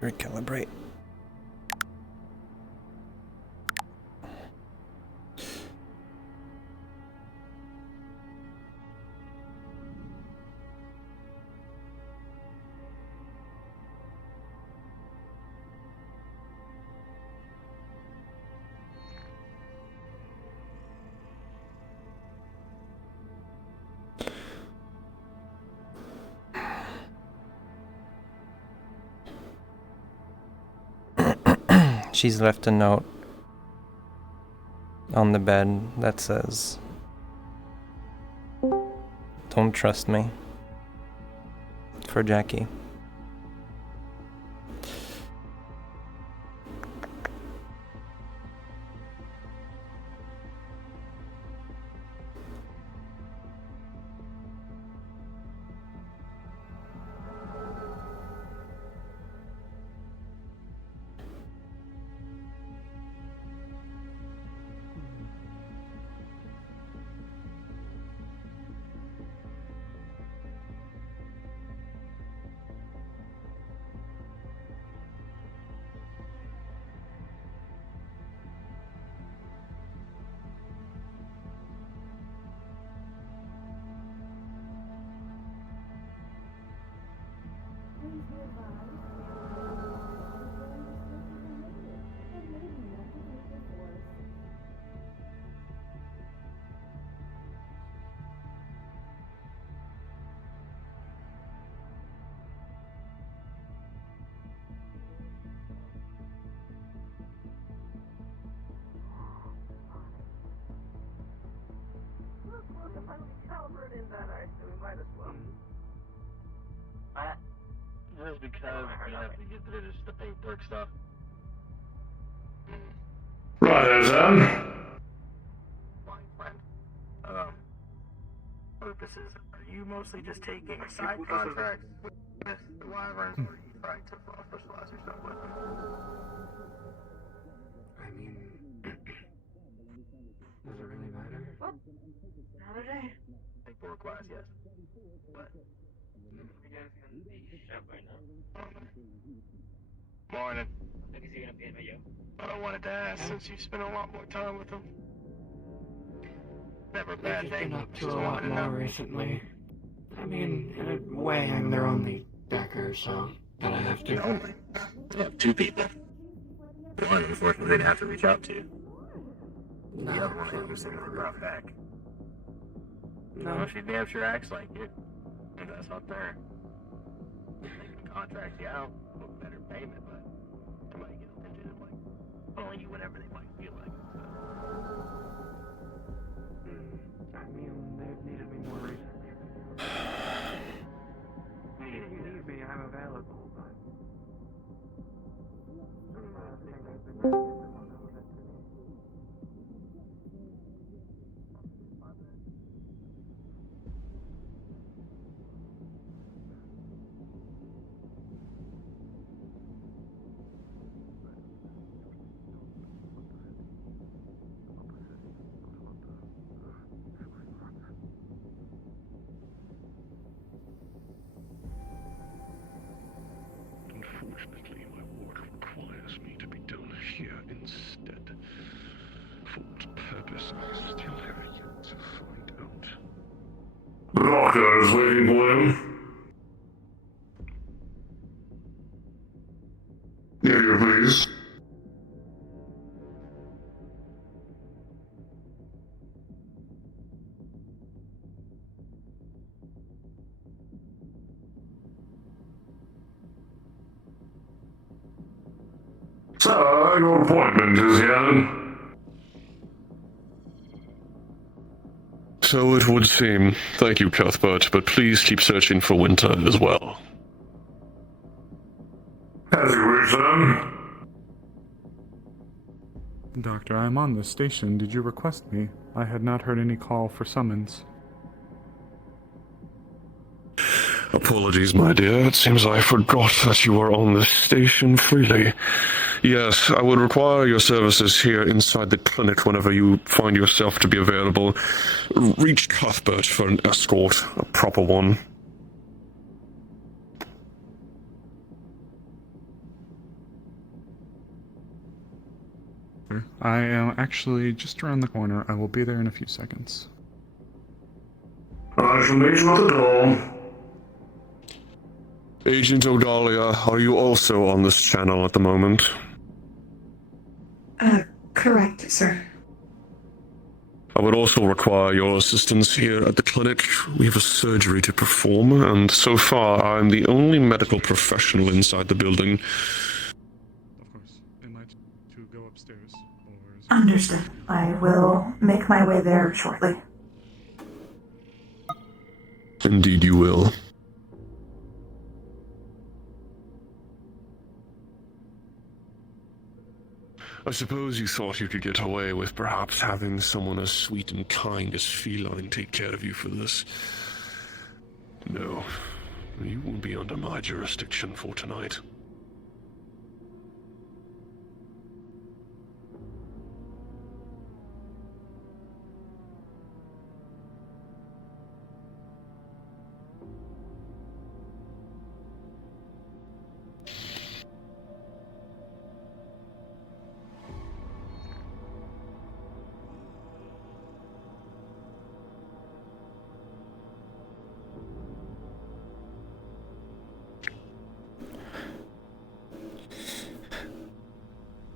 Recalibrate. She's left a note on the bed that says, "Don't trust me." For Jackie. Just because we have to get through this, the paperwork stuff. Right, then. Fine, friend. Purposes, are you mostly just taking side contracts with the Wyverns, or are you trying to officialize yourself with them? I mean, does it really matter? What? Saturday? Paperwork-wise, yes. But You guys gonna be shut by now? morning. I guess you're gonna pay me, yo. I wanted to ask, since you spent a lot more time with them. Never a bad They've thing. been up to Just a lot wanted to more know. recently. I mean, in a way, I'm their only backer, so gotta have to. Only. You have two people. One, unfortunately, they'd have to reach out to. No, The other one hasn't seemingly brought back. no. Well, she damn sure acts like it. And that's not fair. They can contract you out with better payment, but somebody get attention and like calling you whenever they might feel like it. I mean, they've needed me more recently. If you need me, I'm available, but some things I've been ready to know that to me. Unfortunately, my work requires me to be done here instead. For what purpose, I still have yet to find out. The doctor is waiting for him. Here, please. Sir, your appointment is here. So it would seem. Thank you, Cuthbert, but please keep searching for Winter as well. As you wish, then. Doctor, I am on the station. Did you request me? I had not heard any call for summons. Apologies, my dear. It seems I forgot that you were on the station freely. Yes, I would require your services here inside the clinic whenever you find yourself to be available. Reach Cuthbert for an escort, a proper one. I am actually just around the corner. I will be there in a few seconds. I shall meet you at the door. Agent Odalia, are you also on this channel at the moment? Correct, sir. I would also require your assistance here at the clinic. We have a surgery to perform, and so far I'm the only medical professional inside the building. Of course. Am I to go upstairs? Or is Understood. I will make my way there shortly. Indeed you will. I suppose you thought you could get away with perhaps having someone as sweet and kind as Feline take care of you for this. No, you won't be under my jurisdiction for tonight.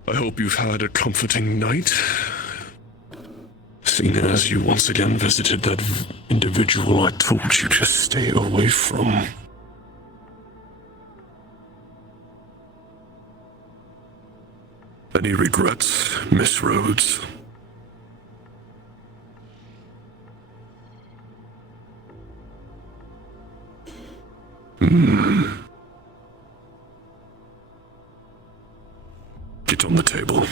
I hope you've had a comforting night, seeing as you once again visited that individual I told you to stay away from. Any regrets, Miss Rhodes? Get on the table.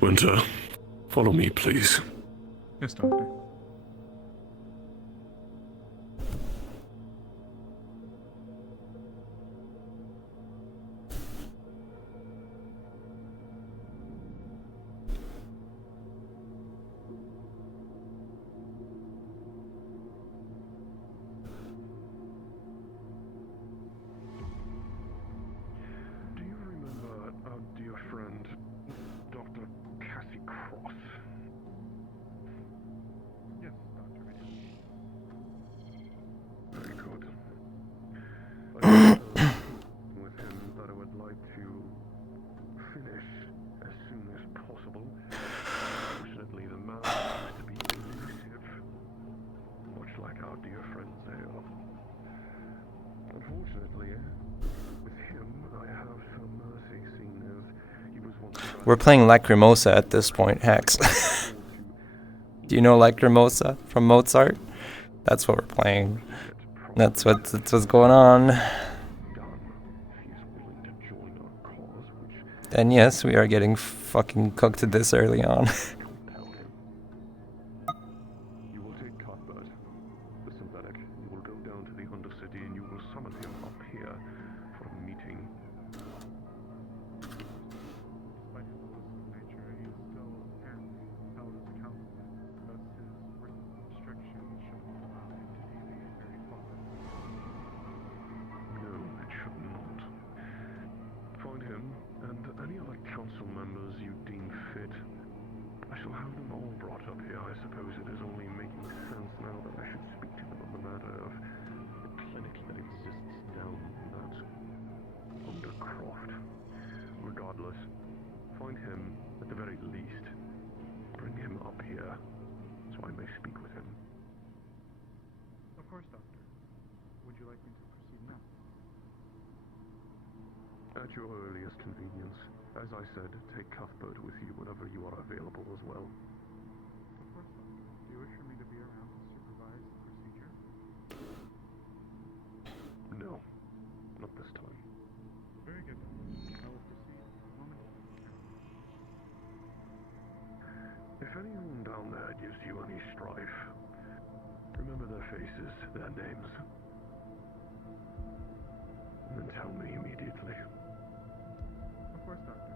Winter, follow me, please. Yes, Doctor. Do you remember our dear friend, Dr. Cassie Cross? Yes, Doctor, I do. Very good. I with him that I would like to finish as soon as possible. Fortunately, the man seems to be elusive, much like our dear friend Zale. Unfortunately, with him, I have some mercy, seeing as he was once. We're playing Lacrimosa at this point, Hex. Do you know Lacrimosa from Mozart? That's what we're playing. That's what's going on. And yes, we are getting fucking cooked this early on. You will take Cuthbert, the synthetic. You will go down to the Undercity and you will summon him up here for a meeting. Despite his illicit nature, he is still apparently held as accountable. Thus, his written restriction should allow him to deviate very far. No, it should not. Find him and any other council members you deem fit. I shall have them all brought up here. I suppose it is only making sense now that I should speak to them on the matter of the clinic that exists down that Undercroft. Regardless, find him at the very least. Bring him up here so I may speak with him. Of course, Doctor. Would you like me to proceed now? At your earliest convenience. As I said, take Cuthbert with you whenever you are available as well. Of course, Doctor. Do you wish for me to be around to supervise the procedure? No, not this time. Very good. I will proceed momentarily. If anyone down there gives you any strife, remember their faces, their names. And then tell me immediately. Of course, Doctor.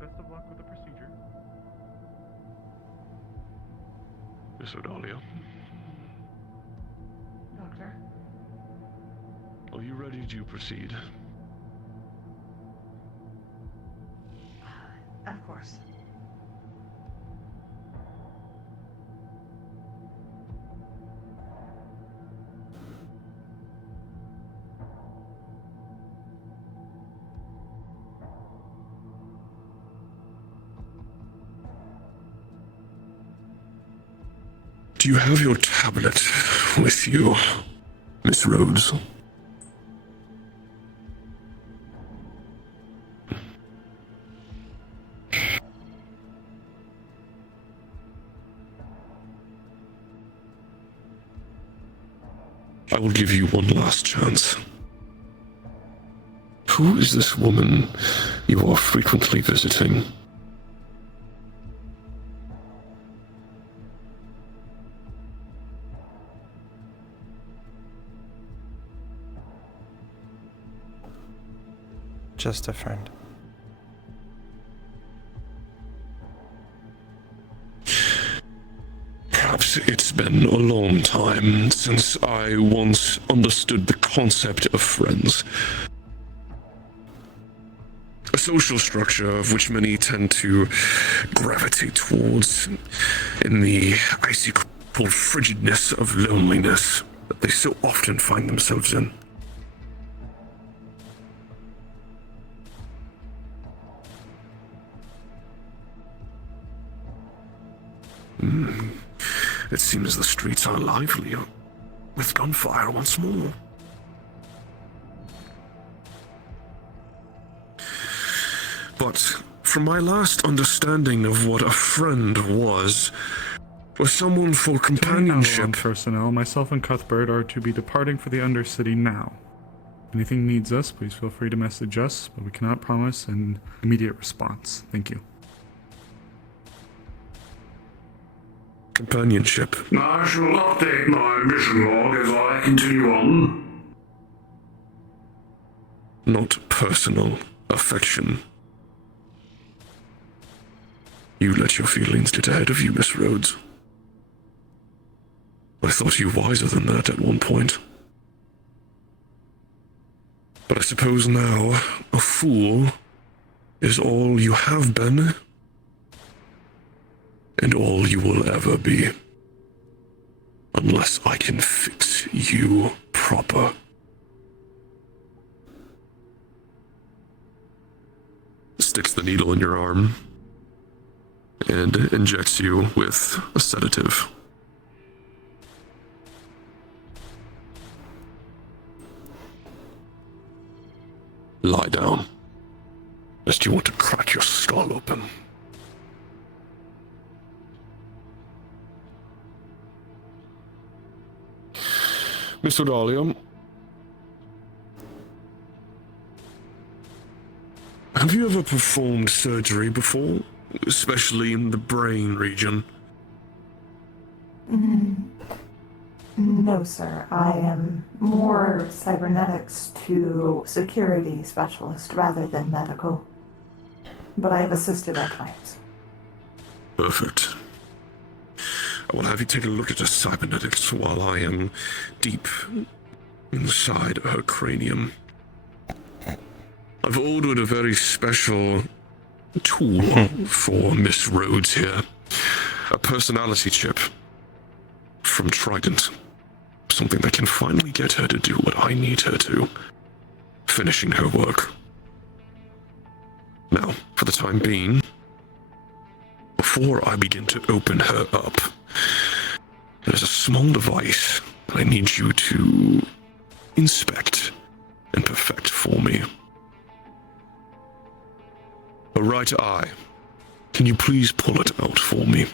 Best of luck with the procedure. Miss Odalia, Doctor? are you ready to proceed? Of course. Do you have your tablet with you, Miss Rhodes? I will give you one last chance. Who is this woman you are frequently visiting? Just a friend. Perhaps it's been a long time since I once understood the concept of friends. A social structure of which many tend to gravitate towards in the icy cold frigidness of loneliness that they so often find themselves in. It seems the streets are lively with gunfire once more. But from my last understanding of what a friend was someone for companionship. Avalon personnel, myself and Cuthbert are to be departing for the Undercity now. If anything needs us, please feel free to message us, but we cannot promise an immediate response. Thank you. Companionship. I shall update my mission log as I continue on. Not personal affection. You let your feelings get ahead of you, Miss Rhodes. I thought you wiser than that at one point. But I suppose now a fool is all you have been, and all you will ever be. Unless I can fix you proper. Sticks the needle in your arm and injects you with a sedative. Lie down, lest you want to crack your skull open. Miss Odalia, have you ever performed surgery before, especially in the brain region? No, sir. I am more cybernetics to security specialist rather than medical. But I have assisted at times. Perfect. I will have you take a look at her cybernetics while I am deep inside her cranium. I've ordered a very special tool for Miss Rhodes here. A personality chip from Trident. Something that can finally get her to do what I need her to. Finishing her work. Now, for the time being, before I begin to open her up, there's a small device that I need you to inspect and perfect for me. A right eye. Can you please pull it out for me?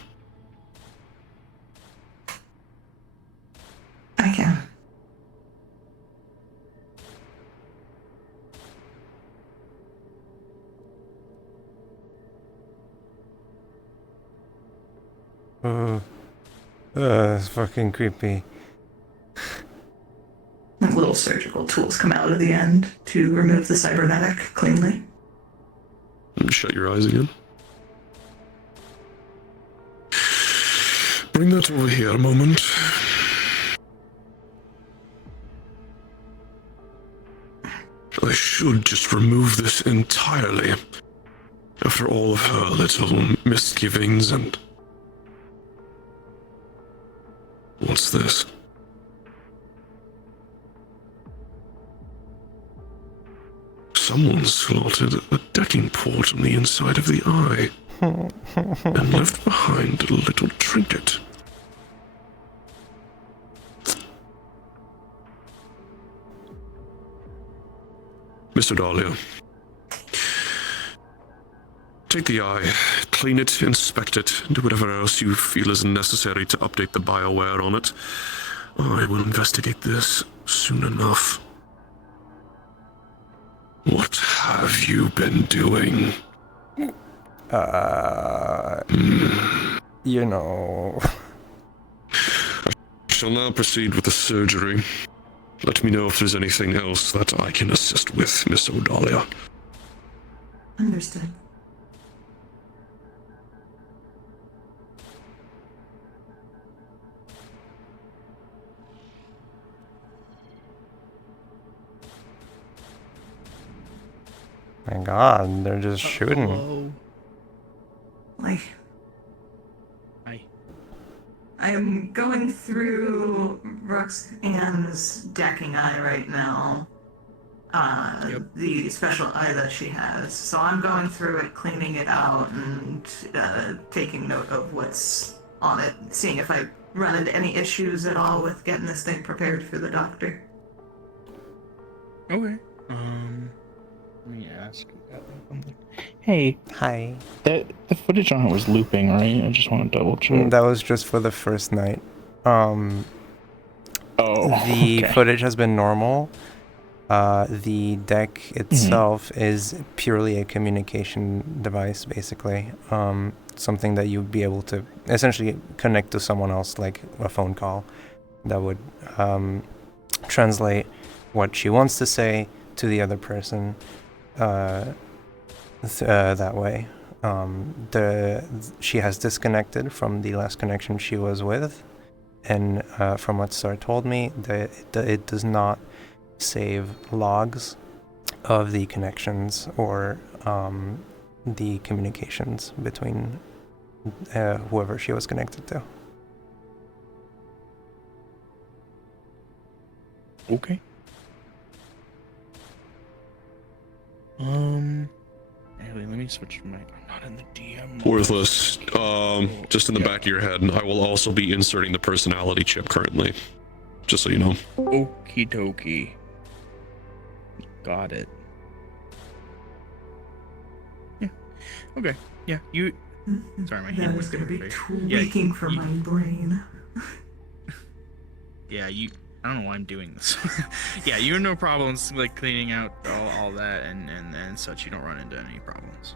I can. It's fucking creepy. Little surgical tools come out of the end to remove the cybernetic cleanly. Shut your eyes again. Bring that over here a moment. I should just remove this entirely. After all of her little misgivings and... What's this? Someone slotted a decking port on the inside of the eye and left behind a little trinket. Mr. Dahlia, take the eye, clean it, inspect it, do whatever else you feel is necessary to update the BioWare on it. I will investigate this soon enough. What have you been doing? You know. I shall now proceed with the surgery. Let me know if there's anything else that I can assist with, Miss Odalia. Understood. My God, they're just shooting. Hello. Like, Hi. I am going through Roxanne's decking eye right now. Yep. The special eye that she has. So I'm going through it, cleaning it out, and taking note of what's on it, seeing if I run into any issues at all with getting this thing prepared for the doctor. Okay. Let me ask something. Hey, Hi. the footage on it was looping, right? I just want to double check. That was just for the first night. Oh, The okay. footage has been normal. The deck itself is purely a communication device, basically. Something that you'd be able to essentially connect to someone else, like a phone call, that would translate what she wants to say to the other person that way. She has disconnected from the last connection she was with, and from what Sar told me, it does not save logs of the connections or the communications between whoever she was connected to. Okay. Hey, let me switch my. I'm not in the DM mode. Worthless. Just in the back of your head, I will also be inserting the personality chip currently. Just so you know. Okie dokie. Got it. Yeah. Okay. Yeah. You. Sorry, my hand That was is going to be face. tweaking for my brain. Yeah. You. I don't know why I'm doing this. Yeah, you have no problems like cleaning out all that and such. You don't run into any problems.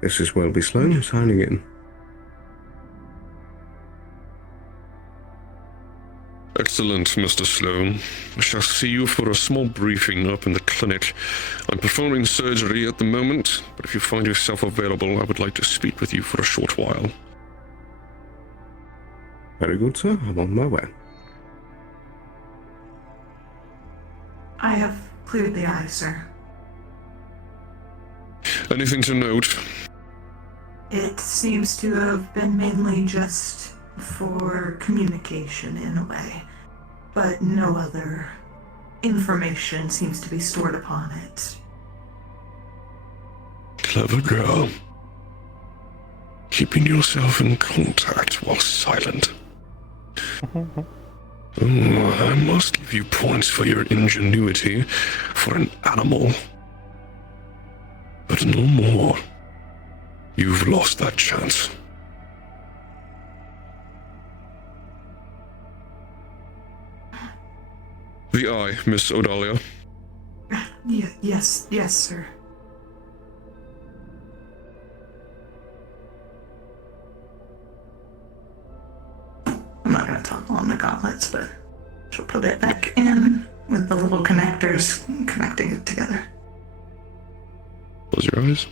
This is Welby Sloan signing in. Excellent, Mr. Sloan. I shall see you for a small briefing up in the clinic. I'm performing surgery at the moment, but if you find yourself available, I would like to speak with you for a short while. Very good, sir. I'm on my way. I have cleared the eye, sir. Anything to note? It seems to have been mainly just for communication in a way, but no other information seems to be stored upon it. Clever girl. Keeping yourself in contact while silent. Oh, I must give you points for your ingenuity for an animal. But no more. You've lost that chance. The eye, Miss Odalia. Yes, sir. I'm not gonna toggle on the gauntlets, but she'll put it back in with the little connectors connecting it together. Close your eyes.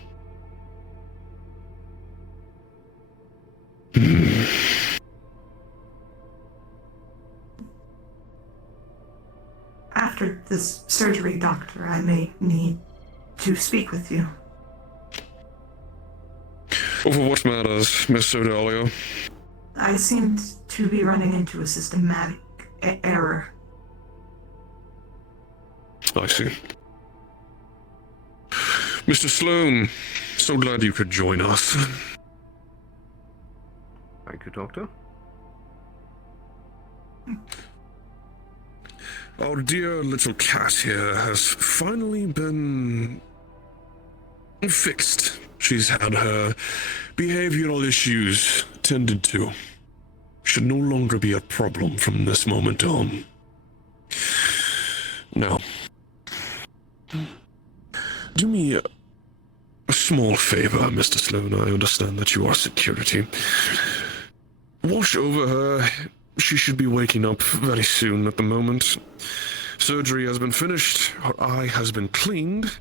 After this surgery, Doctor, I may need to speak with you. Over what matters, Miss Odalia? I seemed to be running into a systematic error. I see. Mr. Sloan, so glad you could join us. Thank you, Doctor. Our dear little cat here has finally been fixed. She's had her behavioral issues tended to. Should no longer be a problem from this moment on. Now, do me a small favor, Mr. Sloan. I understand that you are security. Wash over her. She should be waking up very soon at the moment. Surgery has been finished. Her eye has been cleaned.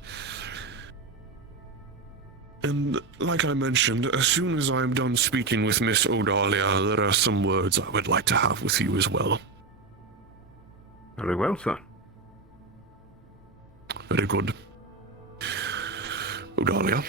And like I mentioned, as soon as I'm done speaking with Miss Odalia, there are some words I would like to have with you as well. Very well, sir. Very good. Odalia.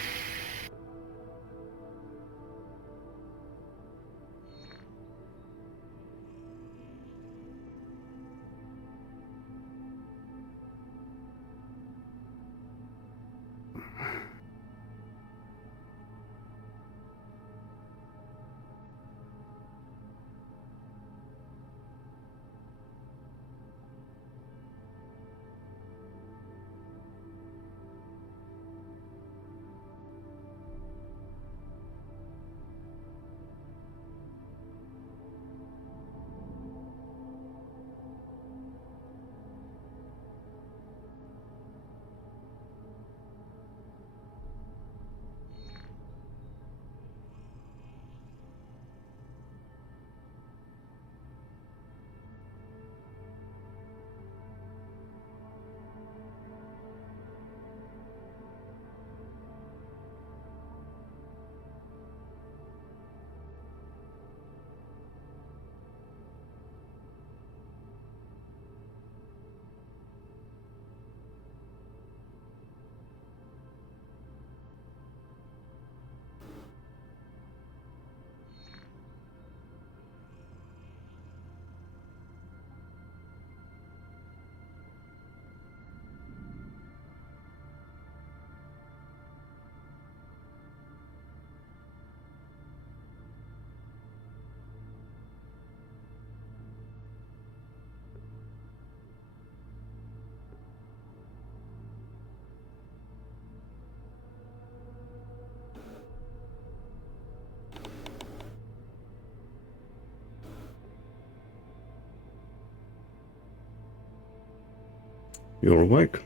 You're awake.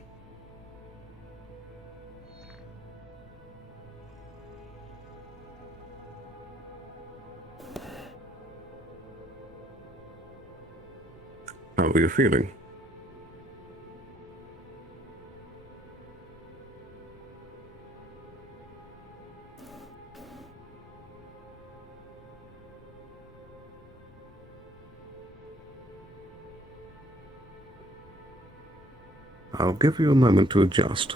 How are you feeling? I'll give you a moment to adjust.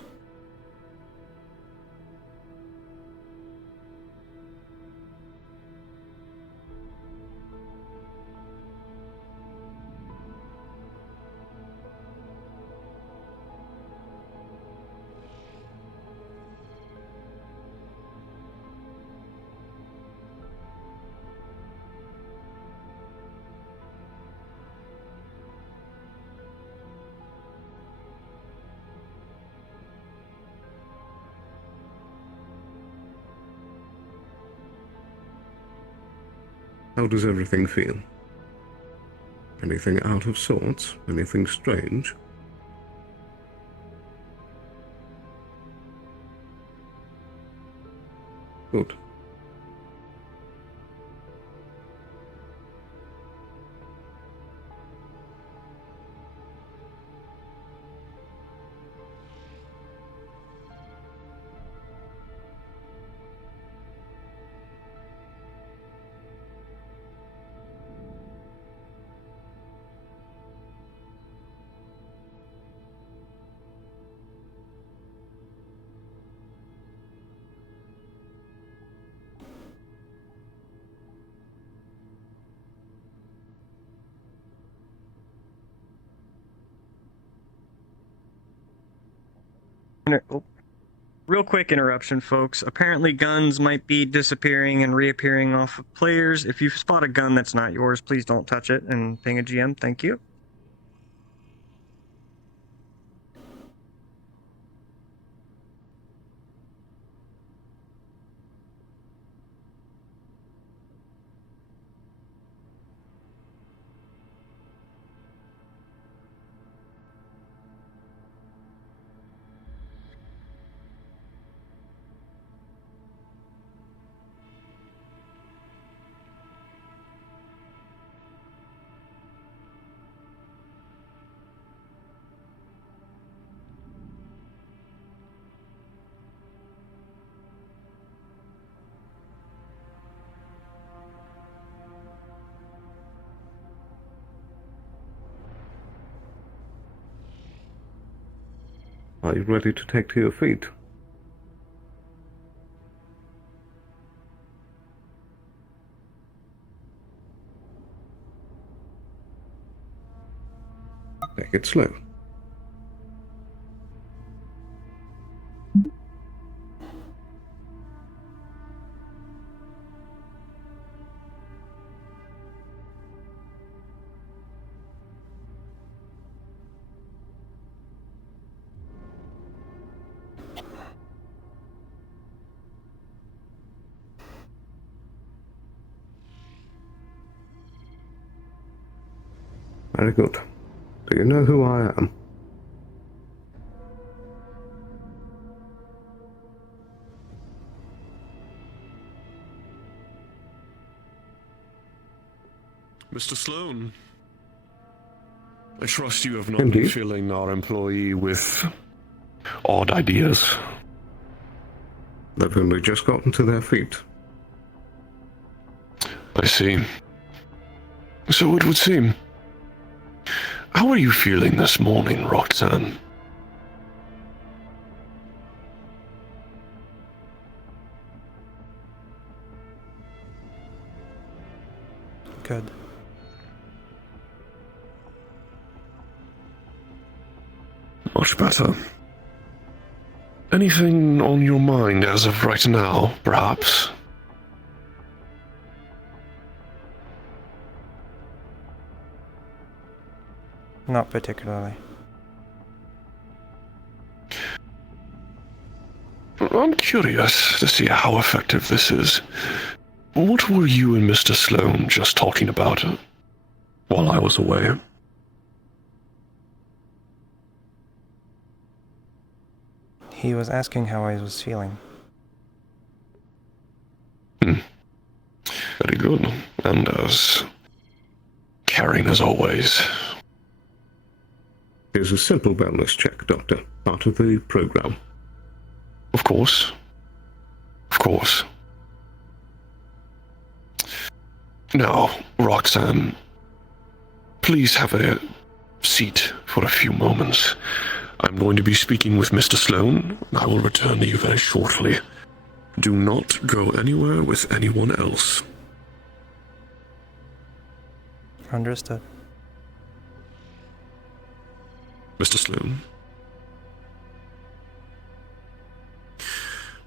How does everything feel? Anything out of sorts? Anything strange? Good. Real quick interruption, folks. Apparently guns might be disappearing and reappearing off of players. If you spot a gun that's not yours, please don't touch it and ping a GM. Thank you. Are you ready to take to your feet? Take it slow. Very good. Do you know who I am? Mr. Sloan, I trust you have not Indeed. been filling our employee with odd ideas. They've only just gotten to their feet. I see. So it would seem. How are you feeling this morning, Roxanne? Good. Much better. Anything on your mind as of right now, perhaps? Not particularly. I'm curious to see how effective this is. What were you and Mr. Sloan just talking about while I was away? He was asking how I was feeling. Very good. And as caring as always. Here's a simple wellness check, Doctor. Part of the program. Of course. Of course. Now, Roxanne, please have a seat for a few moments. I'm going to be speaking with Mr. Sloan. I will return to you very shortly. Do not go anywhere with anyone else. Understood. Mr. Sloan?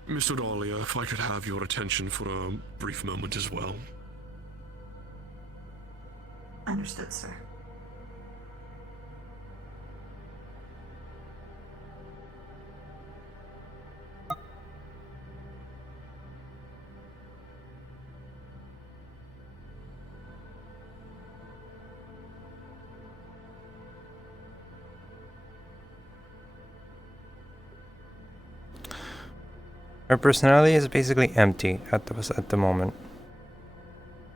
Mr. Dahlia, if I could have your attention for a brief moment as well. Understood, sir. Her personality is basically empty at the moment.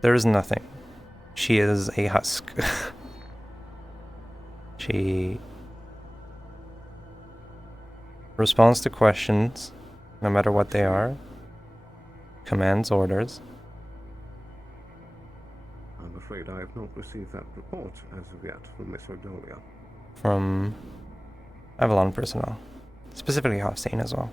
There is nothing. She is a husk. She responds to questions, no matter what they are, commands orders. I'm afraid I have not received that report as of yet from Miss Odolia. From Avalon personnel, specifically Hofstein as well.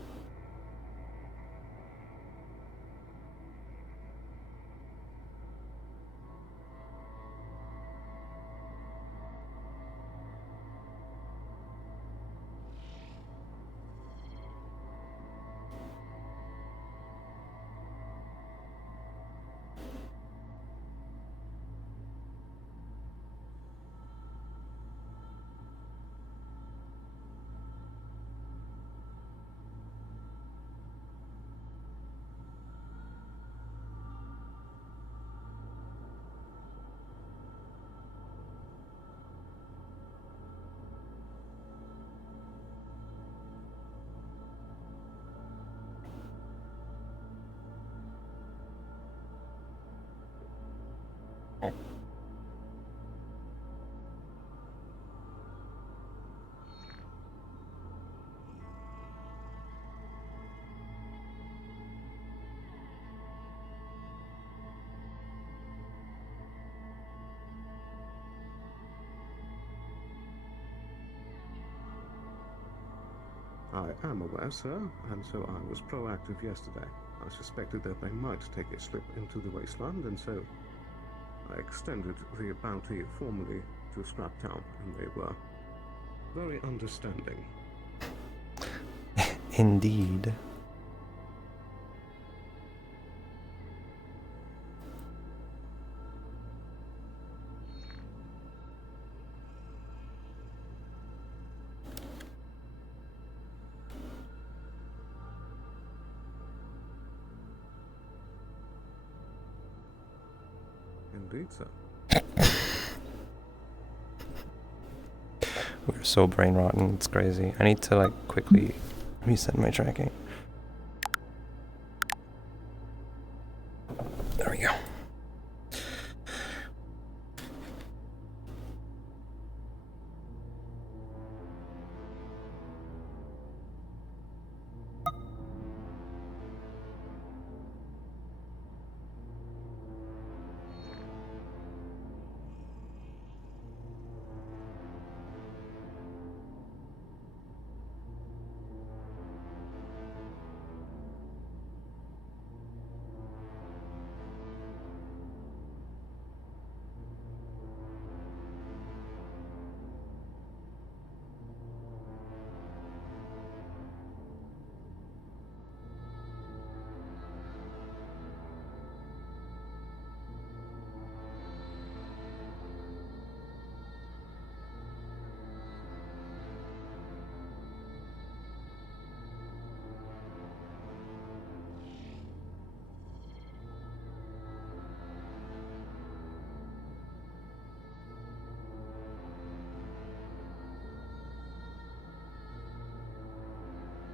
I am aware, sir, and so I was proactive yesterday. I suspected that they might take a slip into the wasteland, and so I extended the bounty formally to Scraptown, and they were very understanding. Indeed. Indeed, sir. We're so brain rotten, it's crazy. I need to like quickly reset my tracking. There we go.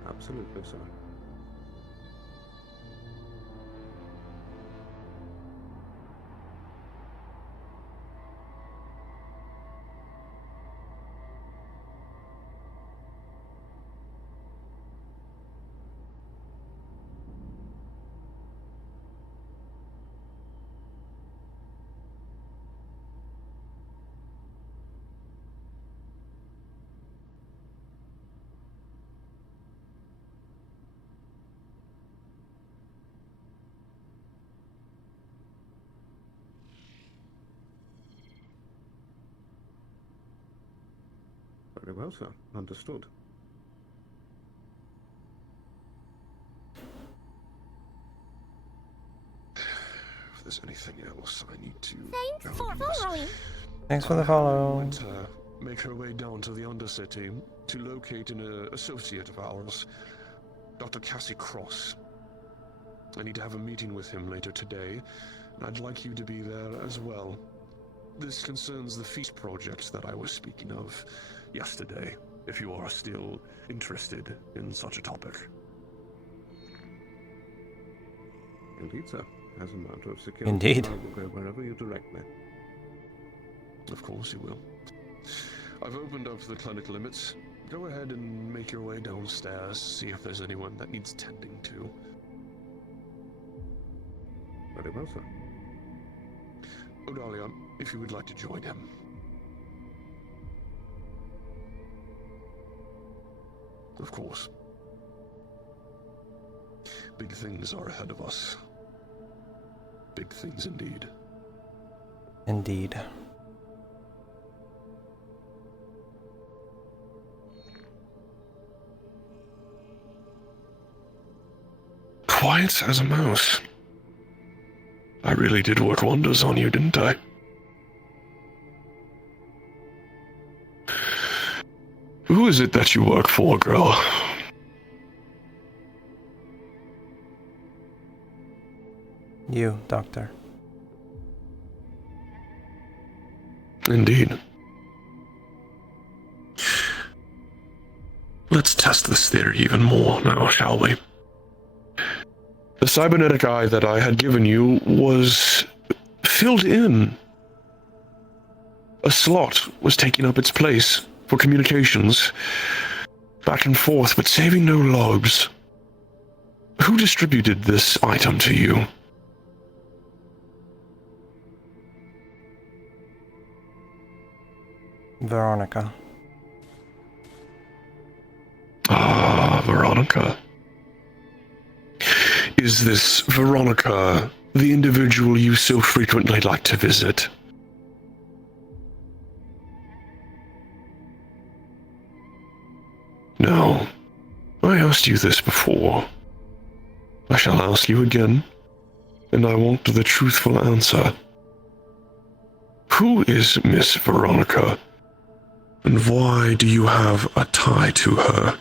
Absolutely, sir. Very well, sir. Understood. If there's anything else, I need to. Thanks for following. Thanks for the follow. Let her make her way down to the Undercity to locate an associate of ours, Dr. Cassie Cross. I need to have a meeting with him later today, and I'd like you to be there as well. This concerns the feast project that I was speaking of yesterday, if you are still interested in such a topic. Indeed, sir. As a matter of security, Indeed. I will go wherever you direct me. Of course you will. I've opened up the clinic limits. Go ahead and make your way downstairs, see if there's anyone that needs tending to. Very well, sir. Odalia, if you would like to join him. Of course. Big things are ahead of us. Big things indeed. Indeed. Quiet as a mouse. I really did work wonders on you, didn't I? Who is it that you work for, girl? You, Doctor. Indeed. Let's test this theory even more now, shall we? The cybernetic eye that I had given you was filled in. A slot was taking up its place for communications, back and forth, but saving no logs. Who distributed this item to you? Veronica. Ah, Veronica. Is this Veronica the individual you so frequently like to visit? No. I asked you this before. I shall ask you again, and I want the truthful answer. Who is Miss Veronica, and why do you have a tie to her?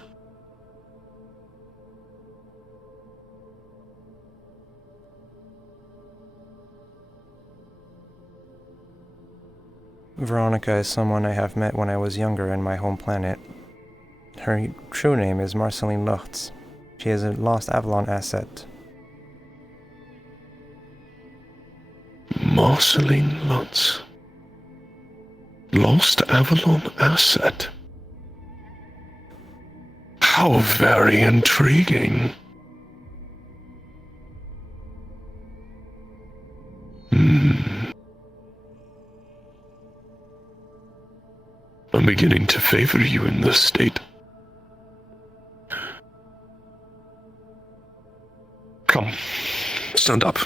Veronica is someone I have met when I was younger in my home planet. Her true name is Marceline Luchtz. She is a Lost Avalon asset. Marceline Luchtz. Lost Avalon asset? How very intriguing. I'm beginning to favor you in this state. Come, stand up.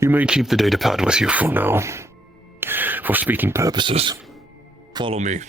You may keep the datapad with you for now, for speaking purposes. Follow me.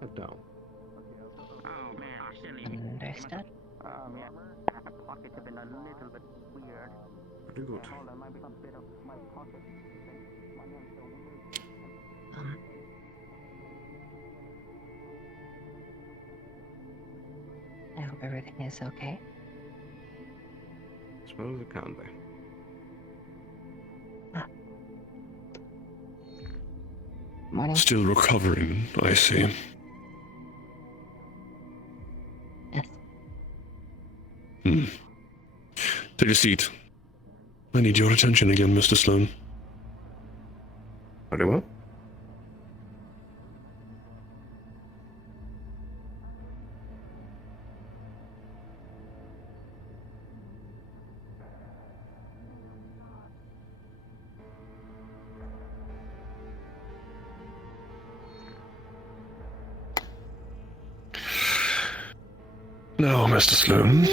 Head down. Oh man, silly. Understood. Yeah, my pockets have been a little bit weird. Pretty good. Hold on, might be a bit of my pocket. My name's so weird. I hope everything is okay. As well as it can be. Morning. Still recovering, I see. Yes. Take a seat. I need your attention again, Mr. Sloan. Very well. Now, Mr. Sloan.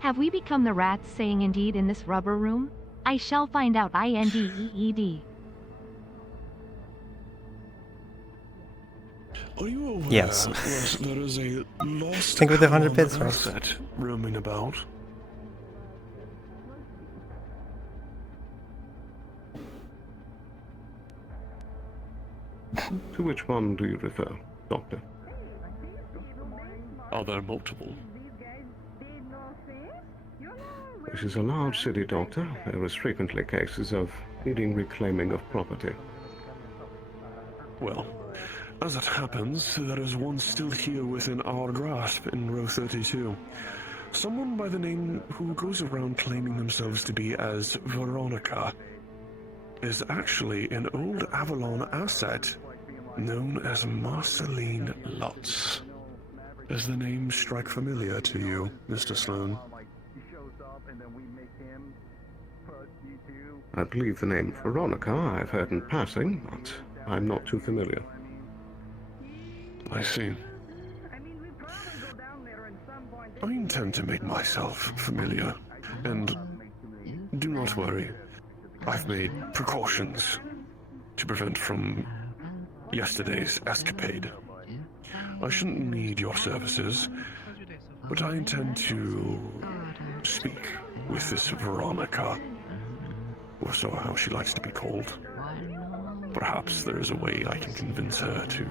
Have we become the rats saying indeed in this rubber room? I shall find out. INDEED. Are you aware Yes. that there is a lost Think with the 100 Avalon bits first. asset roaming about? To which one do you refer, Doctor? Are there multiple? This is a large city, Doctor. There is frequently cases of needing reclaiming of property. Well, as it happens, there is one still here within our grasp in row 32. Someone by the name who goes around claiming themselves to be as Veronica is actually an old Avalon asset known as Marceline Lutz. Does the name strike familiar to you, Mr. Sloan? I believe the name Veronica I've heard in passing, but I'm not too familiar. I see. I intend to make myself familiar, and do not worry. I've made precautions to prevent from yesterday's escapade. I shouldn't need your services, but I intend to speak with this Veronica, or so how she likes to be called. Perhaps there is a way I can convince her to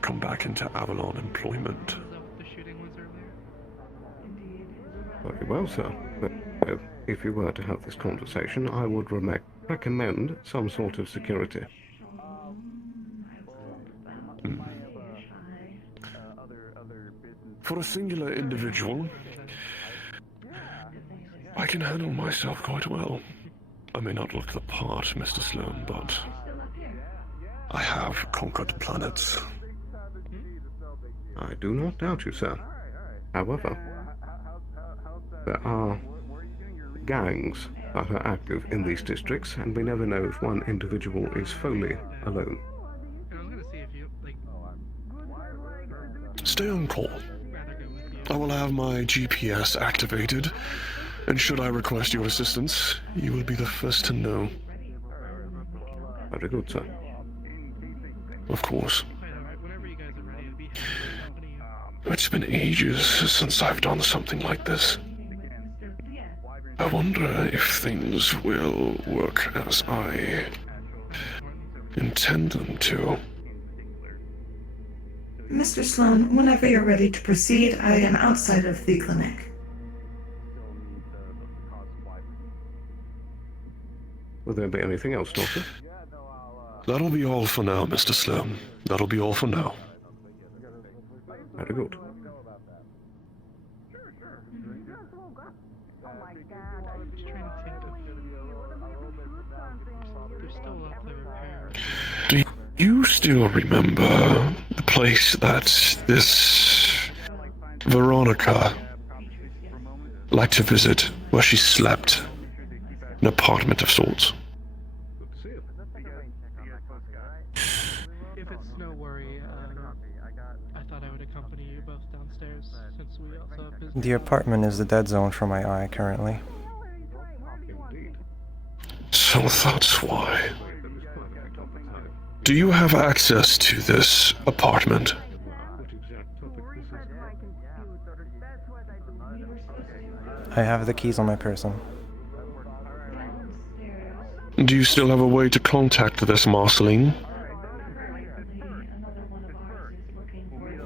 come back into Avalon employment. Very well, sir. But if you were to have this conversation, I would recommend some sort of security. For a singular individual, I can handle myself quite well. I may not look the part, Mr. Sloan, but I have conquered planets. I do not doubt you, sir. However, there are gangs that are active in these districts, and we never know if one individual is fully alone. Stay on call. I will have my GPS activated, and should I request your assistance, you will be the first to know. Very good, sir. Of course. It's been ages since I've done something like this. I wonder if things will work as I intend them to. Mr. Sloan, whenever you're ready to proceed, I am outside of the clinic. Will there be anything else, Doctor? That'll be all for now, Mr. Sloan. That'll be all for now. Very good. Do you still remember the place that this Veronica liked to visit, where she slept? An apartment of sorts. If it's no worry, I thought I would accompany you both downstairs since we also have business. The apartment is the dead zone for my eye currently. So that's why. Do you have access to this apartment? I have the keys on my person. Do you still have a way to contact this Marceline?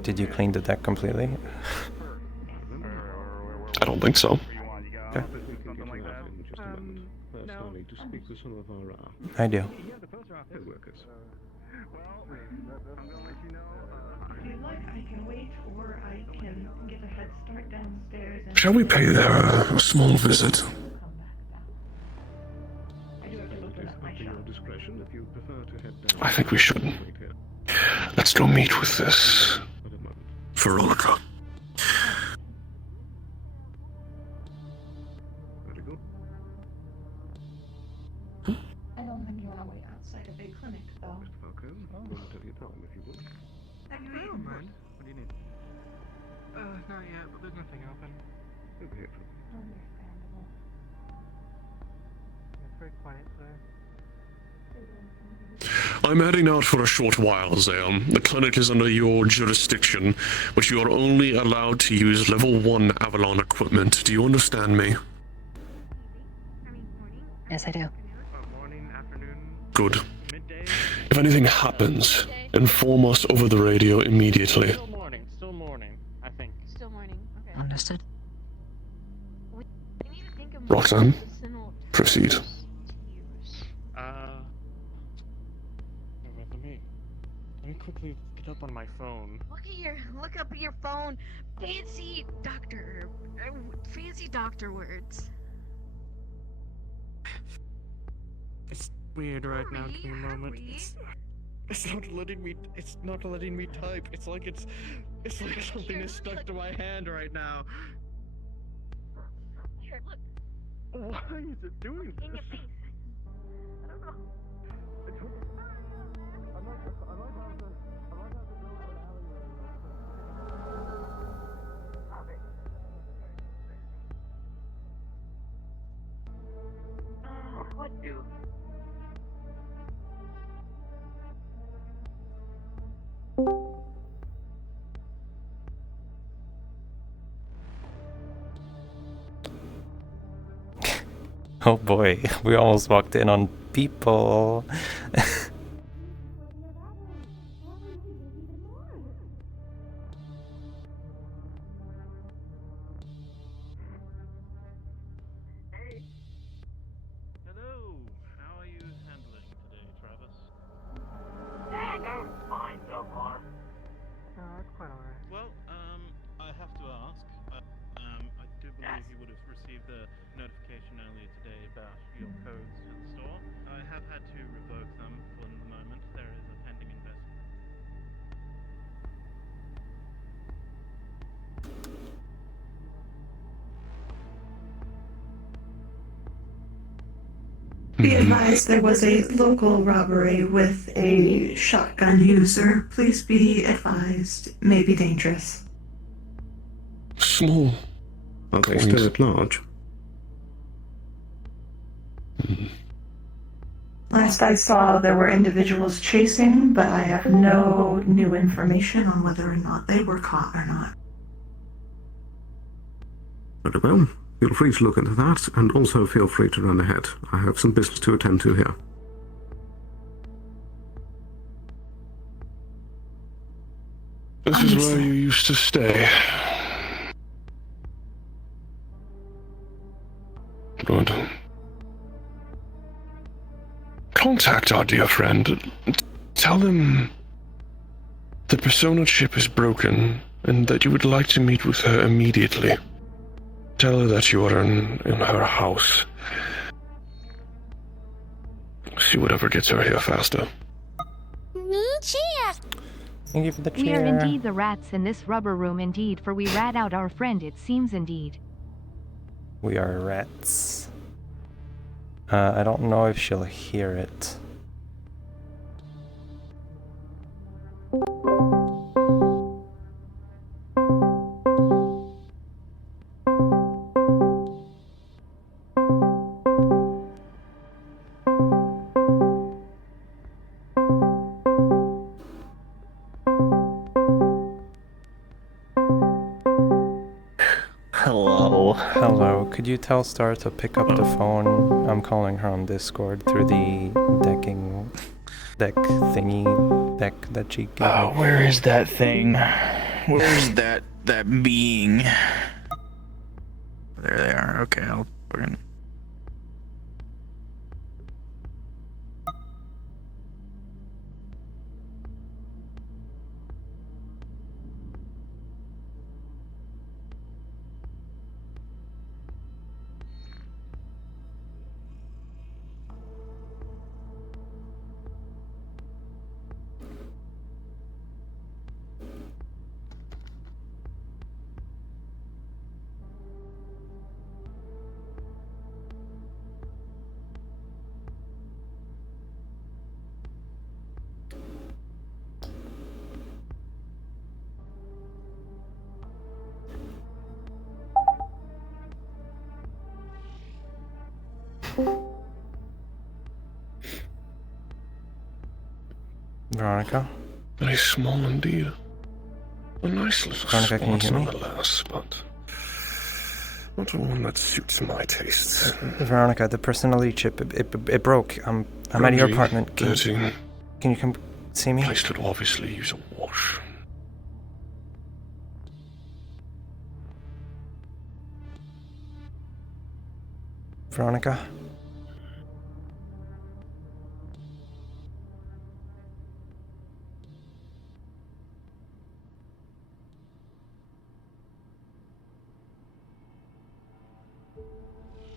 Did you clean the deck completely? I don't think so. Okay. To speak with some of our I do. co-workers. If you'd like, I can wait, or I can get a head start downstairs and... Shall we pay there a small visit? I think we should. Let's go meet with this Veronica. I don't think you want to wait outside a big clinic, though. I don't mind. What do you need? Not yet, but there's nothing open. Understandable. It's very quiet today. I'm heading out for a short while, Zale. The clinic is under your jurisdiction, but you are only allowed to use level 1 Avalon equipment. Do you understand me? Yes, I do. Morning, afternoon, Good. midday. If anything happens, inform us over the radio immediately. Still morning, I think. Still morning. Okay. Understood. We need to think of Roxanne, medicinal proceed. terms to use. Let me quickly get up on my phone. Look up your phone. Fancy doctor words. It's weird right now. Give me a moment. It's not letting me type. It's like something is stuck to my hand right now. Here, look. Why is it doing In your this? face. I don't know. What do? Oh boy, we almost walked in on people. Hello. How are you handling today, Travis? I'm fine so far. That's quite alright. Well, I have to ask. I do believe you would have received the notification earlier today about your codes to the store. I have had to revoke them for the moment. There is a pending investigation. Be advised there was a local robbery with a shotgun user. Please be advised. May be dangerous. Small. Are they still at large? Last I saw, there were individuals chasing, but I have no new information on whether or not they were caught or not. Very well. Feel free to look into that, and also feel free to run ahead. I have some business to attend to here. This is where you used to stay. Good. Contact our dear friend. Tell him the Persona chip is broken and that you would like to meet with her immediately. Tell her that you are in her house. See whatever gets her here faster. Thank you for the chair. We are indeed the rats in this rubber room indeed, for we rat out our friend, it seems indeed. We are rats. I don't know if she'll hear it. Hello. Hello. Could you tell Star to pick up the phone? I'm calling her on Discord through the deck that she gave me. Where is that thing? Where's that being? There they are. Okay, I'll fucking... Veronica? Very small indeed. A nice little Veronica, can you spot hear me? nonetheless, but not one that suits my tastes. Veronica, the personality chip, it broke. I'm at your apartment. Can you come see me? Place could obviously use a wash. Veronica?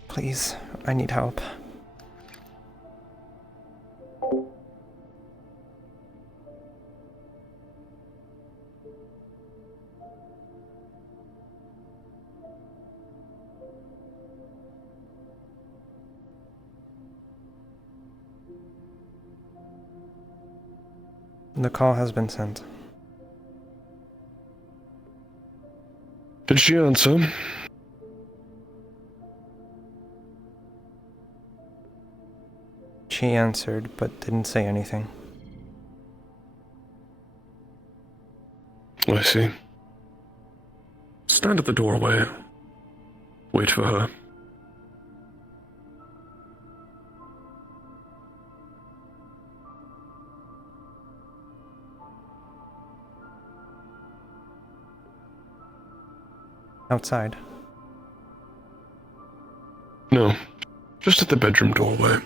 Please, I need help. The call has been sent. Did she answer? She answered, but didn't say anything. I see. Stand at the doorway. Wait for her. Outside. No, just at the bedroom doorway.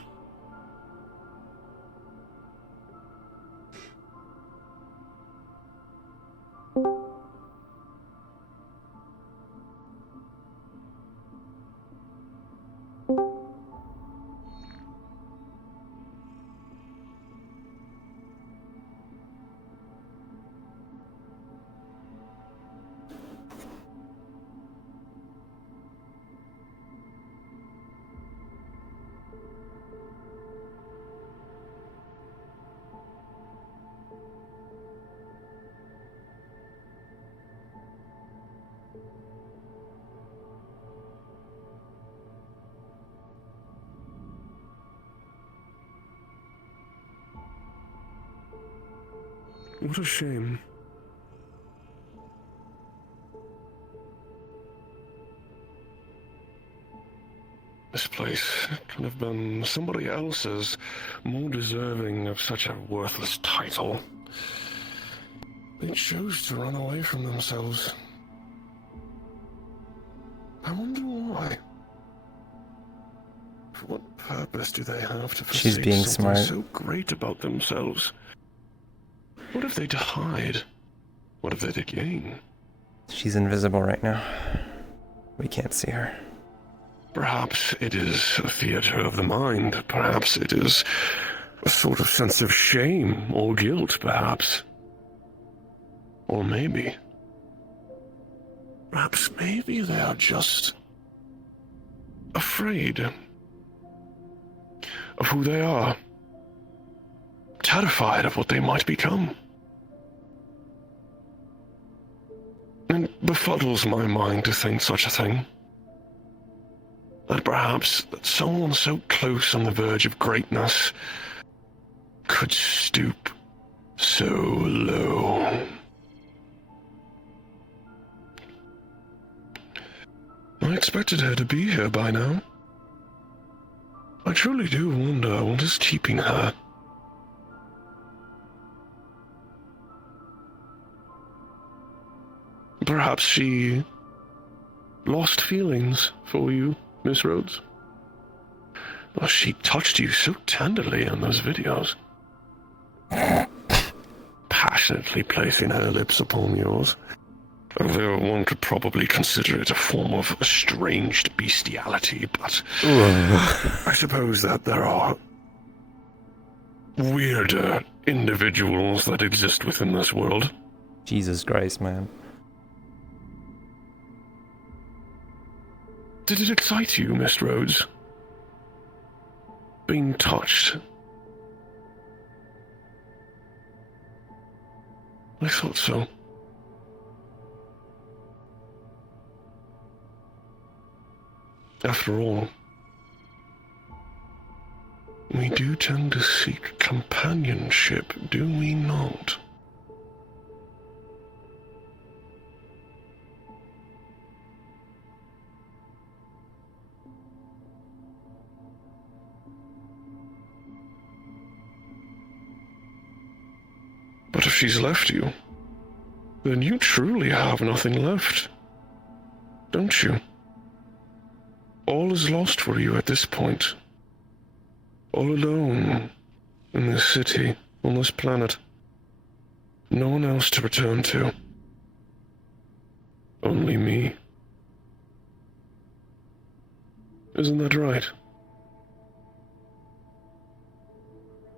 What a shame. This place could have been somebody else's, more deserving of such a worthless title. They chose to run away from themselves. I wonder why. For what purpose do they have to forsake She's being something smart. so great about themselves? What have they to hide? What have they to gain? She's invisible right now. We can't see her. Perhaps it is a theater of the mind. Perhaps it is a sort of sense of shame or guilt, perhaps. Or maybe they are just afraid of who they are. Terrified of what they might become. It befuddles my mind to think such a thing. That perhaps someone so close on the verge of greatness could stoop so low. I expected her to be here by now. I truly do wonder what is keeping her. Perhaps she lost feelings for you, Miss Rhodes. Well, she touched you so tenderly in those videos. Passionately placing her lips upon yours. Although one could probably consider it a form of estranged bestiality, but I suppose that there are weirder individuals that exist within this world. Jesus Christ, man. Did it excite you, Miss Rhodes? Being touched? I thought so. After all, we do tend to seek companionship, do we not? But if she's left you, then you truly have nothing left, don't you? All is lost for you at this point. All alone in this city, on this planet. No one else to return to. Only me. Isn't that right?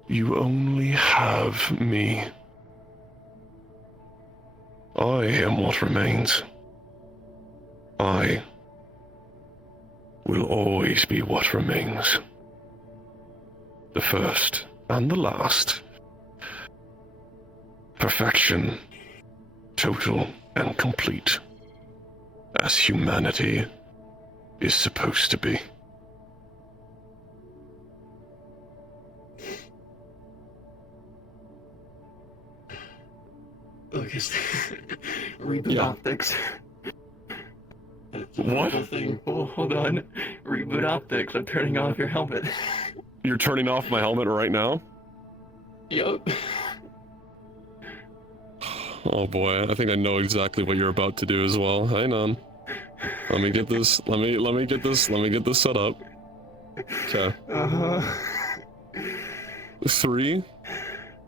You only have me. I am what remains. I will always be what remains. The first and the last. Perfection, total and complete, as humanity is supposed to be. Look, it's reboot optics. What? Thing. Oh, hold on. Reboot optics. I'm turning off your helmet. You're turning off my helmet right now? Yup. Oh boy, I think I know exactly what you're about to do as well. Hang on. Let me get this. Let me get this set up. Okay. 3,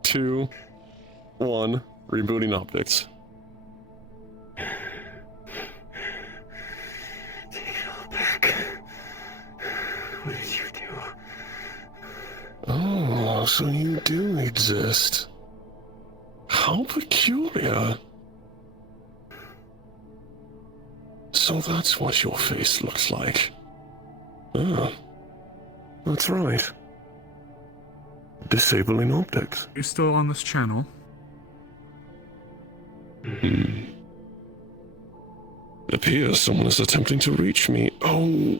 2, 1. Rebooting optics. Take it all back. What did you do? Oh, so you do exist. How peculiar. So that's what your face looks like. Ah, that's right. Disabling optics. You're still on this channel? It appears someone is attempting to reach me. Oh,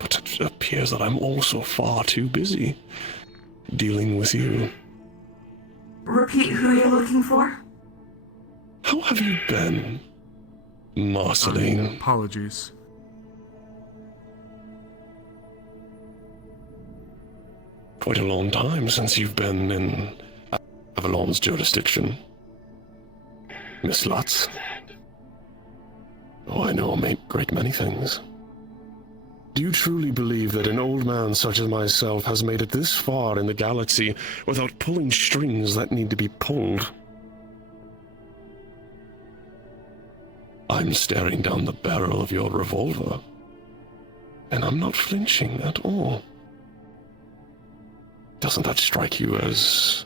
but it appears that I'm also far too busy dealing with you. Repeat who you're looking for? How have you been, Marceline? Apologies. Quite a long time since you've been in Avalon's jurisdiction. Miss Lutz. Oh, I know a great many things. Do you truly believe that an old man such as myself has made it this far in the galaxy without pulling strings that need to be pulled? I'm staring down the barrel of your revolver, and I'm not flinching at all. Doesn't that strike you as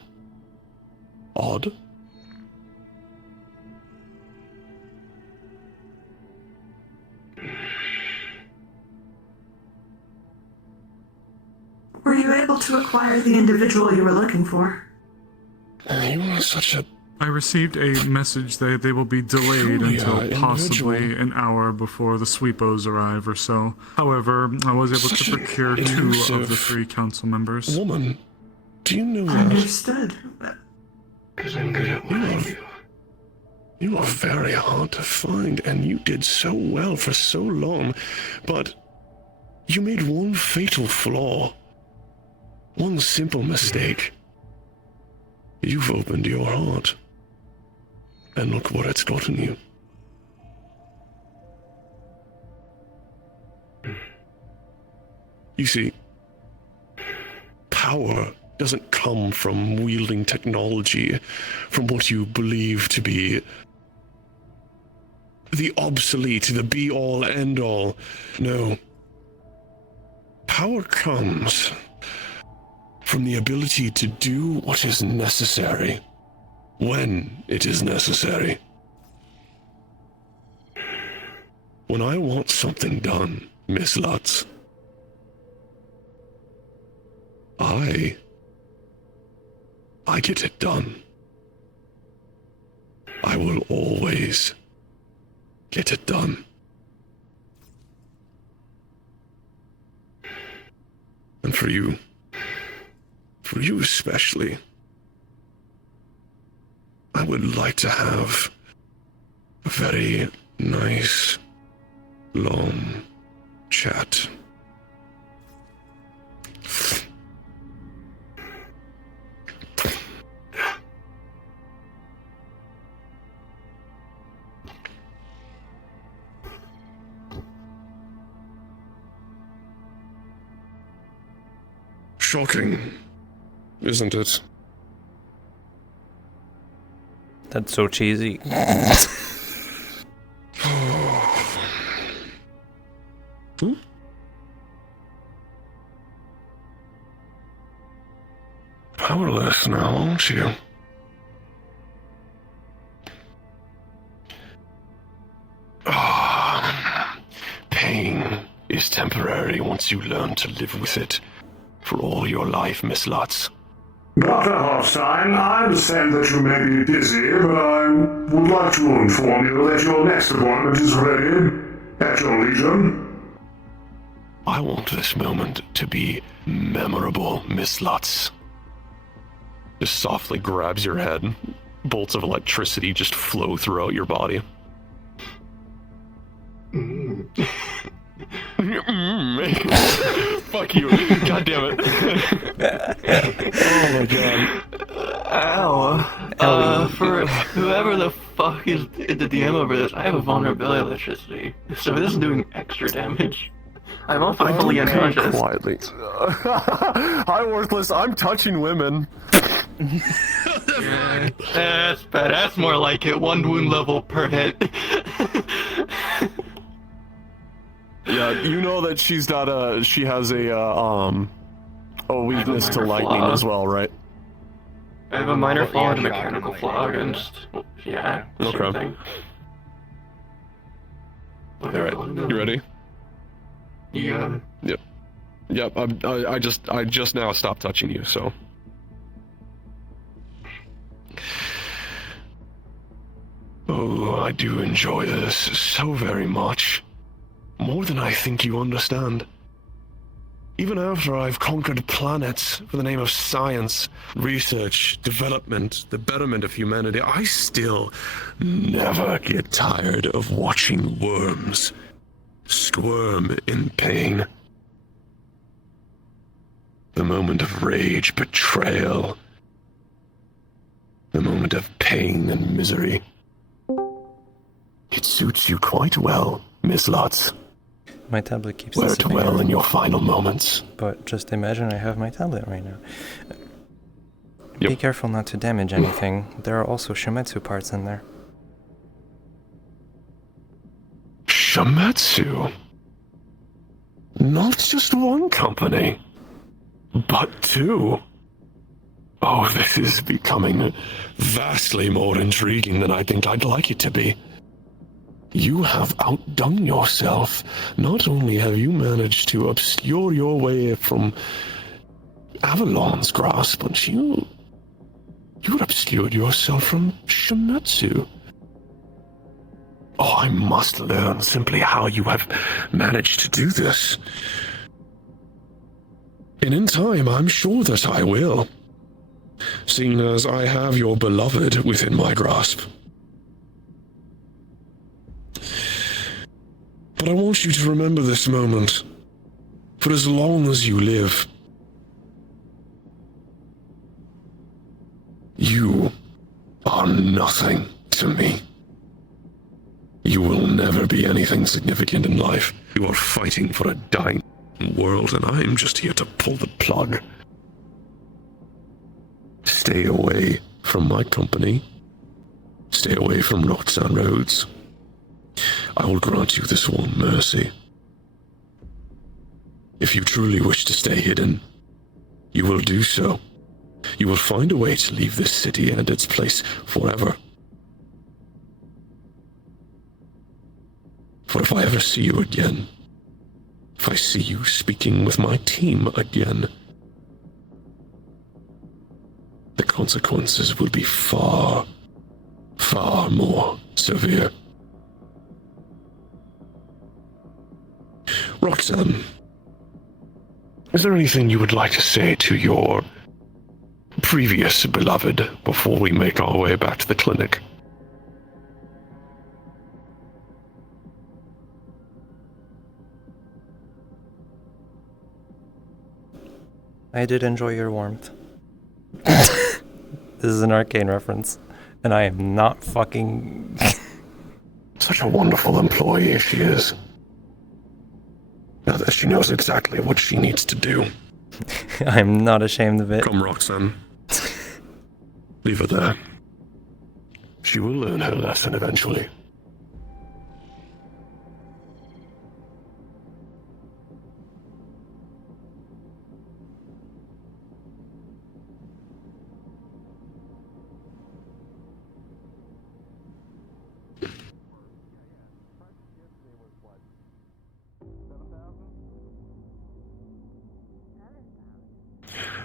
odd? Were you able to acquire the individual you were looking for? You are such a... I received a message that they will be delayed until possibly an hour before the Sweepos arrive or so. However, I was able to procure 2 of the 3 council members. Woman, do you know that? Understood. Because I'm good at what I do. You are very hard to find, and you did so well for so long, but you made one fatal flaw. One simple mistake. You've opened your heart. And look what it's gotten you. You see, power doesn't come from wielding technology, from what you believe to be the obsolete, the be-all, end-all. No. Power comes from the ability to do what is necessary, when it is necessary. When I want something done, Miss Lutz, I get it done. I will always get it done. And for you, for you especially, I would like to have a very nice, long chat. Shocking, isn't it? That's so cheesy. Powerless now, aren't you? Pain is temporary once you learn to live with it for all your life, Miss Lutz. Dr. Hofstein, I understand that you may be busy, but I would like to inform you that your next appointment is ready at your leisure. I want this moment to be memorable, Miss Lutz. Just softly grabs your head. Bolts of electricity just flow throughout your body. Fuck you. God damn it. Oh my god. Ow. For whoever the fuck is the DM over this, I have a vulnerability electricity, so this is doing extra damage. I'm also fully unconscious. Quietly. Hi, Worthless. I'm touching women. That's more like it. 1 wound level per hit. Yeah, you know that she has a weakness to lightning as well, right? I have a minor flaw and a mechanical flaw against, yeah, Okay. thing. Alright, you ready? Yeah. Yep, I just now stopped touching you, so. Oh, I do enjoy this so very much. More than I think you understand. Even after I've conquered planets for the name of science, research, development, the betterment of humanity, I still never get tired of watching worms squirm in pain. The moment of rage, betrayal. The moment of pain and misery. It suits you quite well, Miss Lutz. My tablet keeps Wear it disappearing. well in your final moments. But just imagine I have my tablet right now. Yep. Be careful not to damage anything. There are also Shimetsu parts in there. Shimetsu? Not just one company, but 2. Oh, this is becoming vastly more intriguing than I think I'd like it to be. You have outdone yourself. Not only have you managed to obscure your way from Avalon's grasp, but you obscured yourself from Shimetsu. Oh, I must learn simply how you have managed to do this. And in time, I'm sure that I will. Seeing as I have your beloved within my grasp. But I want you to remember this moment for as long as you live. You are nothing to me. You will never be anything significant in life. You are fighting for a dying world, and I am just here to pull the plug. Stay away from my company. Stay away from Roxanne Roads. I will grant you this one mercy. If you truly wish to stay hidden, you will do so. You will find a way to leave this city and its place forever. For if I ever see you again, if I see you speaking with my team again, the consequences will be far, far more severe. Roxanne, is there anything you would like to say to your previous, beloved, before we make our way back to the clinic? I did enjoy your warmth. This is an arcane reference, and I am not fucking... Such a wonderful employee she is. Now that she knows exactly what she needs to do. I'm not ashamed of it. Come, Roxanne. Leave her there. She will learn her lesson eventually.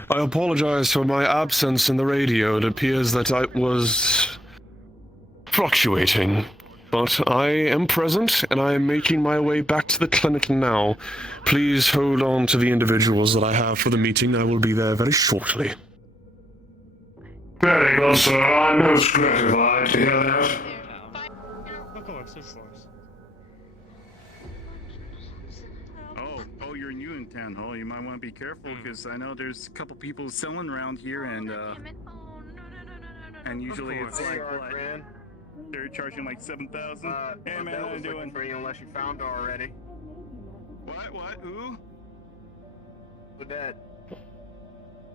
I apologize for my absence in the radio. It appears that I was fluctuating. But I am present, and I am making my way back to the clinic now. Please hold on to the individuals that I have for the meeting. I will be there very shortly. Very good, sir. I'm most gratified to hear that. Of course, of course. Oh, you're new in town hall. You might want to be careful because I know there's a couple people selling around here, and and usually it's like what? They're charging like 7,000. Hey man, how you doing? For you unless you found her already. What? Who? Who that?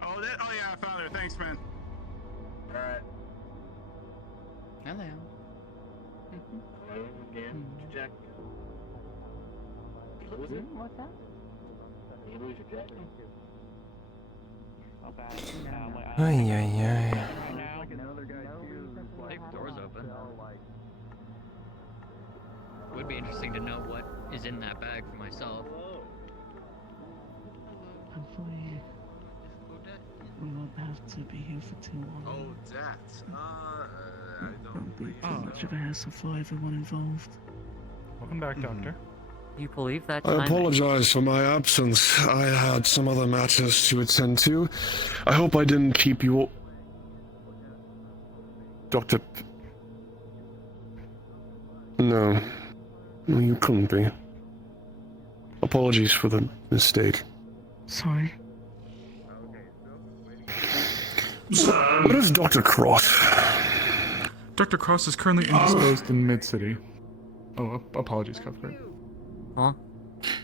Oh, yeah, I found her. Thanks, man. All right. Hello. Hello again. Jack. You lose it? What's that? You lose your jacket. Ay, ay, ay. Doors open. Would be interesting to know what is in that bag for myself. Hopefully, we won't have to be here for too long. Oh, that. I don't Won't be too much of a hassle for everyone involved. Welcome back, Doctor. You believe that? I apologize for my absence. I had some other matters to attend to. I hope I didn't keep you all... Doctor... No. You couldn't be. Apologies for the mistake. Sorry. What is Dr. Cross? Dr. Cross is currently indisposed in Mid-City. Oh, apologies, Cuthbert. Huh?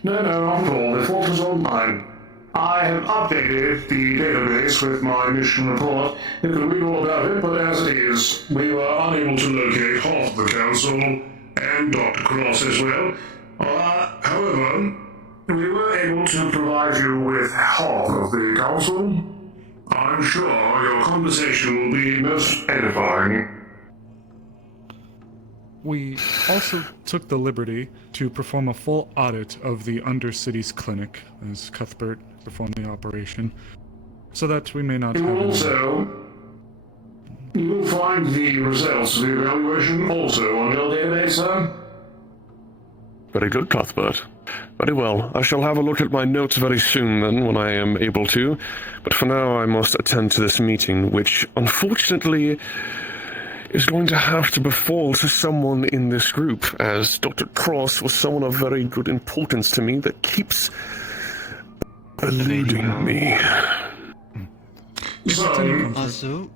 No, not at all. The fault is on mine. I have updated the database with my mission report. You can read all about it, but as it is, We were unable to locate half the council, and Dr. Cross as well. However, we were able to provide you with half of the council. I'm sure your conversation will be most edifying. We also took the liberty to perform a full audit of the Undercity's clinic, as Cuthbert performed the operation, so that we may not have... Also, you will find the results of the evaluation also on your database, sir. Very good, Cuthbert. Very well. I shall have a look at my notes very soon, then, when I am able to. But for now, I must attend to this meeting, which, unfortunately, is going to have to befall to someone in this group, as Dr. Cross was someone of very good importance to me that keeps eluding me. Also,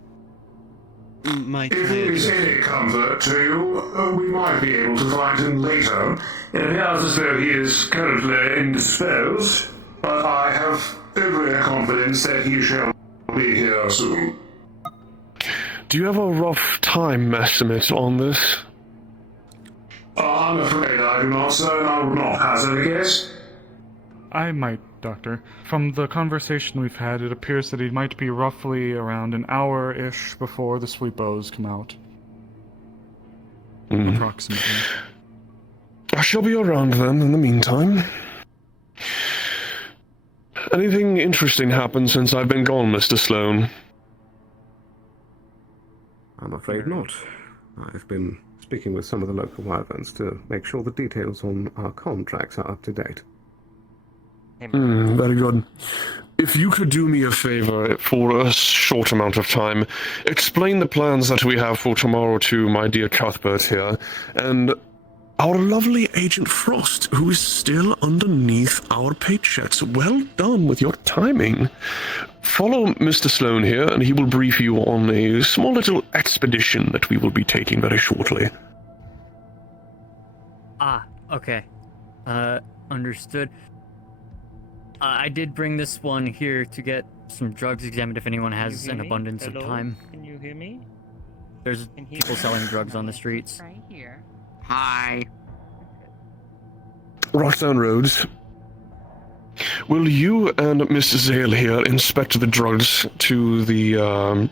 if it is any comfort to you, we might be able to find him later. It appears as though he is currently indisposed, but I have every confidence that he shall be here soon. Do you have a rough time estimate on this? I'm afraid I do not, sir, and I would not hazard a guess. I might, Doctor. From the conversation we've had, it appears that he might be roughly around an hour-ish before the sweepos come out. Approximately. I shall be around then, in the meantime. Anything interesting happened since I've been gone, Mr. Sloane? I'm afraid not. I've been speaking with some of the local wyverns to make sure the details on our contracts are up to date. Very good. If you could do me a favor for a short amount of time, explain the plans that we have for tomorrow to my dear Cuthbert here, and our lovely Agent Frost, who is still underneath our paychecks. Well done with your timing. Follow Mr. Sloan here, and he will brief you on a small little expedition that we will be taking very shortly. Okay. Understood. I did bring this one here to get some drugs examined if anyone has an abundance of time. Can you hear me? There's people selling drugs on the streets. Right here. Hi. Roxanne Rhodes, will you and Miss Zale here inspect the drugs to the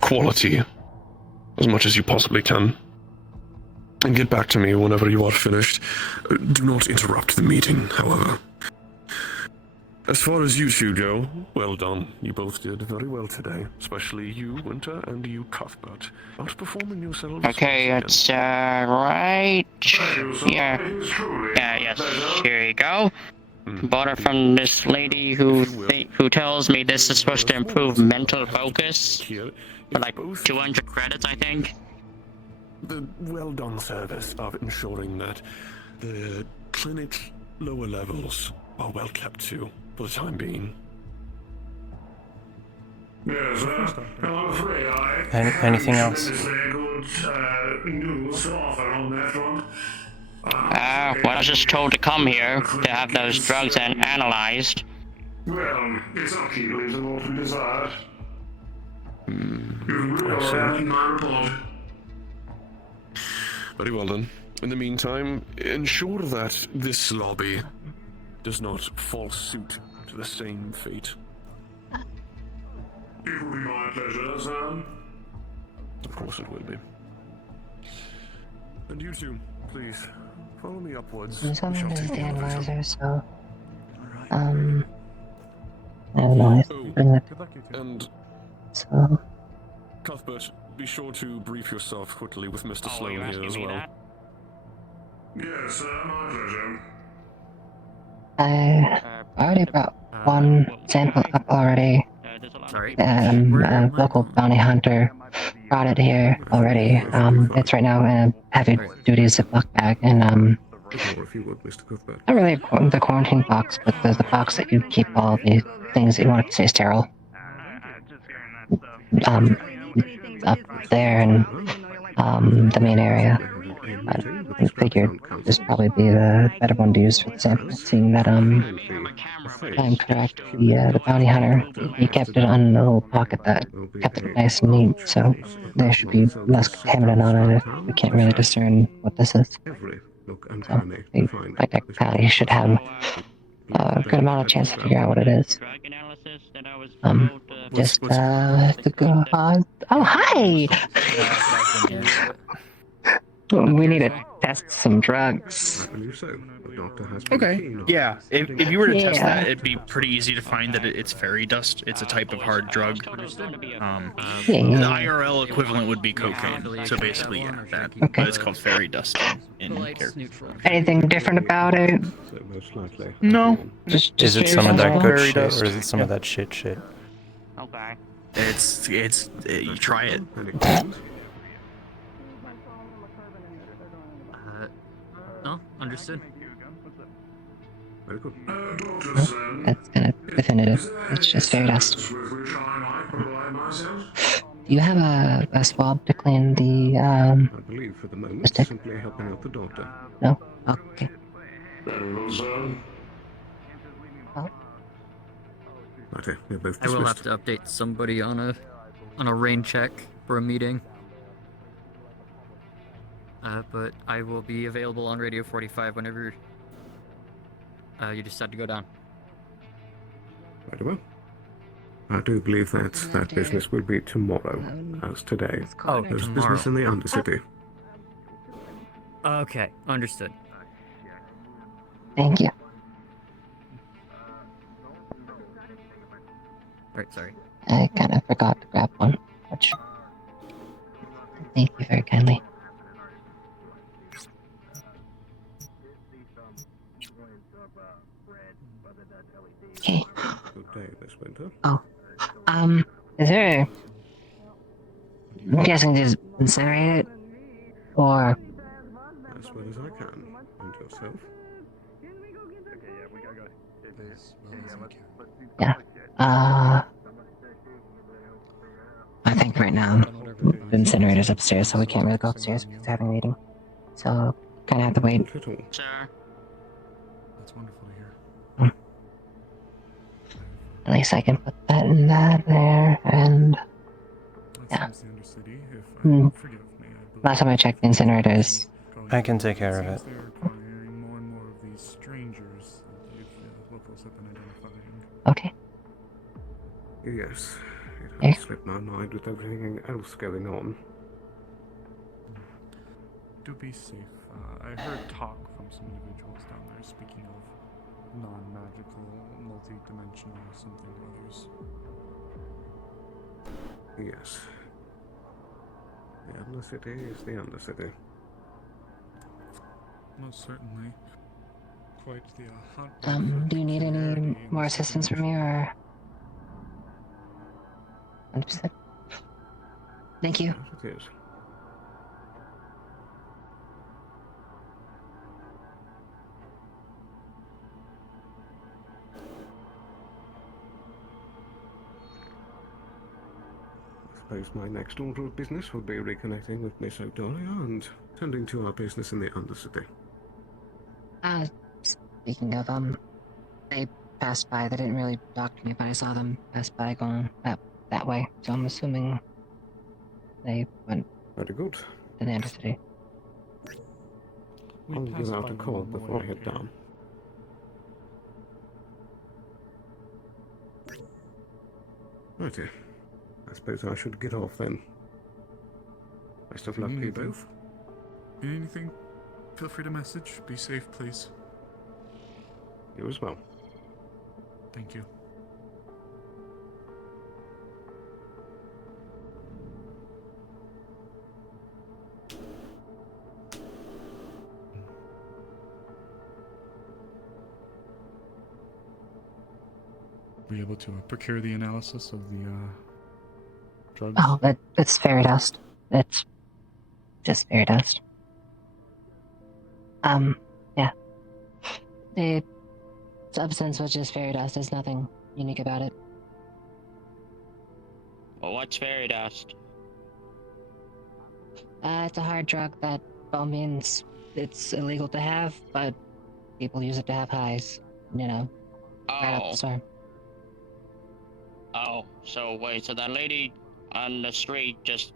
quality as much as you possibly can? And get back to me whenever you are finished. Do not interrupt the meeting, however. As far as you two go, well done. You both did very well today, especially you, Winter, and you, Cuthbert. Outperforming yourselves. Okay, it's right. Yeah. Yes. Here you go. Bought it from this lady who tells me this is supposed to improve mental focus for like 200 credits, I think. The well-done service of ensuring that the clinic lower levels are well kept to for the time being. Yes, I'm afraid I Anything else? good news to offer on that front. Well, I was just told to come here to have those drugs analyzed. Well, it's upkeep leaves a more to be desired. You can read all that in my report. Very well then. In the meantime, ensure that this lobby does not fall suit to the same fate. It will be my pleasure, Sam. Of course it will be. And you two, please, follow me upwards. I'm summoned as the analyzer, so... I don't know if I'm bring that... And... So... Cuthbert, be sure to brief yourself quickly with Mr. Sloan here as well. Yes, sir, my pleasure. I already brought one sample up already. Sorry. A local bounty hunter brought it here already. It's right now in a heavy duty Ziploc bag, and If you would, Mr. Cuthbert. not really the quarantine box, but the box that you keep all the things that you want to stay sterile. Up there in the main area. I figured this would probably be the better one to use for the sample, seeing that, if I'm correct, the bounty hunter, he kept it on a little pocket that kept it nice and neat, so there should be less contaminant on it if we can't really discern what this is. So, my technicality should have a good amount of chance to figure out what it is. Just, to go on. Oh, hi! We need to test some drugs. Okay. Yeah. If you were to test that, it'd be pretty easy to find that it's fairy dust. It's a type of hard drug. The IRL equivalent would be cocaine. So basically, yeah, that. Okay. But it's called fairy dust in character. Anything different about it? No. Is it some of that good Fairy shit, dust. or is it some of that shit? Okay. It's you try it. No, understood. Very good. That's kind of definitive. It's just fairy dust. Do you have a swab to clean the, I believe for the moment, stick? simply helping out the doctor. No? Okay. Very well, sir. Righty, we're both I will have dismissed. to update somebody on a rain check for a meeting. But I will be available on Radio 45 whenever you decide to go down. Very well. I do believe that business will be tomorrow, as today. Oh, There's tomorrow. business in the Undercity. Okay, understood. Thank you. Alright, sorry. I kind of forgot to grab one, which... Thank you very kindly. Hey. Good day, Miss Winter. Oh. Is there... I'm guessing just incinerate it? Or... As well as I can. And yourself? Yeah. I think right now the incinerator's upstairs, so we can't really go upstairs because we're having a meeting. So, kinda have to wait. Sure. That's wonderful to hear. At least I can put that in that there, and... Yeah. Last time I checked, the incinerators... I can take care of it. More and more of these strangers that locals have been identifying. Okay. Yes. It has slipped my mind with everything else going on. Do be safe. I heard talk from some individuals down there speaking of non-magical, multi-dimensional something others. Yes. The Undercity is the Undercity. Most certainly. Quite the hunt. Do you need any more assistance from me, or... Understood. Thank you. Yes, it is. I suppose my next order of business will be reconnecting with Miss O'Donnell and tending to our business in the Undercity. Speaking of, they passed by. They didn't really talk to me, but I saw them pass by going that way. So I'm assuming they went very good to the Undercity. I'll give out a call before I head down. Righty. I suppose I should get off then. Best of luck to you both. Need anything? Feel free to message. Be safe, please. You as well. Thank you. Were you able to procure the analysis of the drugs? Oh, that's fairy dust. It's just fairy dust. Yeah. The substance was just fairy dust. There's nothing unique about it. Well, what's fairy dust? It's a hard drug that, well, means it's illegal to have, but people use it to have highs. You know. Right up the storm. Oh, so wait, so that lady on the street just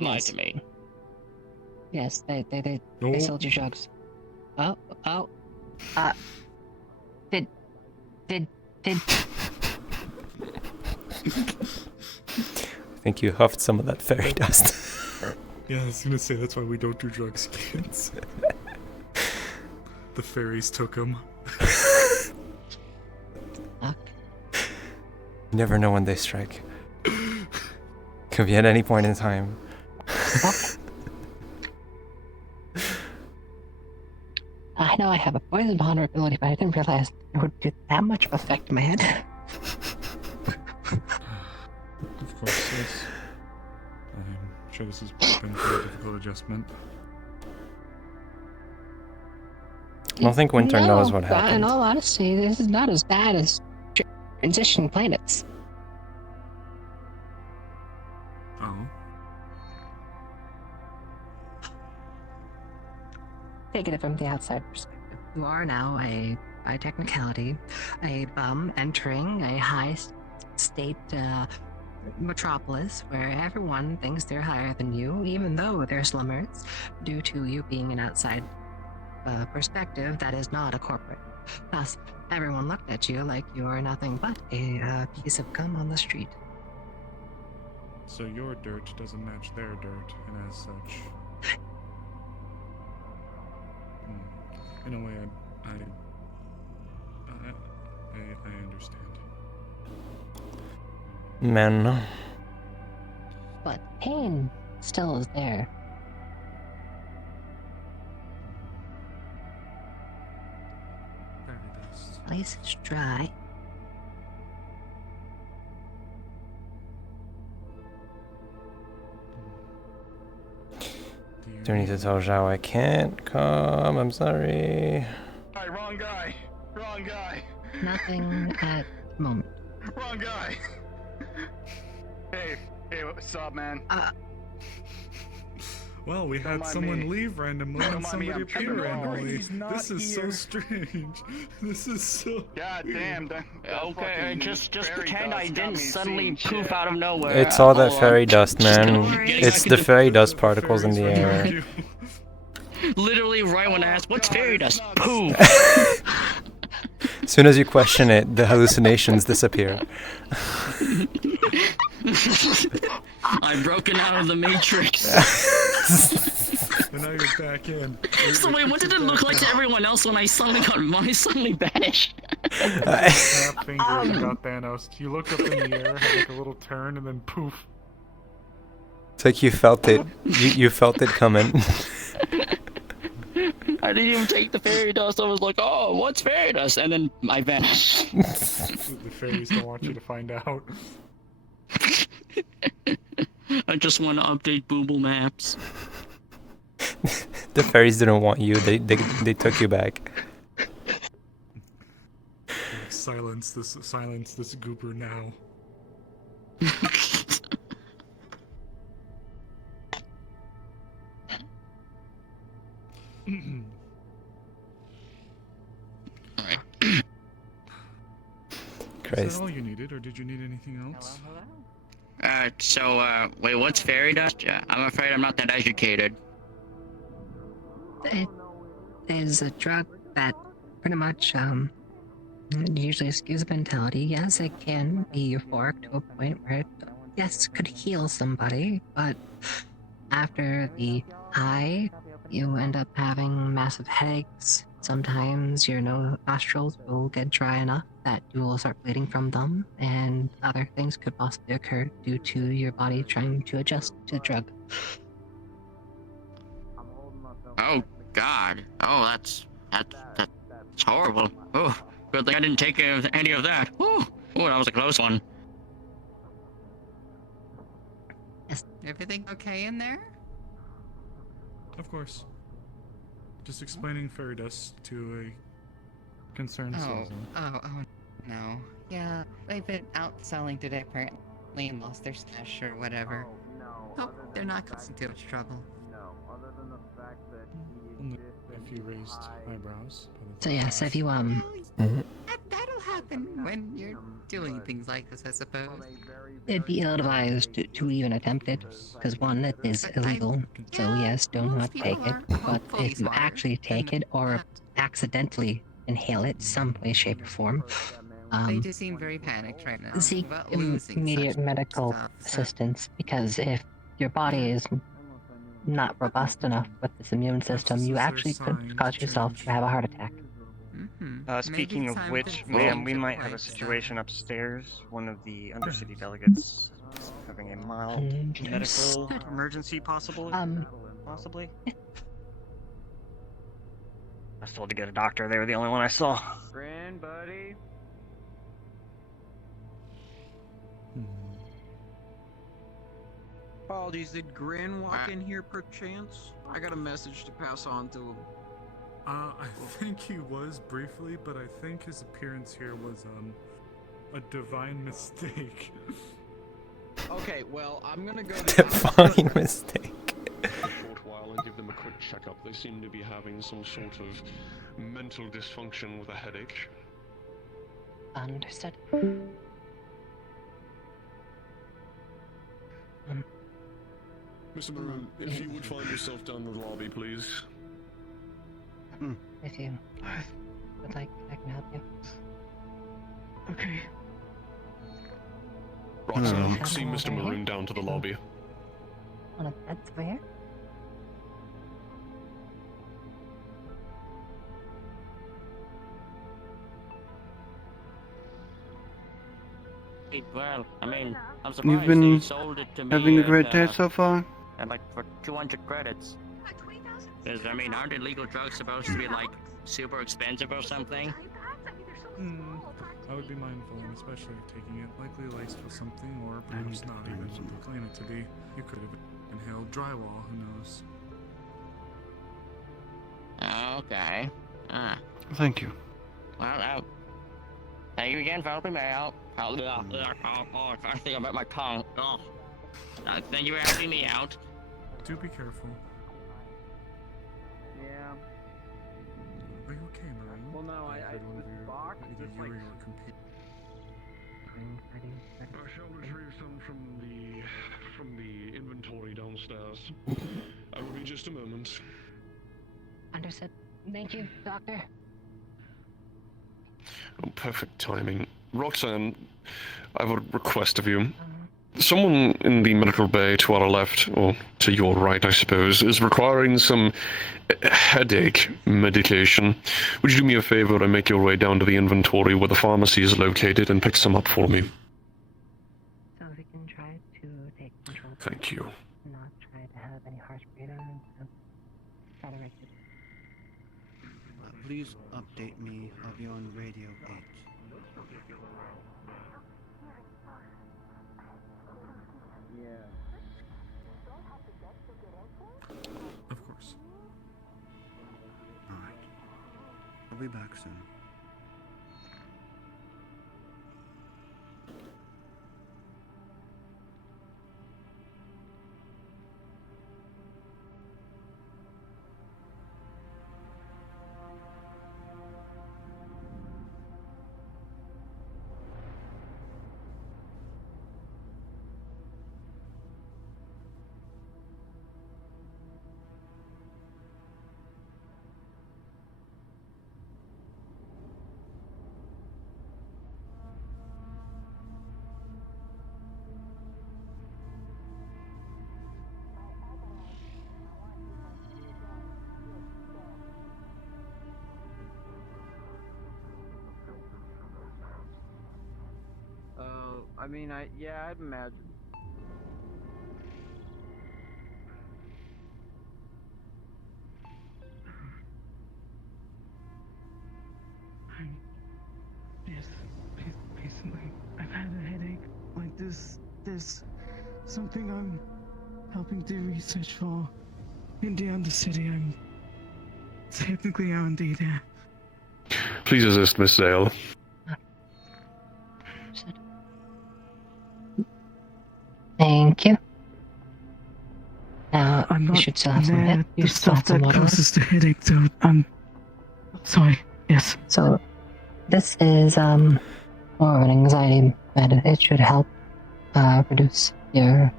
lied to me. Yes, they sold you drugs. Did I think you huffed some of that fairy dust. Yeah, I was gonna say that's why we don't do drug scans. The fairies took them. You never know when they strike. Could be at any point in time. I know I have a poison vulnerability, but I didn't realize it would do that much of effect in my head. Of course, yes. I'm sure this has been a difficult adjustment. I don't think Winter knows what In happened. all honesty, this is not as bad as transition planets. Oh. Taking it from the outside perspective, you are now by technicality, a bum entering a high-state metropolis where everyone thinks they're higher than you, even though they're slummers, due to you being an outside perspective that is not a corporate. Thus, everyone looked at you like you were nothing but a piece of gum on the street. So your dirt doesn't match their dirt, and as such... In a way, I understand. Men. But pain still is there. Place is dry. Do I need to tell Zhao I can't come? I'm sorry. Wrong guy. Wrong guy. Nothing at the moment. Wrong guy. Hey, what's up, man? Well, we had someone leave randomly and somebody appear randomly. This is so strange. This is so. God damn. Okay, just pretend I didn't suddenly poof out of nowhere. It's all that fairy dust, man. It's the fairy dust particles in the air. Literally right when I asked, what's fairy dust? Poof! As soon as you question it, the hallucinations disappear. I've broken out of the matrix. And now you're back in. So wait, what did it look like to everyone else when I suddenly vanished? Snap fingers and got Thanos. You looked up in the air, had like a little turn, and then poof. It's like you felt it. You felt it coming. I didn't even take the fairy dust. I was like, oh, what's fairy dust? And then I vanished. The fairies don't want you to find out. I just want to update Google Maps. The fairies didn't want you. They took you back. Silence this goober now. Christ. Is that all you needed, or did you need anything else? Wait, what's fairy dust? Yeah, I'm afraid I'm not that educated. It is a drug that pretty much, usually skews the mentality. Yes, it can be euphoric to a point where it, yes, could heal somebody, but after the high, you end up having massive headaches. Sometimes your nostrils will get dry enough that you will start bleeding from them, and other things could possibly occur due to your body trying to adjust to the drug. Oh God! Oh, that's horrible. Oh, good thing I didn't take any of that. Oh, that was a close one. Everything okay in there? Of course. Just explaining fairy dust to a concerned citizen. Oh, no. Yeah, they've been out selling today apparently and lost their stash or whatever. Hope they're not causing too much trouble. If you raised eyebrows. So yes, if you That'll happen when you're doing things like this, I suppose. it'd be ill-advised to even attempt it, because one, it is illegal, so yes, do not take it, but if you actually take it or accidentally inhale it some way, shape, or form, they do seem very panicked right now. seek about losing immediate such medical stuff, so- assistance, because if your body is not robust enough with this immune system, you actually could cause yourself to have a heart attack. Speaking of which, ma'am, we might have a situation upstairs. One of the Undercity delegates is having a mild medical emergency, possibly. Possibly. I was told to get a doctor. They were the only one I saw. Friend, buddy. Apologies, did Grin walk in here perchance? I got a message to pass on to him. I think he was briefly, but I think his appearance here was a divine mistake. Okay, well, I'm gonna go. Divine mistake. A short while and give them a quick checkup. They seem to be having some sort of mental dysfunction with a headache. Understood. Mr. Maroon, if you would find yourself down in the lobby, please. If you would like, I can help you. Okay. Roxanne, see Mr. Maroon down to the lobby. One of the beds over here. Well, I mean, I'm surprised You've been they sold it to me having a great at, day so far? at like for 200 credits. Because, I mean, aren't illegal drugs supposed to be like super expensive or something? I would be mindful, and especially of taking it likely laced with something, or perhaps not even what they claim it to be. You could have inhaled drywall, who knows? Okay. Thank you. Well, thank you again for helping me out. I think I bit my tongue. Thank you for helping me out. Do be careful. Yeah. Are you okay, Marine? Well, no, this box just like. I shall retrieve some from the inventory downstairs. I will be just a moment. Understood. Thank you, Doctor. Oh, perfect timing. Roxanne, I have a request of you. Someone in the medical bay to our left, or to your right, I suppose, is requiring some headache medication. Would you do me a favor and make your way down to the inventory where the pharmacy is located and pick some up for me? So we can try to take control. Thank you. Not try to have any harsh breathing and try to regulate. Please update me. I'll be on Radio 8. Yeah. Of course. Alright. I'll be back soon. I mean, yeah, I'd imagine. Recently, I've had a headache like this. There's something I'm helping do research for in the Undercity. I'm technically R&D there. Please assist Miss Zale. Thank you. Now, you should still have some there, the stuff that causes the headache, so I'm sorry. Yes. So, this is more of an anxiety med. It should help reduce your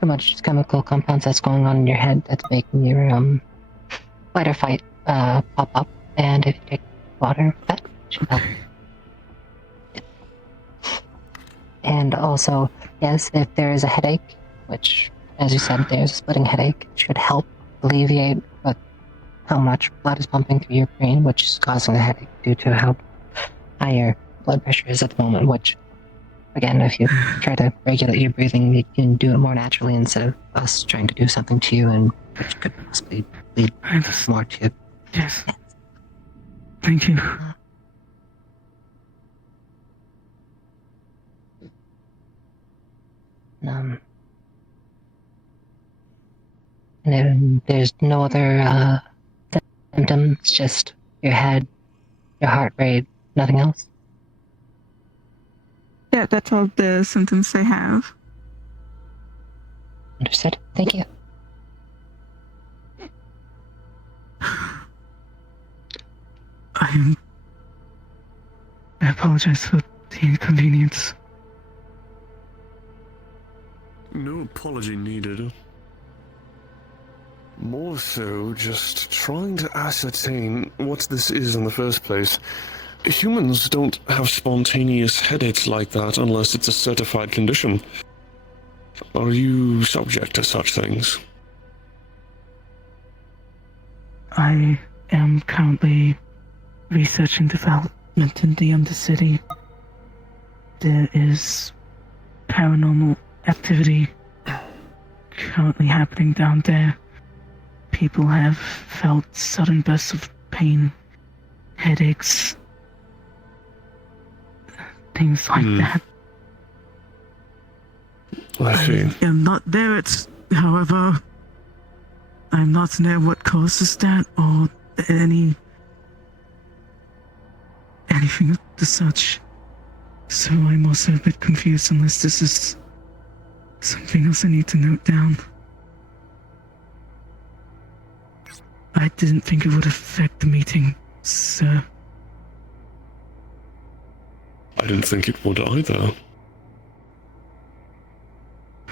too much chemical compounds that's going on in your head that's making your fight or fight pop up. And if you take water, that should help. And also, yes, if there is a headache, which, as you said, there's a splitting headache, it should help alleviate with how much blood is pumping through your brain, which is causing the headache due to how high your blood pressure is at the moment, which, again, if you try to regulate your breathing, you can do it more naturally instead of us trying to do something to you, and which could possibly lead more to... Yes. Thank you. And then there's no other symptoms, just your head, your heart rate, nothing else? Yeah, that's all the symptoms they have. Understood. Thank you. I apologize for the inconvenience. No apology needed. More so, just trying to ascertain what this is in the first place. Humans don't have spontaneous headaches like that unless it's a certified condition. Are you subject to such things? I am currently research and development in the Undercity. There is paranormal activity currently happening down there. People have felt sudden bursts of pain, headaches, things like that. I see. I am not there. However, I'm not near what causes that or anything of such. So I'm also a bit confused unless this is something else I need to note down. I didn't think it would affect the meeting, sir. I didn't think it would either.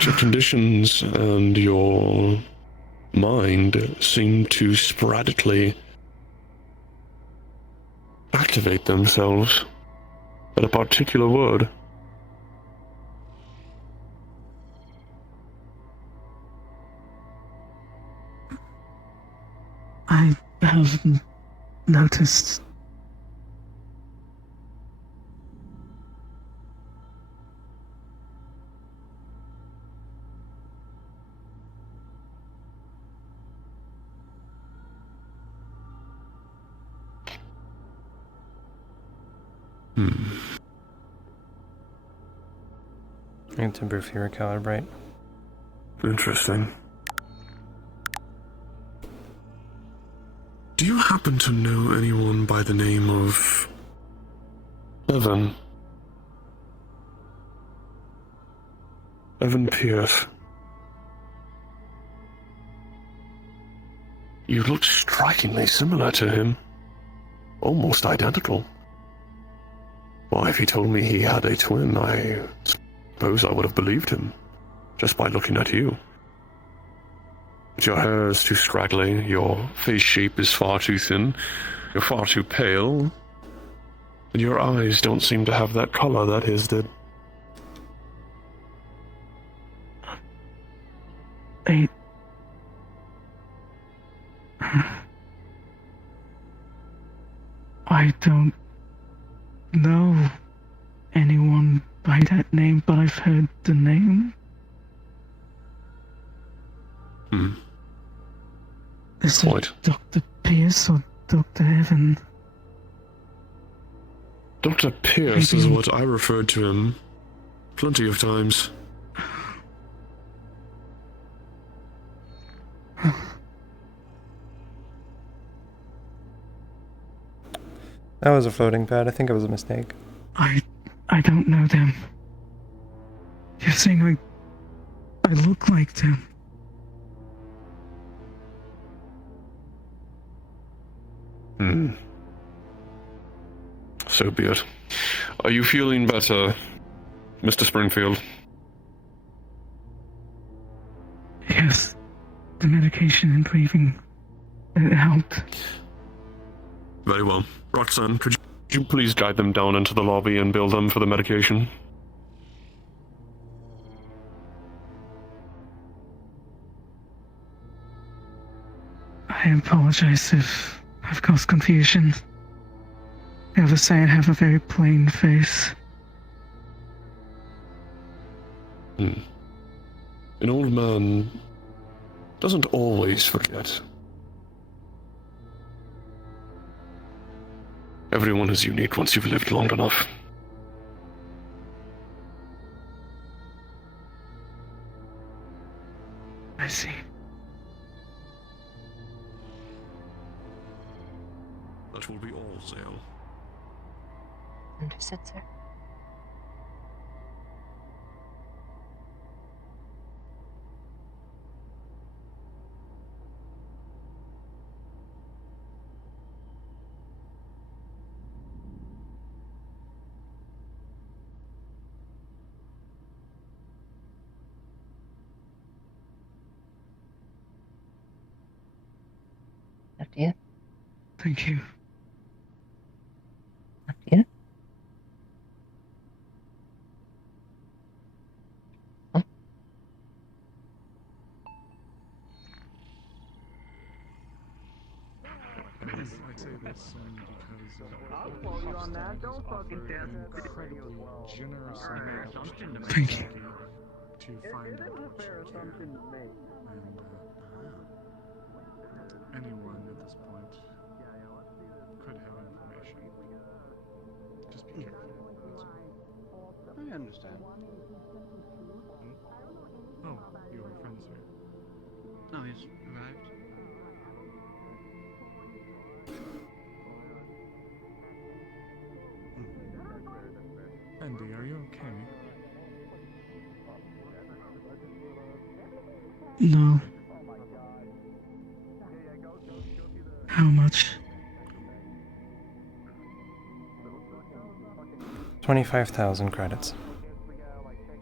Your conditions and your mind seem to sporadically activate themselves at a particular word. I haven't noticed. I need to briefly recalibrate. Interesting. Do you happen to know anyone by the name of Evan? Evan Pierce. You look strikingly similar to him. Almost identical. Why, if he told me he had a twin, I suppose I would have believed him, just by looking at you. But your hair is too scraggly, your face shape is far too thin, you're far too pale, and your eyes don't seem to have that color that his did. I don't know anyone by that name, but I've heard the name. Is it Dr. Pierce or Dr. Evan? Dr. Pierce is what I referred to him plenty of times. That was a floating pad. I think it was a mistake. I don't know them. You're saying I look like them. So be it. Are you feeling better, Mr. Springfield? Yes. The medication and breathing, it helped. Very well. Roxanne, could you please guide them down into the lobby and bill them for the medication? I apologize if I've caused confusion. The others say I have a very plain face. An old man doesn't always forget. Everyone is unique once you've lived long enough. I see. That will be all, Zale. Understood, sir. After you. Thank you. After you. I say this because I'll quote you on that. Don't fucking test incredibly generous amount Thank you. to find out what fair you can. assumption to make. And anyone at this point could have information. Just be careful. understand. Oh, your friend's here. Oh, he's arrived. Andy, are you okay? No. How much? 25,000 credits.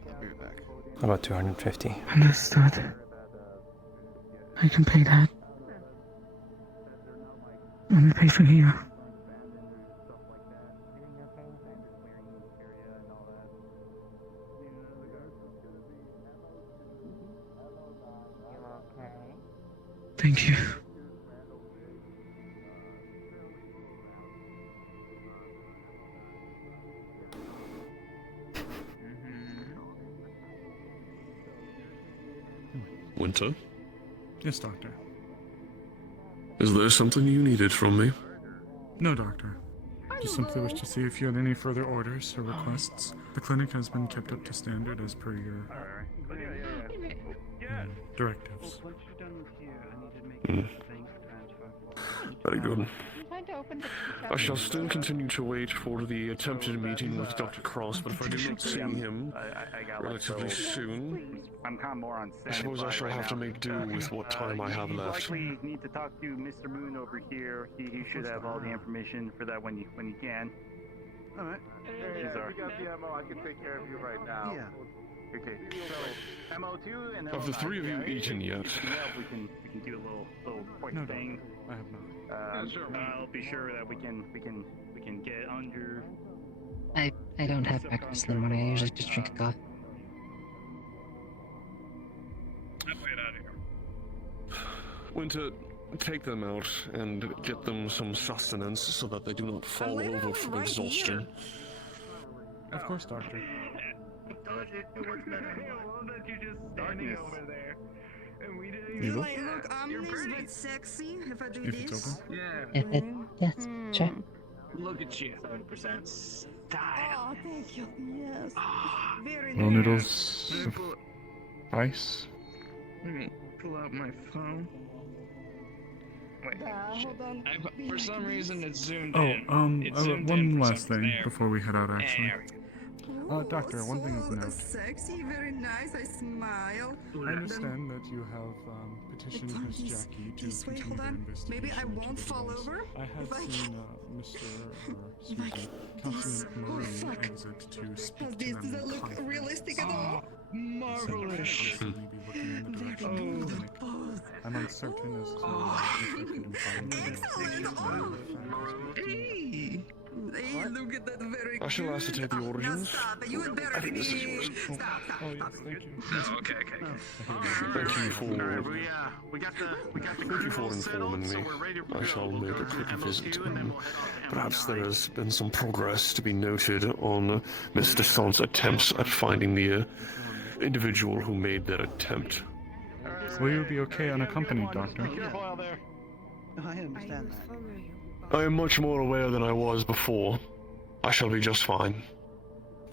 I'll be right back. About 250. Understood. I can pay that. Let me pay for here. Thank you. Winter? Yes, Doctor. Is there something you needed from me? No, Doctor. Just simply wish to see if you had any further orders or requests. The clinic has been kept up to standard as per your directives. Very good. I shall still continue to wait for the attempted meeting with Dr. Cross, but if I do not see him relatively soon, I suppose I shall have to make do with what time I have left. Likely need to talk to Mr. Moon over here. He should have all the information for that when you can. All right. These are. We got the ammo. I can take care of you right now. Yeah. Okay. So MO2 and Have the three of you eaten yet? Yeah, we can do a little quick No, thing. I have not. I'll be sure that we can get under. I don't have breakfast in the morning. I usually just drink a coffee. Winter, take them out and get them some sustenance so that they do not fall over from exhaustion. Of course, Doctor. You like look ominous but sexy if I do If it's this? open? Yes, sure. Look at you. 100% style. Oh, thank you. Yes. Very Little nice. noodles of ice. Let me pull out my phone. Wait, Hold on. for some reason it's zoomed Oh, in. It's zoomed one in for last some thing reason. before we head out, actually. There we go. Doctor, one thing of So note. sexy, very nice. I smile. I understand that you have petitioned Miss Jackie to This way, continue hold the on. investigation. Maybe I won't into the fall device. over. I had if I seen Councilman Marie fuck. exit to speak Does to this them does in it look confidence. realistic at all? Marvelous. Constantly be looking in the direction of the clinic. I'm uncertain as to if I could find Hey, look at that very I shall ascertain the Now origins. stop it. You would better I think this is yours. Stop, stop, Oh, yes, stop. thank you. Oh, okay. Thank you for We got the Thank you for informing me. I shall make a quick visit. Perhaps there has been some progress to be noted on Miss Descent's attempts at finding the individual who made that attempt. Will you be okay unaccompanied, Doctor? I understand that. I am much more aware than I was before. I shall be just fine.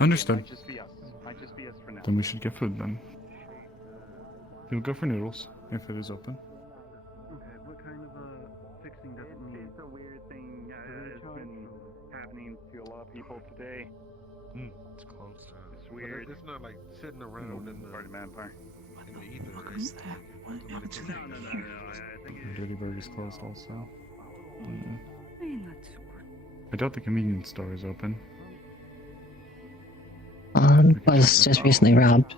Understood. Just be us. Might just be us for now. Then we should get food then. You'll go for noodles, if it is open. Okay, what kind of fixing does it need? It's a weird thing that's been happening to a lot of people today. It's closed. It's weird. It's not like sitting around in the Part of vampire. in the ether. What is that? What happened to that? No. I think The Dirty Bird is closed also. I'm not sure. I doubt the convenience store is open. Was just recently robbed.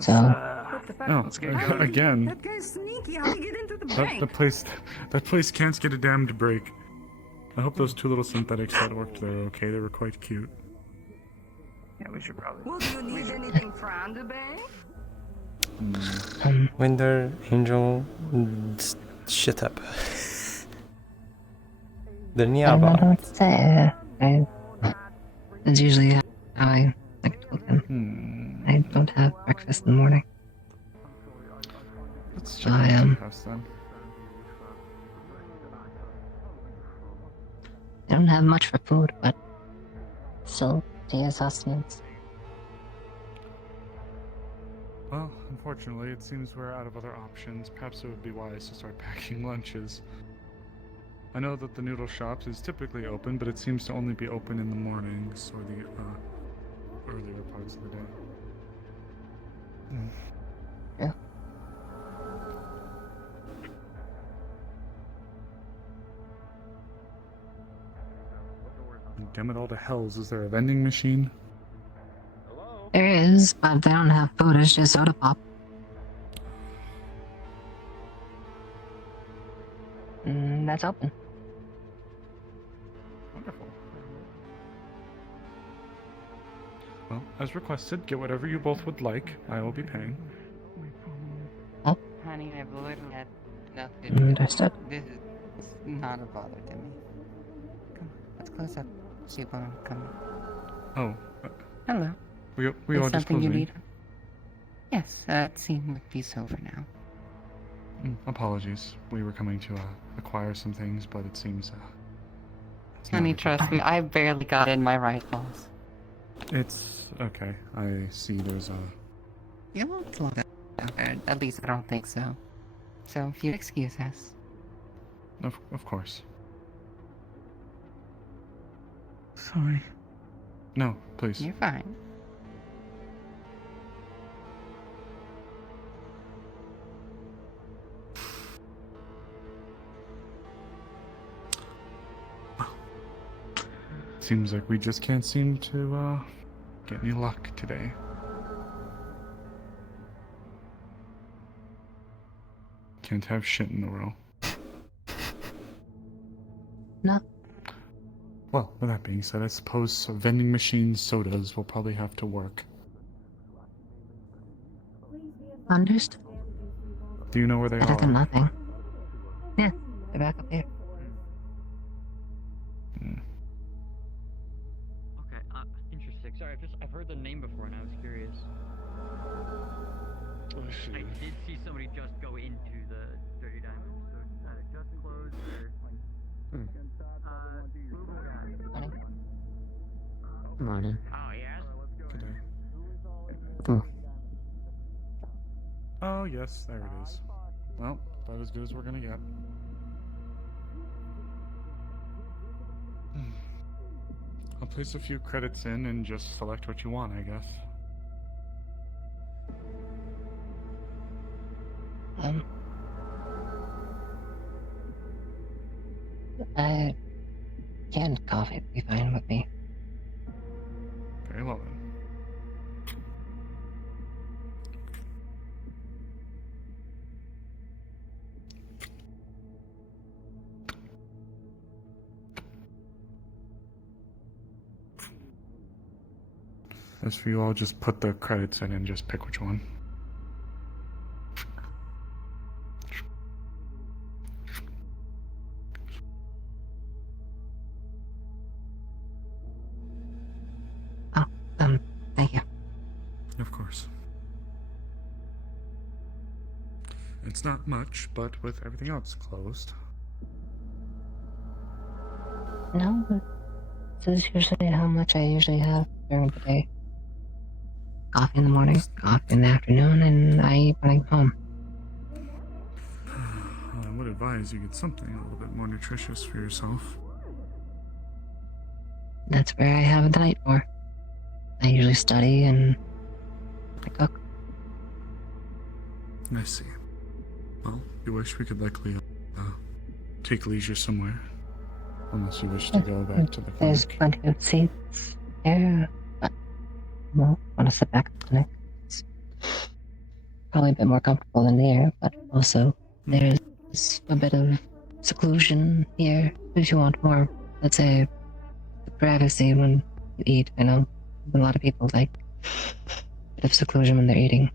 So. What the fuck? Oh, again. That guy's sneaky. How did he get into the That bank? place can't get a damned break. I hope those two little synthetics that worked there are okay. They were quite cute. Yeah, we should probably. Well, do you need anything from the bank? Winder, Angel, shit up. The I don't know Niaba. what to say. That's usually how I told him. I don't have breakfast in the morning. Let's So check I out the house then. I don't have much for food, but still, tea is sustenance. Well, unfortunately, it seems we're out of other options. Perhaps it would be wise to start packing lunches. I know that the noodle shops is typically open, but it seems to only be open in the mornings or the earlier parts of the day. Yeah. And damn it all to hells, is there a vending machine? There is, but they don't have food, it's just soda pop. That's open. Wonderful. Well, as requested, get whatever you both would like. I will be paying. Honey, I've literally had nothing. Understood. This is not a bother to me. Come on, let's close up. See when I'm coming. Oh. Hello. We Is are just something you closing. need? Yes, it seemed like peace over now. Apologies. We were coming to acquire some things, but it seems it's not Honey, a good trust time. me, I barely got in my rifles. It's okay. I see there's a... You won't slow down there. At least I don't think so. So, if you excuse us. Of course. Sorry. No, please. You're fine. Seems like we just can't seem to get any luck today. Can't have shit in a row. No. Well, with that being said, I suppose vending machine sodas will probably have to work. Understood. Do you know where they Better than are? nothing. Yeah, they're back up here. Okay, interesting. Sorry, I've heard the name before and I was curious. I did see somebody just go into the Dirty Diamond, so it's either just closed or Morning. Oh, yes? Good day. Hmm. Oh, yes, there it is. Well, about as good as we're gonna get. I'll place a few credits in and just select what you want, I guess. Canned coffee would be fine with me. Very well then. As for you, I'll just put the credits in and just pick which one. Thank you. Of course. It's not much, but with everything else closed. No, but this is usually how much I usually have during the day. Coffee in the morning, coffee in the afternoon, and I eat when I come home. I would advise you get something a little bit more nutritious for yourself. That's where I have the night for. I usually study and I cook. I see. Well, you wish we could likely take leisure somewhere. Unless you wish to go back to the There's clinic. plenty of seats there, but well, want to sit back at the clinic. It's probably a bit more comfortable than there, but also there's a bit of seclusion here if you want more, let's say, privacy when you eat. I know a lot of people like a bit of seclusion when they're eating.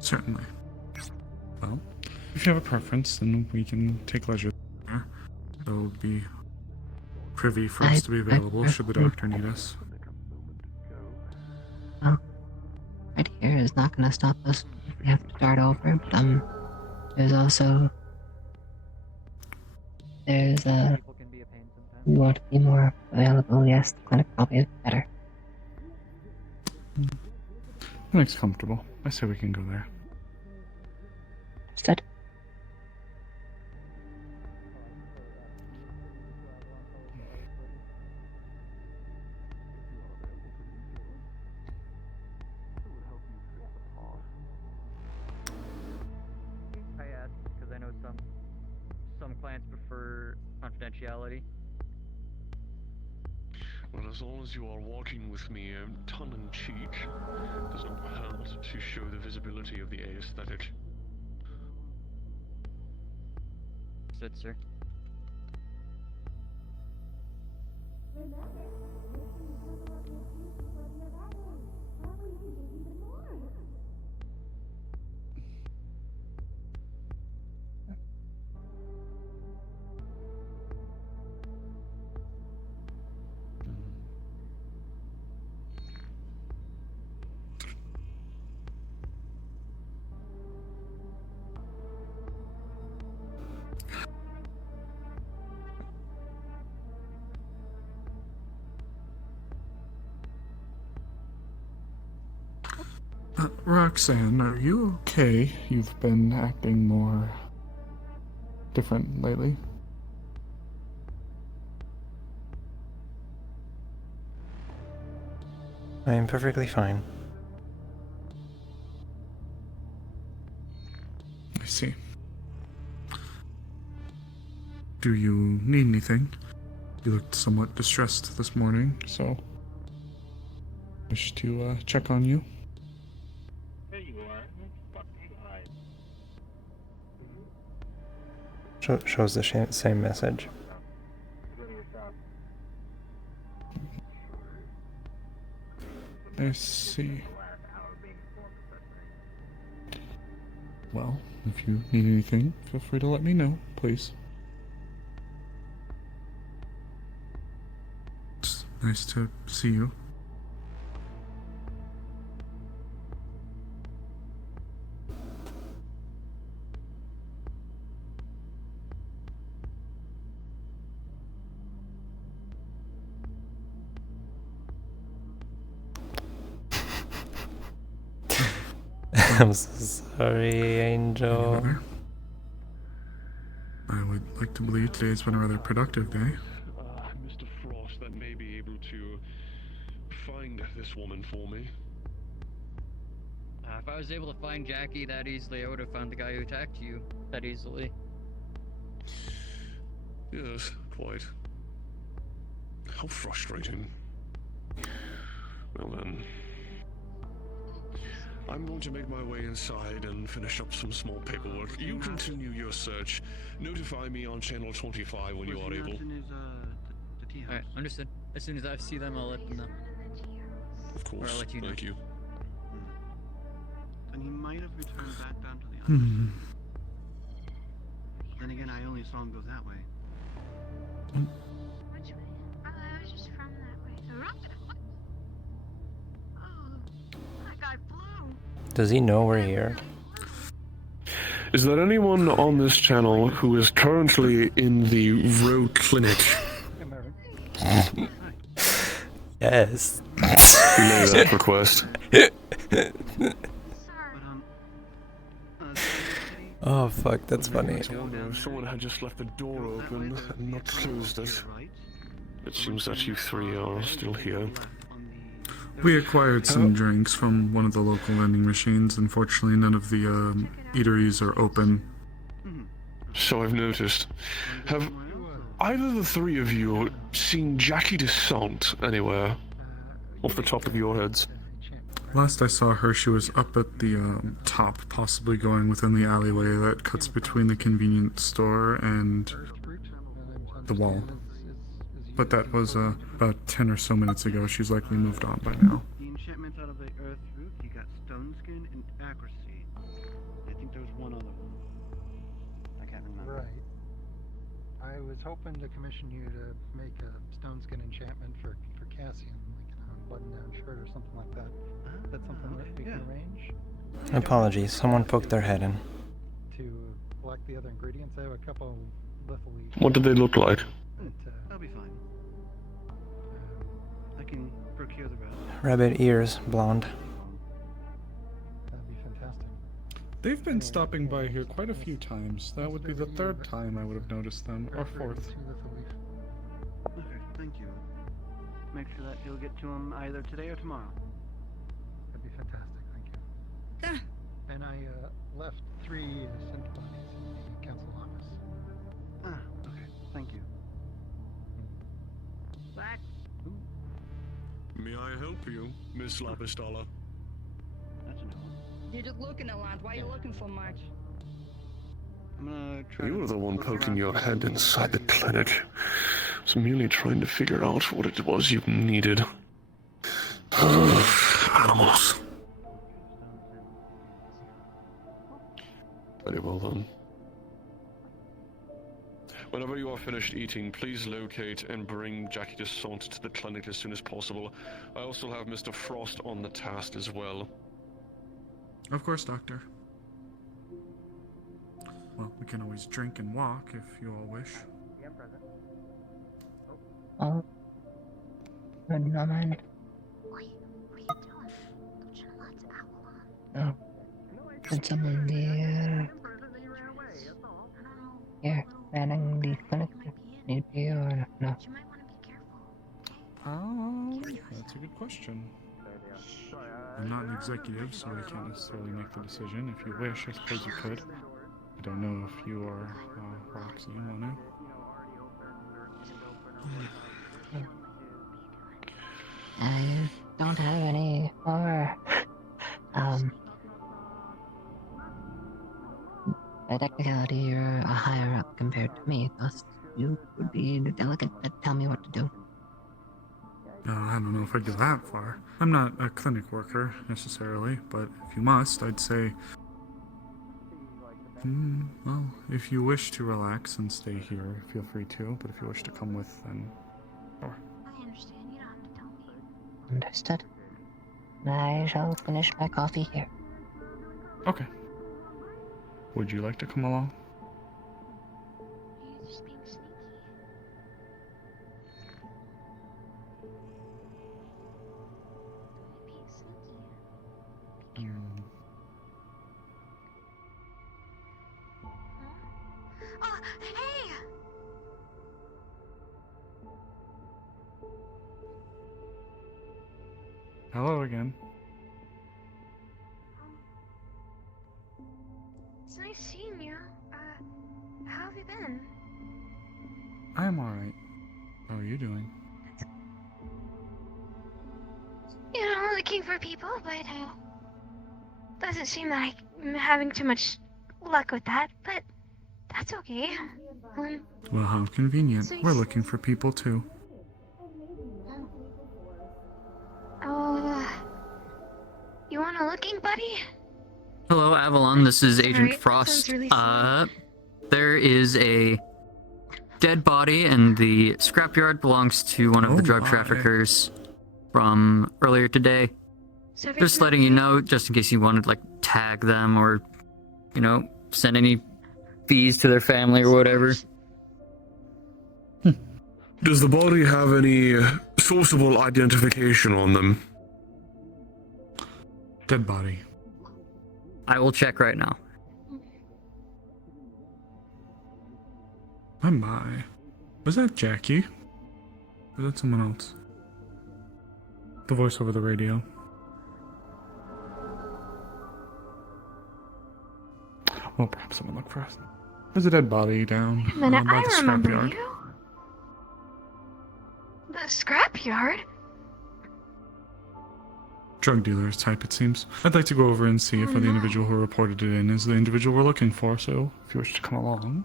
Certainly. Well, if you have a preference, then we can take leisure there. They'll be privy for us to be available should the doctor need us. Well, right here is not going to stop us if we have to start over, but there's also we want to be more available. Yes, the clinic probably is better. That makes comfortable. I say we can go there. Understood. I ask because I know some clients prefer confidentiality. Well, as long as you are walking with me tongue-in-cheek, does not hurt to show the visibility of the aesthetic. Sit, sir. Roxanne, are you okay? You've been acting more different lately. I am perfectly fine. I see. Do you need anything? You looked somewhat distressed this morning, so wish to check on you. There you are. Shows the same message. I see. Well, if you need anything, feel free to let me know, please. It's nice to see you. I'm so sorry, Angel. I would like to believe today's been a rather productive day. Mr. Frost, that may be able to find this woman for me. If I was able to find Jackie that easily, I would have found the guy who attacked you that easily. Yes, quite. How frustrating. Well then, I'm going to make my way inside and finish up some small paperwork. You continue your search. Notify me on channel 25 when you are able. Alright, understood. As soon as I see them, I'll let them know. Of course, Or I'll let you know. thank you. And he might have returned back down to the Hmm. Then again, I only saw him go that way. Which way? I was just from that way. Oh, that guy flew. Does he know we're here? Is there anyone on this channel who is currently in the road clinic? Yes. Relay that request. Oh fuck, that's funny. Someone had just left the door open and not closed it. It seems that you three are still here. We acquired some drinks from one of the local vending machines. Unfortunately, none of the eateries are open. So I've noticed. Have either of the three of you seen Jackie Descent anywhere? Off the top of your heads? Last I saw her, she was up at the top, possibly going within the alleyway that cuts between the convenience store and the wall. But that was about 10 or so minutes ago. She's likely moved on by now. The enchantment out of the earth root, you got stone skin and accuracy. I think there was one other one. I can't remember. Right. I was hoping to commission you to make a stone skin enchantment for Cassian, like a button-down shirt or something like that. That's something that we can arrange. Apologies, someone poked their head in. To collect the other ingredients, I have a couple lithally. What do they look like? That'll be fine. I can procure the rest. Rabbit ears, blonde. They've been stopping by here quite a few times. That would be the third time I would have noticed them, or fourth. Okay, thank you. Make sure that you'll get to him either today or tomorrow. That'd be fantastic, thank you. And I left 3 scent bodies in the council office. Okay, thank you. What? May I help you, Miss Lapistola? That's a no. You're just looking a lot. Why are you looking so much? I'm gonna try You to were the one look poking around your here. head inside the clinic. I was merely trying to figure out what it was you needed. Animals. Very well then. Whenever you are finished eating, please locate and bring Jackie Descent to the clinic as soon as possible. I also have Mr. Frost on the task as well. Of course, Doctor. Well, we can always drink and walk if you all wish. Yeah, I'm present. Oh. Good, no mind. What are you doing? Let's Avalon. No. Did someone here, manning the clinic need be or no? That's a good question. I'm not an executive, so I can't necessarily make the decision. If you wish, I suppose you could. I don't know if you or Roxanne want to. I don't have any more, by technicality, you're a higher up compared to me, thus you would be the delegate that tell me what to do. I don't know if I'd go that far. I'm not a clinic worker, necessarily, but if you must, I'd say... well, if you wish to relax and stay here, feel free to, but if you wish to come with, then... Sure. I understand. You don't have to tell me. Understood. I shall finish my coffee here. Okay. Would you like to come along? You're just being sneaky. Being sneaky. Oh, hey! Hello again. It's nice seeing you. How have you been? I'm alright. How are you doing? You know, looking for people, but doesn't seem that I'm having too much luck with that, but that's okay. Well, how convenient. So We're looking for people too. You want a looking buddy? Hello, Avalon. This is Agent Alright, that Frost. sounds really sweet. There is a dead body, and the scrapyard belongs to one of the drug traffickers from earlier today. So Just letting you know, just in case you wanted to, like, tag them or, you know, send any fees to their family or whatever. Does the body have any sourceable identification on them? Dead body. I will check right now. Oh my. Was that Jackie? Or was that someone else? The voice over the radio. Well, perhaps someone look for us. There's a dead body down Wait a minute, by I the remember scrapyard. you. The scrapyard? Drug dealer's type, it seems. I'd like to go over and see if the individual who reported it in is the individual we're looking for, so if you wish to come along.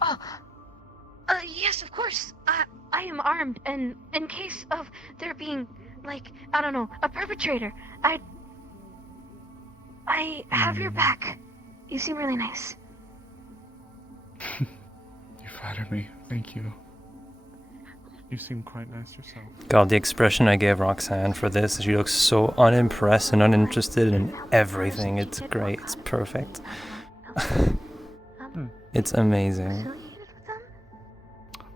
Yes, of course. I am armed, and in case of there being, like, I don't know, a perpetrator, I have your back. You seem really nice. You flatter me. Thank you. You seem quite nice yourself. God, the expression I gave Roxanne for this, she looks so unimpressed and uninterested in everything. It's great. It's perfect. It's amazing.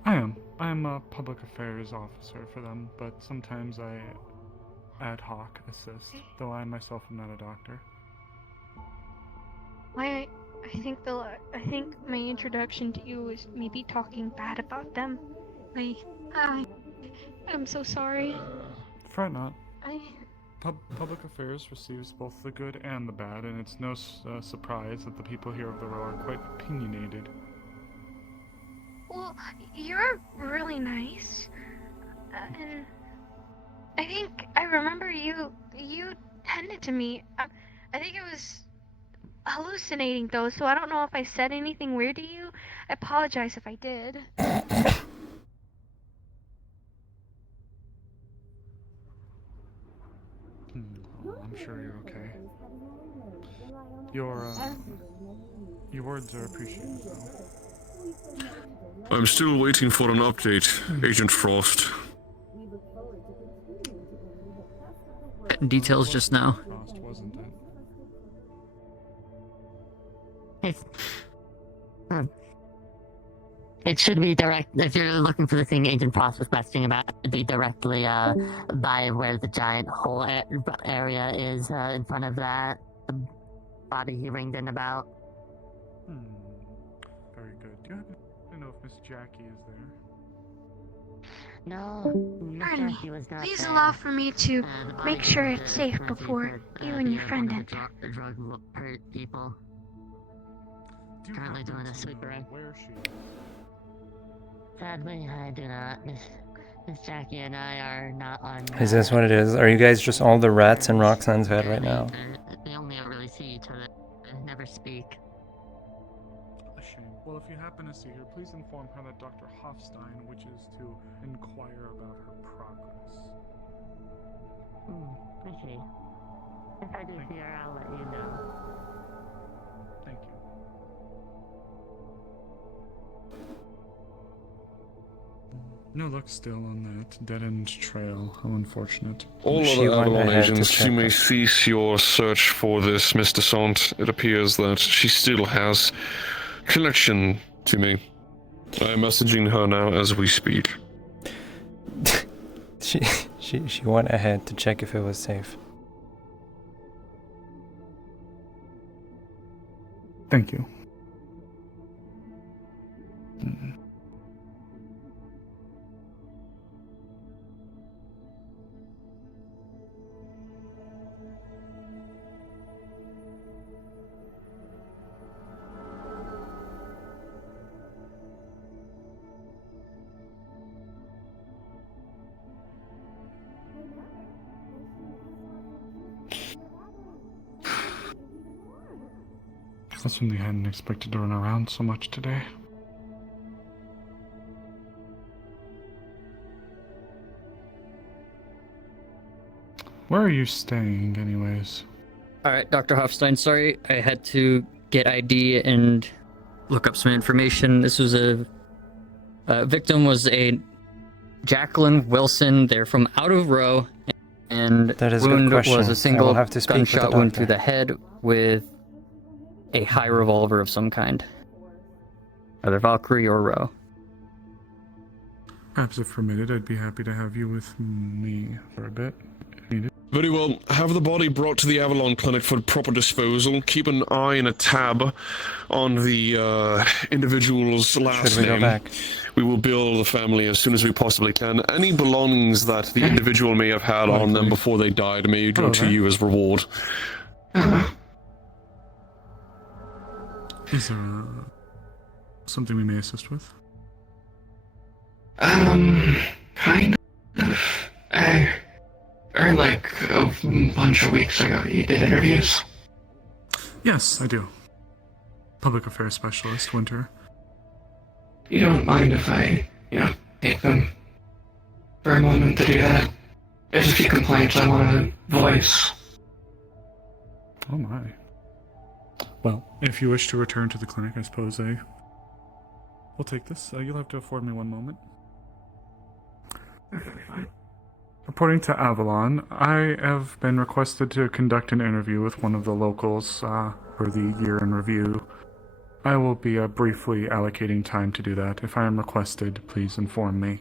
I am. I am a public affairs officer for them, but sometimes I ad hoc assist, though I myself am not a doctor. Why I think my introduction to you was maybe talking bad about them. I'm so sorry. Fret not. I Public affairs receives both the good and the bad, and it's no surprise that the people here of the row are quite opinionated. Well, you're really nice, and I think I remember you tended to me. I think it was hallucinating though, so I don't know if I said anything weird to you. I apologize if I did. I'm sure you're okay. Your words are appreciated, though. I'm still waiting for an update, Agent Frost. Details just now. Frost, wasn't it? It should be direct. If you're looking for the thing Agent Frost was questioning about, it'd be directly by where the giant hole area is in front of that body he ringed in about. Very good. Do you happen to know if Miss Jackie is there? No, Pardon me. Please allow for me to make sure it's safe before you and your friend enter. The drug hurt people. Currently doing a sweep around. Where is she? Sadly, I do not. Miss Jackie and I are not on. Is this what it is? Are you guys just all the rats in Roxanne's head right now? They only ever really see each other, never speak. A shame. Well, if you happen to see her, please inform her that Dr. Hofstein wishes to inquire about her progress. I see. If I do see her, I'll let you know. Thank you. No luck still on that dead-end trail. How unfortunate. All other Avalon agents, you may cease your search for this Miss Descent. It appears that she still has connection to me. I am messaging her now as we speak. She went ahead to check if it was safe. Thank you. I certainly hadn't expected to run around so much today. Where are you staying, anyways? Alright, Dr. Hofstein, sorry, I had to get ID and look up some information. This was a victim was a Jacqueline Wilson. They're from out of row, and that is wound a good question. was a single have to speak gunshot with the wound doctor. through the head with a high revolver of some kind. Either Valkyrie or Row. Perhaps if permitted, I'd be happy to have you with me for a bit, if needed. Very well. Have the body brought to the Avalon Clinic for proper disposal. Keep an eye and a tab on the individual's last Should we name. go back? We will bill the family as soon as we possibly can. Any belongings that the individual may have had on them before they died may go to you as reward. Is there something we may assist with? Kind of. I heard like a bunch of weeks ago you did interviews. Yes, I do. Public affairs specialist, Winter. You don't mind if I, take them for a moment to do that? There's a few complaints I want to voice. Oh my. Well, if you wish to return to the clinic, I suppose I will take this. You'll have to afford me one moment. Okay, fine. Reporting to Avalon, I have been requested to conduct an interview with one of the locals for the year in review. I will be briefly allocating time to do that. If I am requested, please inform me.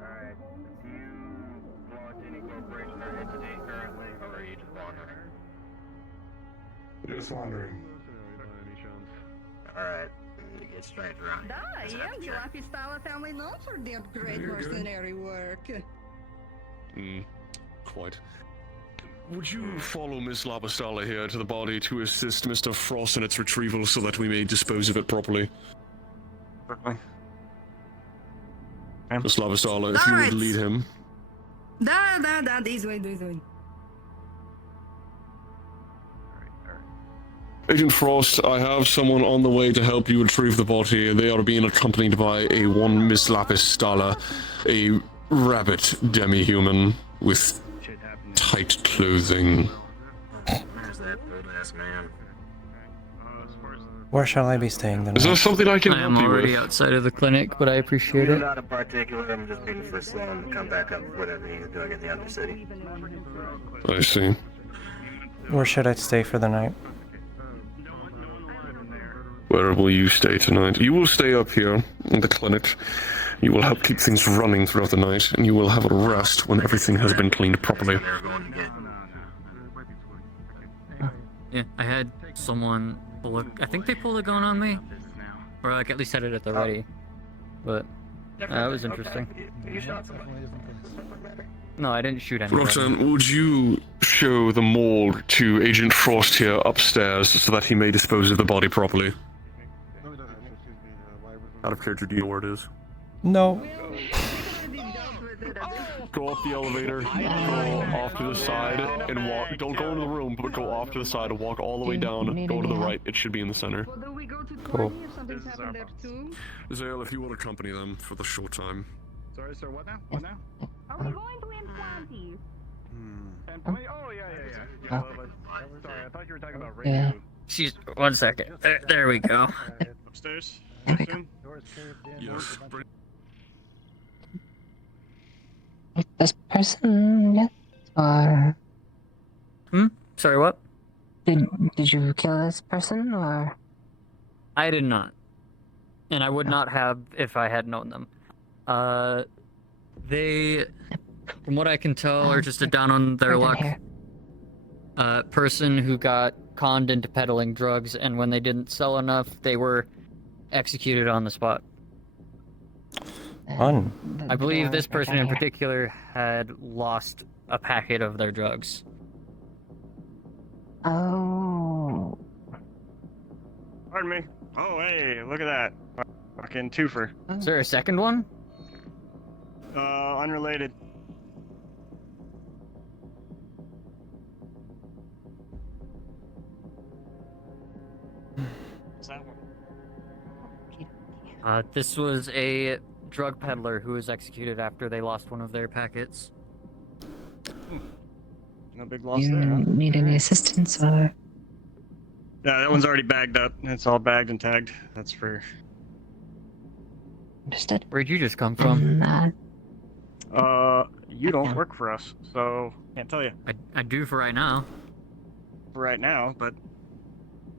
Alright. Do you belong to any corporation or entity currently, or are you just wandering? Just wondering. Alright. Get straight around. Да, Em, de lá estava também não for their great mercenary work. Quite. Would you follow Miss Labastella here to the body to assist Mr. Frost in its retrieval so that we may dispose of it properly? Certainly. Miss Labastella, if you would lead him. Da, this way. Agent Frost, I have someone on the way to help you retrieve the body. They are being accompanied by one Miss Lapistala, a rabbit demi-human with tight clothing. Where shall I be staying then? Is there something I can I am help you already with? outside of the clinic, but I appreciate it. Not in particular, I'm just waiting for Sloan to come back up with whatever he's doing in the Undercity. I see. Where should I stay for the night? Where will you stay tonight? You will stay up here in the clinic. You will help keep things running throughout the night, and you will have a rest when everything has been cleaned properly. Yeah, I had someone look. I think they pulled a gun on me, or like at least had it at the ready. But that was interesting. No, I didn't shoot anybody. Roxanne, would you show the morgue to Agent Frost here upstairs so that he may dispose of the body properly? Out of character, do you know where it is? No. Go up the elevator, go off to the side, and walk. Don't go into the room, but go off to the side and walk all the way down. Go to the right. It should be in the center. Cool. Zale, if you will accompany them for the short time. Sorry, sir, what now? What now? Are we going to Implanty? Oh, yeah. Sorry, I thought you were talking about Yeah. radio. She's 1 second. There we go. Upstairs? There we go. Yes. This person yet? Or Sorry, what? did you kill this person or? I did not, and I would not have if I had known them. They, from what I can tell, are just a down on their luck person who got conned into peddling drugs, and when they didn't sell enough, they were executed on the spot. Fun. I believe this person in particular had lost a packet of their drugs. Oh. Pardon me. Oh, hey, look at that. Fucking twofer. Is there a second one? Unrelated. What's that one? This was a drug peddler who was executed after they lost one of their packets. No big loss You there, huh? need any assistance or? Yeah, that one's already bagged up. It's all bagged and tagged. That's for... Understood. Where'd you just come from? You don't work for us, so can't tell you. I do for right now. For right now, but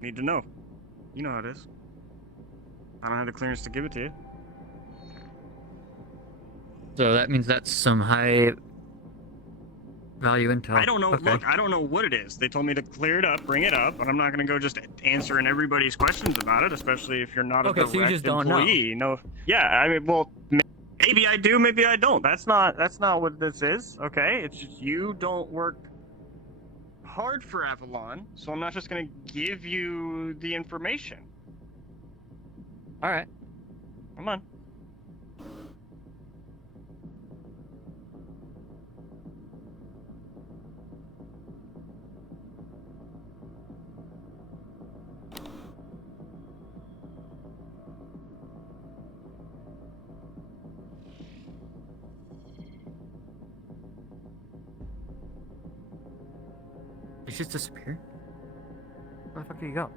need to know. You know how it is. I don't have the clearance to give it to you. So that means that's some high value intel. I don't know. Okay. Look, I don't know what it is. They told me to clear it up, bring it up, but I'm not going to go just answering everybody's questions about it, especially if you're not a direct so you just don't know. employee. No. Yeah, I mean, well, maybe I do, maybe I don't. That's not what this is. Okay, it's just you don't work hard for Avalon, so I'm not just going to give you the information. All right. Come on. Did she just disappear? Where the fuck did he go?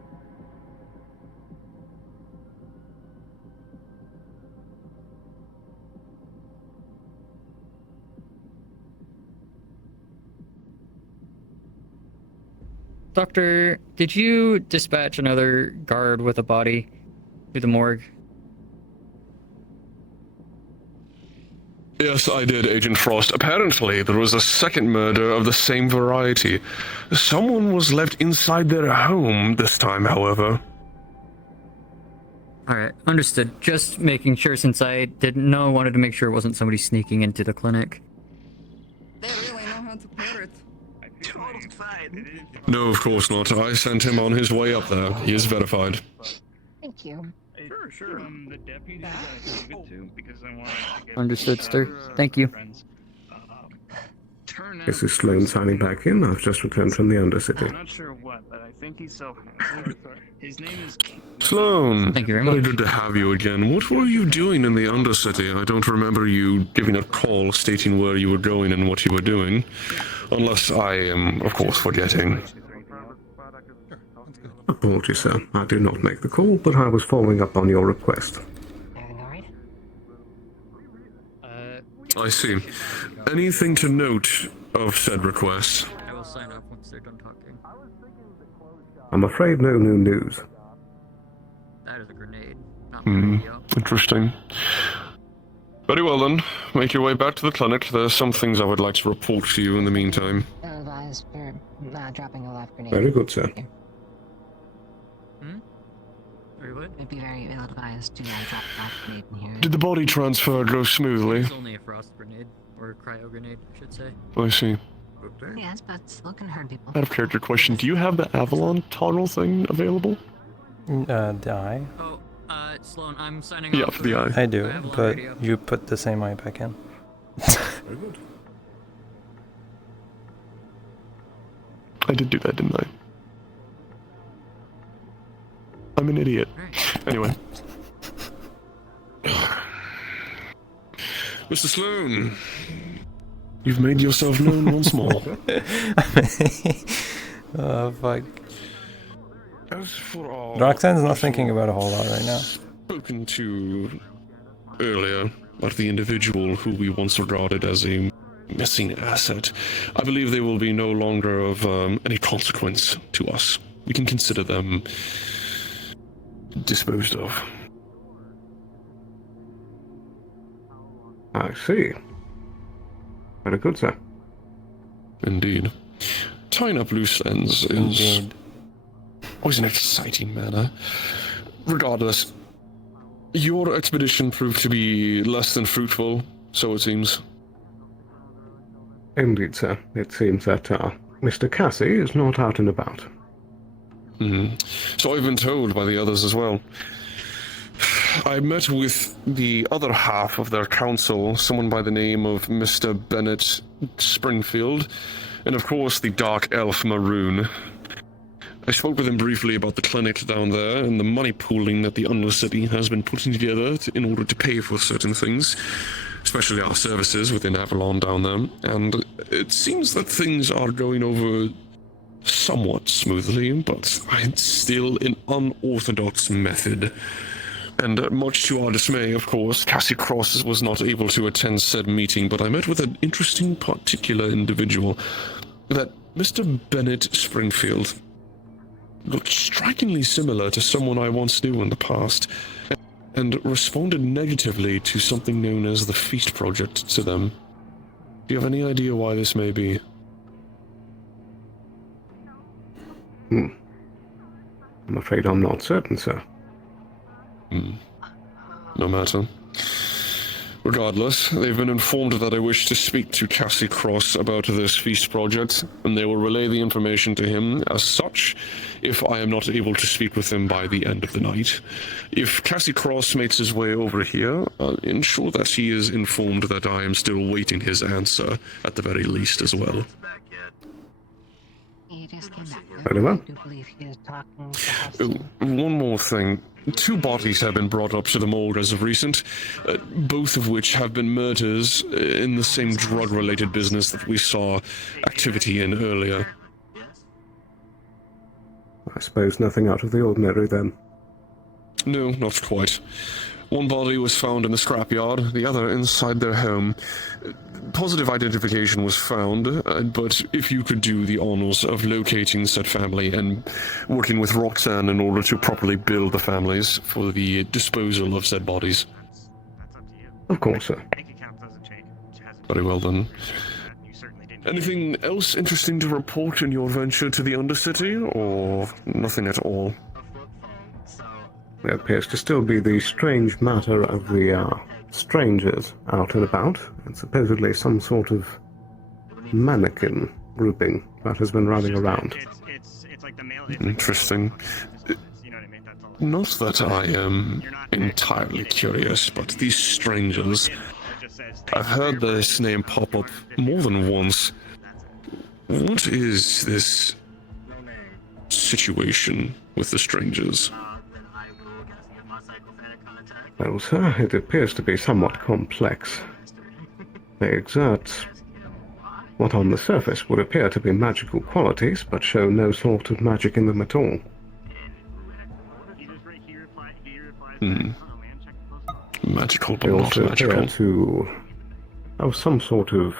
Doctor, did you dispatch another guard with a body to the morgue? Yes, I did, Agent Frost. Apparently, there was a second murder of the same variety. Someone was left inside their home this time, however. Alright, understood. Just making sure, since I didn't know, wanted to make sure it wasn't somebody sneaking into the clinic. They really know how to put it. Totally fine. No, of course not. I sent him on his way up there. He is verified. Thank you. Sure. The deputy that I gave it to because I wanted to get Understood, sir. Thank you. turn out This is Sloan signing back in. I've just returned from the Undercity. I'm not sure what, but I think he's self-handsome. His name is Sloan, thank you very very much. good to have you again. What were you doing in the Undercity? I don't remember you giving a call stating where you were going and what you were doing. Unless I am, of course, forgetting. Apologies, sir. I did not make the call, but I was following up on your request. Everything alright? I see. Anything to note of said request? I will sign off once they're done talking. I'm afraid no new news. That is a grenade, not my radio. Interesting. Very well then. Make your way back to the clinic. There's some things I would like to report to you in the meantime. Advised for dropping a live grenade. Very good, sir. It'd be very ill advised to drop a live grenade in here. Did the body transfer go smoothly? It's only a frost grenade, or cryo grenade, I should say. I see. Yes, but still can hurt people. Out of character question, do you have the Avalon toggle thing available? The eye? Oh, Sloan, I'm signing Yeah, off. for the eye. I do, Avalon but radio. you put the same eye back in. Very good. I did do that, didn't I? I'm an idiot. Anyway. Mr. Sloan, you've made yourself known once more. Oh, fuck. As for all Roxanne's not thinking about a whole lot right now. spoken to earlier about the individual who we once regarded as a missing asset, I believe they will be no longer of any consequence to us. We can consider them disposed of. I see. Very good, sir. Indeed. Tying up loose ends is always an exciting manner. Regardless, your expedition proved to be less than fruitful, so it seems. Indeed, sir. It seems that Mr. Cassie is not out and about. So I've been told by the others as well. I met with the other half of their council, someone by the name of Mr. Bennett Springfield, and of course the Dark Elf Maroon. I spoke with him briefly about the clinic down there and the money pooling that the Undercity has been putting together in order to pay for certain things, especially our services within Avalon down there, and it seems that things are going over somewhat smoothly, but it's still an unorthodox method. And much to our dismay, of course, Cassie Cross was not able to attend said meeting, but I met with an interesting particular individual. That Mr. Bennett Springfield looked strikingly similar to someone I once knew in the past, and responded negatively to something known as the Feast Project to them. Do you have any idea why this may be? I'm afraid I'm not certain, sir. No matter. Regardless, they've been informed that I wish to speak to Cassie Cross about this feast project, and they will relay the information to him as such if I am not able to speak with him by the end of the night. If Cassie Cross makes his way over here, I'll ensure that he is informed that I am still waiting his answer, at the very least as well. He just came back. Very well. I do believe he is talking to us. One more thing. 2 bodies have been brought up to the morgue as of recent, both of which have been murders in the same drug-related business that we saw activity in earlier. I suppose nothing out of the ordinary, then? No, not quite. One body was found in the scrapyard, the other inside their home. Positive identification was found, but if you could do the honors of locating said family and working with Roxanne in order to properly bill the families for the disposal of said bodies. That's up to you. Of course, sir. Bank account doesn't change. Very well then. Anything else interesting to report in your venture to the Undercity, or nothing at all? There appears to still be the strange matter of the strangers out and about, and supposedly some sort of mannequin grouping that has been running around. Interesting. Not that I am entirely curious, but these strangers... I've heard this name pop up more than once. What is this situation with the strangers? Well, sir, it appears to be somewhat complex. They exert what on the surface would appear to be magical qualities, but show no sort of magic in them at all. Magical, but they not also magical. appear to have some sort of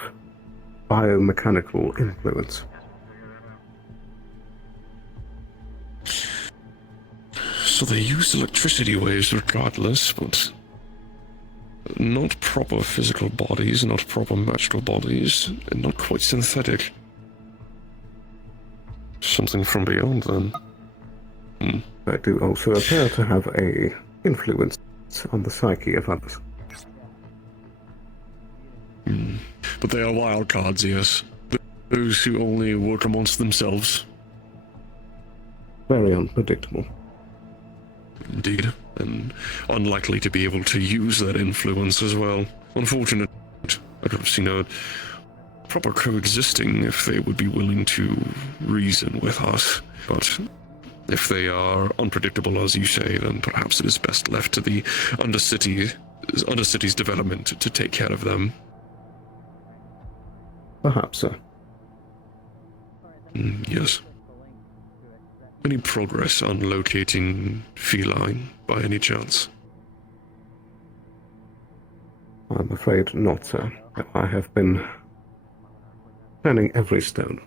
biomechanical influence. So they use electricity waves regardless, but not proper physical bodies, not proper magical bodies, and not quite synthetic. Something from beyond, then. They do also appear to have a influence on the psyche of others. But they are wild cards, yes. Those who only work amongst themselves. Very unpredictable. Indeed, and unlikely to be able to use that influence as well. Unfortunate. I could have seen a proper coexisting if they would be willing to reason with us. But if they are unpredictable, as you say, then perhaps it is best left to the Undercity's development to take care of them. Perhaps, sir. Yes. Any progress on locating Feline, by any chance? I'm afraid not, sir. I have been turning every stone.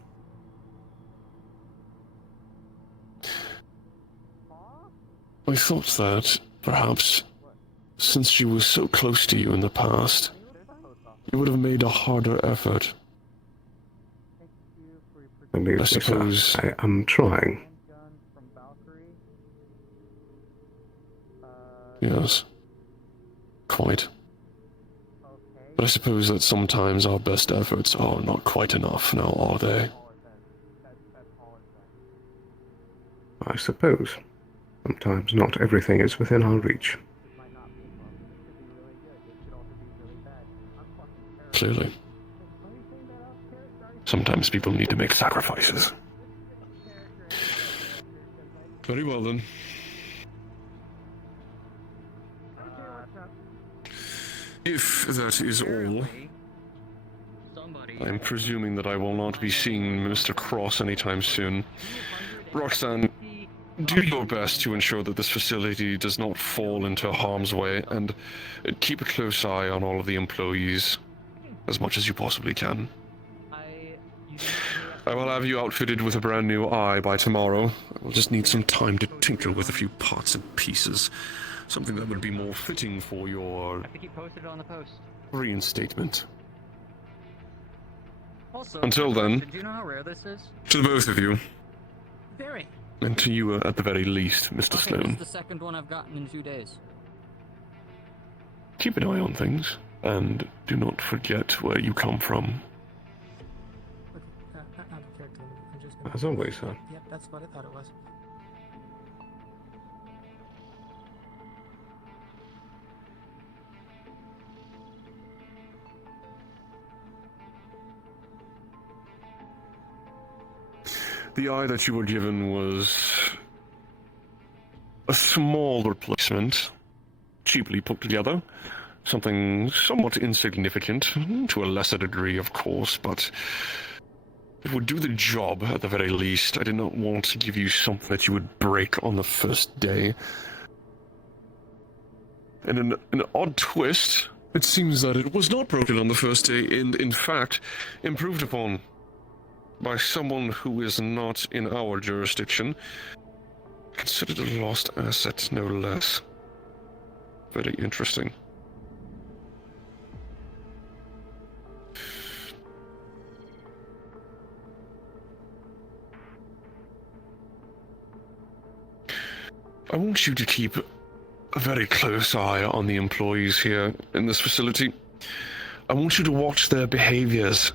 I thought that, perhaps, since she was so close to you in the past, you would have made a harder effort. Believe me, suppose... sir, I am trying. Yes. Quite. But I suppose that sometimes our best efforts are not quite enough, now are they? I suppose. Sometimes not everything is within our reach. Clearly. Sometimes people need to make sacrifices. Very well then. If that is all, I'm presuming that I will not be seeing Mr. Cross anytime soon. Roxanne, do your best to ensure that this facility does not fall into harm's way, and keep a close eye on all of the employees as much as you possibly can. I will have you outfitted with a brand new eye by tomorrow. I will just need some time to tinker with a few parts and pieces. Something that would be more fitting for your... I think he posted it on the post. ...reinstatement. Also, until then, do you know how rare this is? to the both of you, Very. and to you at the very least, Mr. Okay, Sloan, this is the second one I've gotten in 2 days. keep an eye on things, and do not forget where you come from. As always, sir. Yep, that's what I thought it was. The eye that you were given was a small replacement, cheaply put together. Something somewhat insignificant, to a lesser degree, of course, but it would do the job at the very least. I did not want to give you something that you would break on the first day. And in an odd twist, it seems that it was not broken on the first day, and in fact, improved upon by someone who is not in our jurisdiction. Considered a lost asset, no less. Very interesting. I want you to keep a very close eye on the employees here in this facility. I want you to watch their behaviors,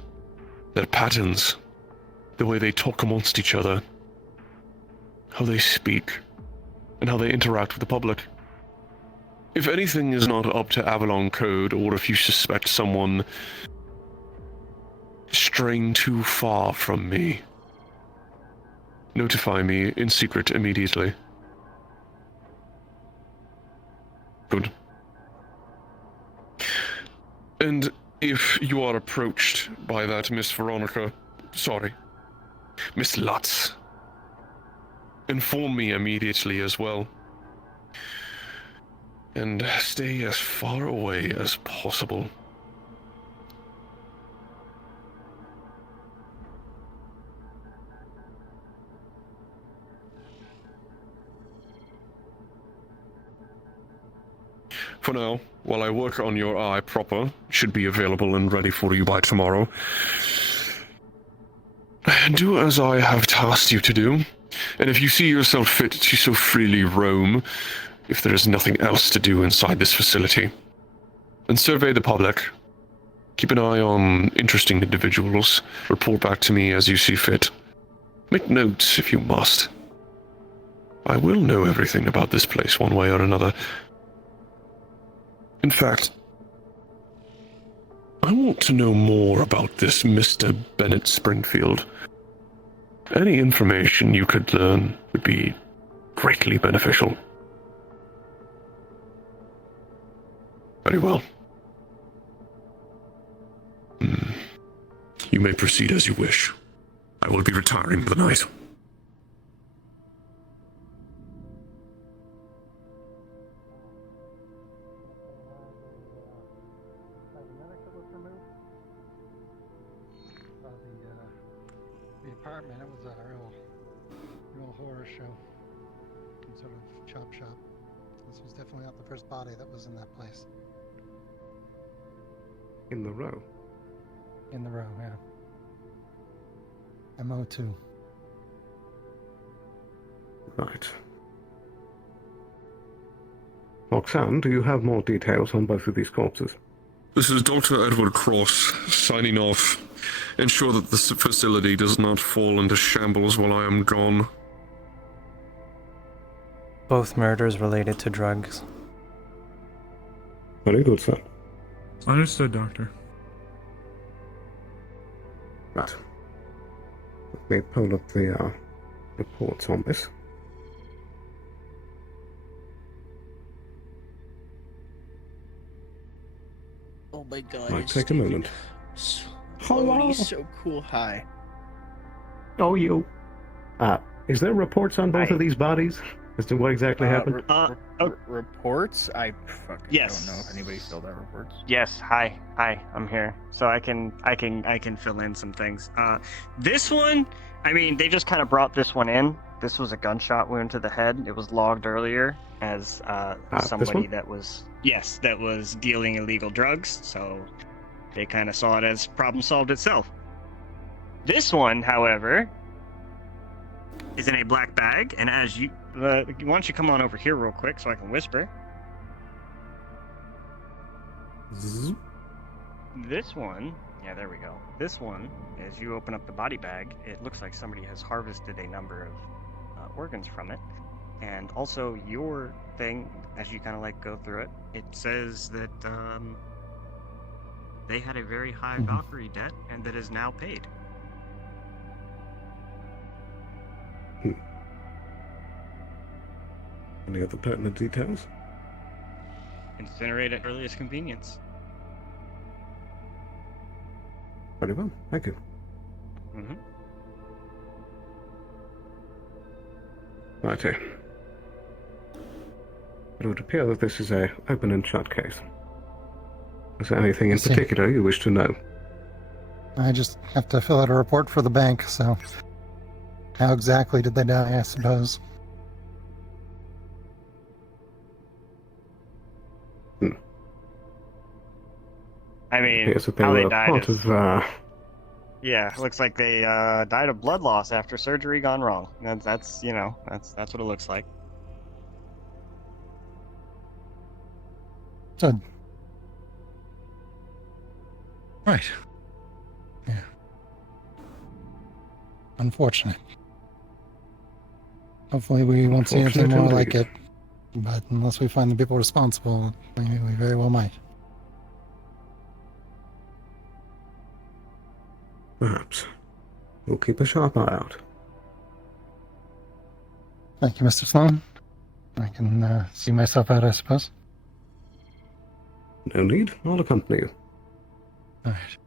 their patterns, the way they talk amongst each other, how they speak, and how they interact with the public. If anything is not up to Avalon code, or if you suspect someone straying too far from me, notify me in secret immediately. Good. And if you are approached by that Miss Lutz, inform me immediately as well. And stay as far away as possible. For now, while I work on your eye proper, should be available and ready for you by tomorrow. Do as I have tasked you to do, and if you see yourself fit to so freely roam, if there is nothing else to do inside this facility, then survey the public. Keep an eye on interesting individuals. Report back to me as you see fit. Make notes if you must. I will know everything about this place one way or another. In fact, I want to know more about this Mr. Bennett Springfield. Any information you could learn would be greatly beneficial. Very well. You may proceed as you wish. I will be retiring for the night. The apartment, it was a real horror show. Some sort of chop shop. This was definitely not the first body that was in that place. In the row? In the row, yeah. MO2. Right. Roxanne, do you have more details on both of these corpses? This is Dr. Edward Cross, signing off. Ensure that this facility does not fall into shambles while I am gone. Both murders related to drugs. Very good, sir. Understood, Doctor. Right. Let me pull up the reports on this. Oh my god. Might take a moment. Hello. He's so cool. Hi. Oh, you. Is there reports on both of these bodies as to what exactly happened? Reports? I fucking Yes. don't know if anybody filled out reports. Yes, hi, I'm here. So I can fill in some things. This one, I mean, they just kind of brought this one in. This was a gunshot wound to the head. It was logged earlier as somebody that was dealing illegal drugs. So they kind of saw it as problem solved itself. This one, however, is in a black bag, and as you, why don't you come on over here real quick so I can whisper. Zzz. This one, yeah, there we go. This one, as you open up the body bag, it looks like somebody has harvested a number of organs from it. And also your thing, as you kind of like go through it, it says that they had a very high Valkyrie debt and that is now paid. Any other pertinent details? Incinerate at earliest convenience. Very well, thank you. Mm-hmm. Righty. It would appear that this is a open and shut case. Is there anything in particular you wish to know? I just have to fill out a report for the bank, so how exactly did they die, I suppose? I mean, Yes, that they how were they died part is... of, Yeah, looks like they died of blood loss after surgery gone wrong. That's what it looks like. Understood. Right. Yeah. Unfortunate. Hopefully we won't see anything more like it. But unless we find the people responsible, we very well might. Perhaps. We'll keep a sharp eye out. Thank you, Mr. Sloan. I can see myself out, I suppose. No need. I'll accompany you. All right.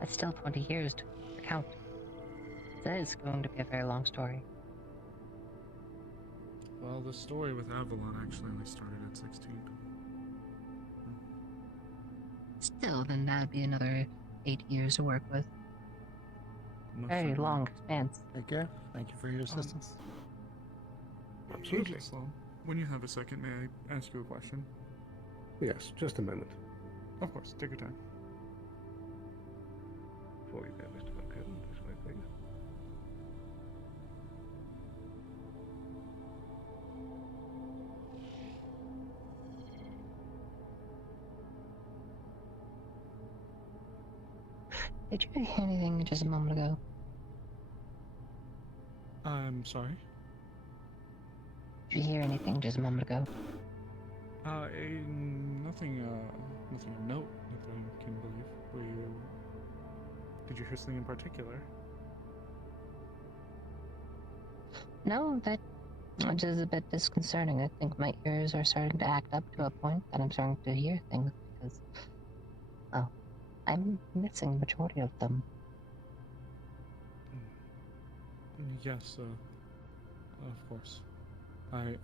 That's still 20 years to count. That is going to be a very long story. Well, the story with Avalon actually only started at 16. Still, then that would be another 8 years to work with. Very long expanse. Take care. Thank you for your assistance. Absolutely. Agent Sloan, when you have a second, may I ask you a question? Yes, just a moment. Of course, take your time. Before you go, Mr. Falcone, this way, please. Did you hear anything just a moment ago? I'm sorry? Did you hear anything just a moment ago? Nothing of note that I can believe. Did you hear something in particular? No, that which is a bit disconcerting. I think my ears are starting to act up to a point that I'm starting to hear things because, well, I'm missing the majority of them. Yes, of course. I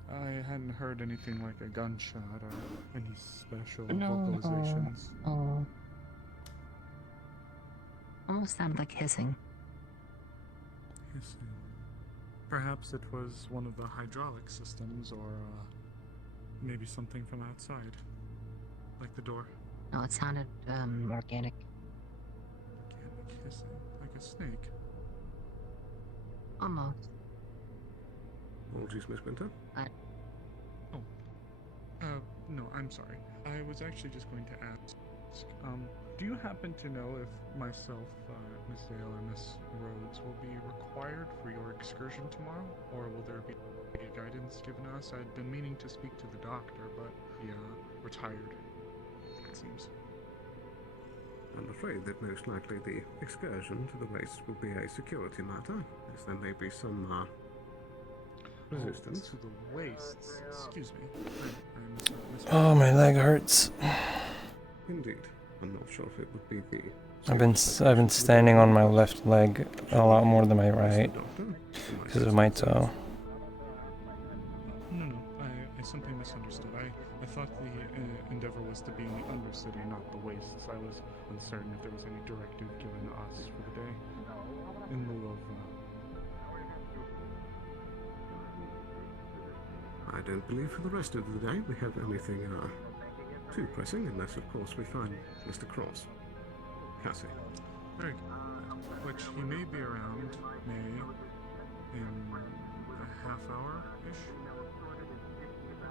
hadn't heard anything like a gunshot or any special vocalizations. Oh. Almost sounded like hissing. Hissing. Perhaps it was one of the hydraulic systems, or maybe something from outside, like the door. No, it sounded organic. Organic hissing, like a snake. Almost. Apologies, Miss Winter. No, I'm sorry. I was actually just going to ask, do you happen to know if myself, Miss Dale, or Miss Rhodes will be required for your excursion tomorrow, or will there be guidance given us? I'd been meaning to speak to the doctor, but he, retired, it seems. I'm afraid that most likely the excursion to the waste will be a security matter, as there may be some, resistance. To the wastes. Excuse me. Oh, my leg hurts. Indeed. I'm not sure if it would be the... I've been standing on my left leg a lot more than my right because of my toe. No, I simply misunderstood. I thought the endeavor was to be in the Undercity, not the wastes. I was uncertain if there was any directive given us for the day, in lieu of... I don't believe for the rest of the day we have anything too pressing, unless of course we find Mr. Cross. Cassie. Very good. Which he may be around, in a half hour-ish?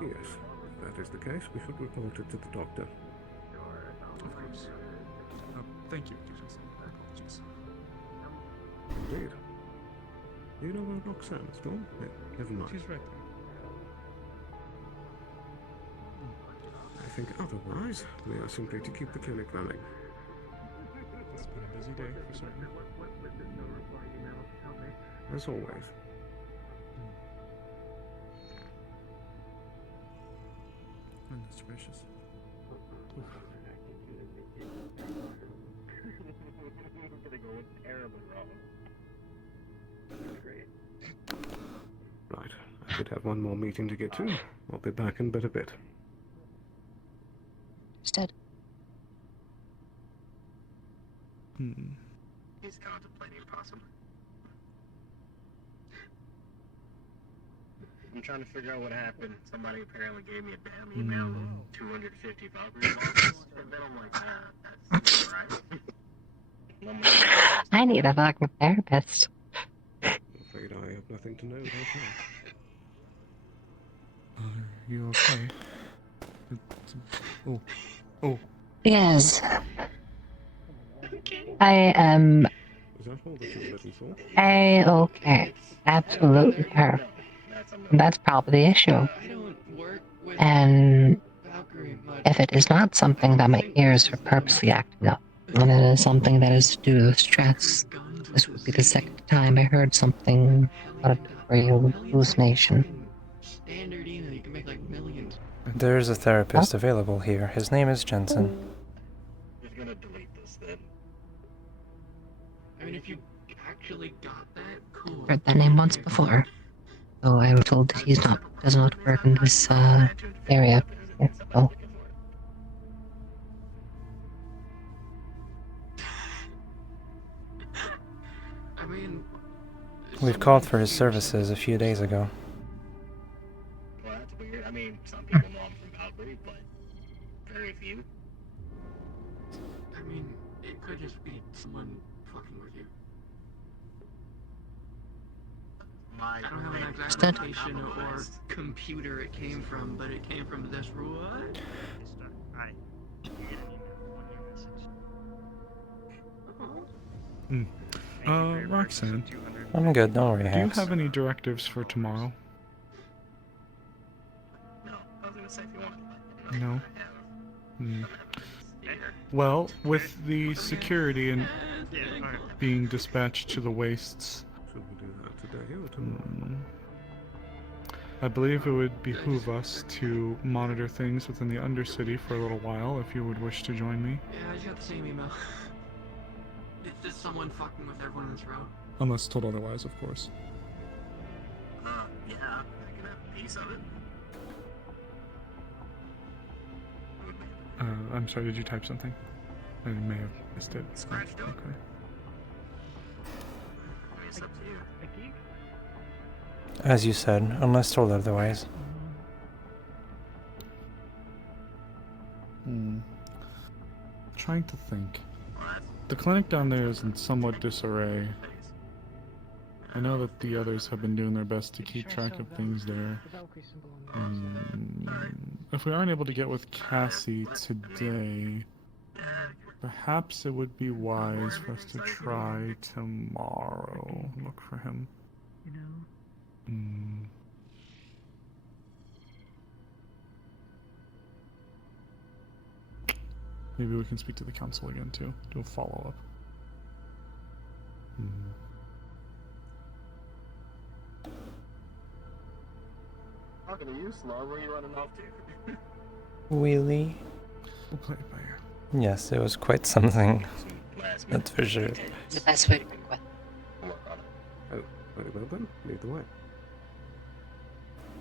Yes, if that is the case, we should report it to the doctor. Of course. Thank you, Agent. Apologies. Indeed. Do you know where Roxanne is, Dawn? No, never mind. She's right there. I think otherwise, we are simply to keep the clinic running. It's been a busy day, for certain. As always. Goodness gracious. Right. I should have one more meeting to get to. I'll be back in but a bit. Understood. He's contemplating possibly. I'm trying to figure out what happened. Somebody apparently gave me a damn email with 250 Valkyrie boxes, and then I'm like, that's not right. I need a fucking therapist. I'm afraid I have nothing to know about that. Are you okay? Oh. Yes. I am Is that all that you were looking for? A-okay. Absolutely perfect. That's probably the issue. And if it is not something that my ears are purposely acting up, and it is something that is due to stress, this would be the second time I heard something about a degree of hallucination. Standard email, you can make like millions. There's a therapist available here. His name is Jensen. He's gonna delete this then. I mean, if you actually got that, cool. Heard that name once before. So I was told that he does not work in this area. Yeah, so. I mean, We've called for his services a few days ago. Well, that's weird. I mean, some people know I'm from Valkyrie, but very few. I mean, it could just be someone fucking with you. I don't know an exact location or computer it came from, but it came from this what? Roxanne. I'm good, don't worry, Do you Hax. have any directives for tomorrow? No, I was gonna say if you want. No? Well, with the security and being dispatched to the wastes, Should we do that today or tomorrow? I believe it would behoove us to monitor things within the Undercity for a little while, if you would wish to join me. Yeah, I just got the same email. It's just someone fucking with everyone in this row. Unless told otherwise, of course. Yeah, I can have a piece of it. I'm sorry, did you type something? I may have missed it. Scratched up. Okay. It's up to you. As you said, unless told otherwise. Trying to think. The clinic down there is in somewhat disarray. I know that the others have been doing their best to keep track of things there. If we aren't able to get with Cassie today, perhaps it would be wise for us to try tomorrow. Look for him. You know? Maybe we can speak to the council again too. Do a follow-up. Talking to you, Slaw, where are you running off to? Wheelie? We'll play it by ear. Yes, it was quite something. That's for sure. The best way to request. Oh, very well then. Lead the way.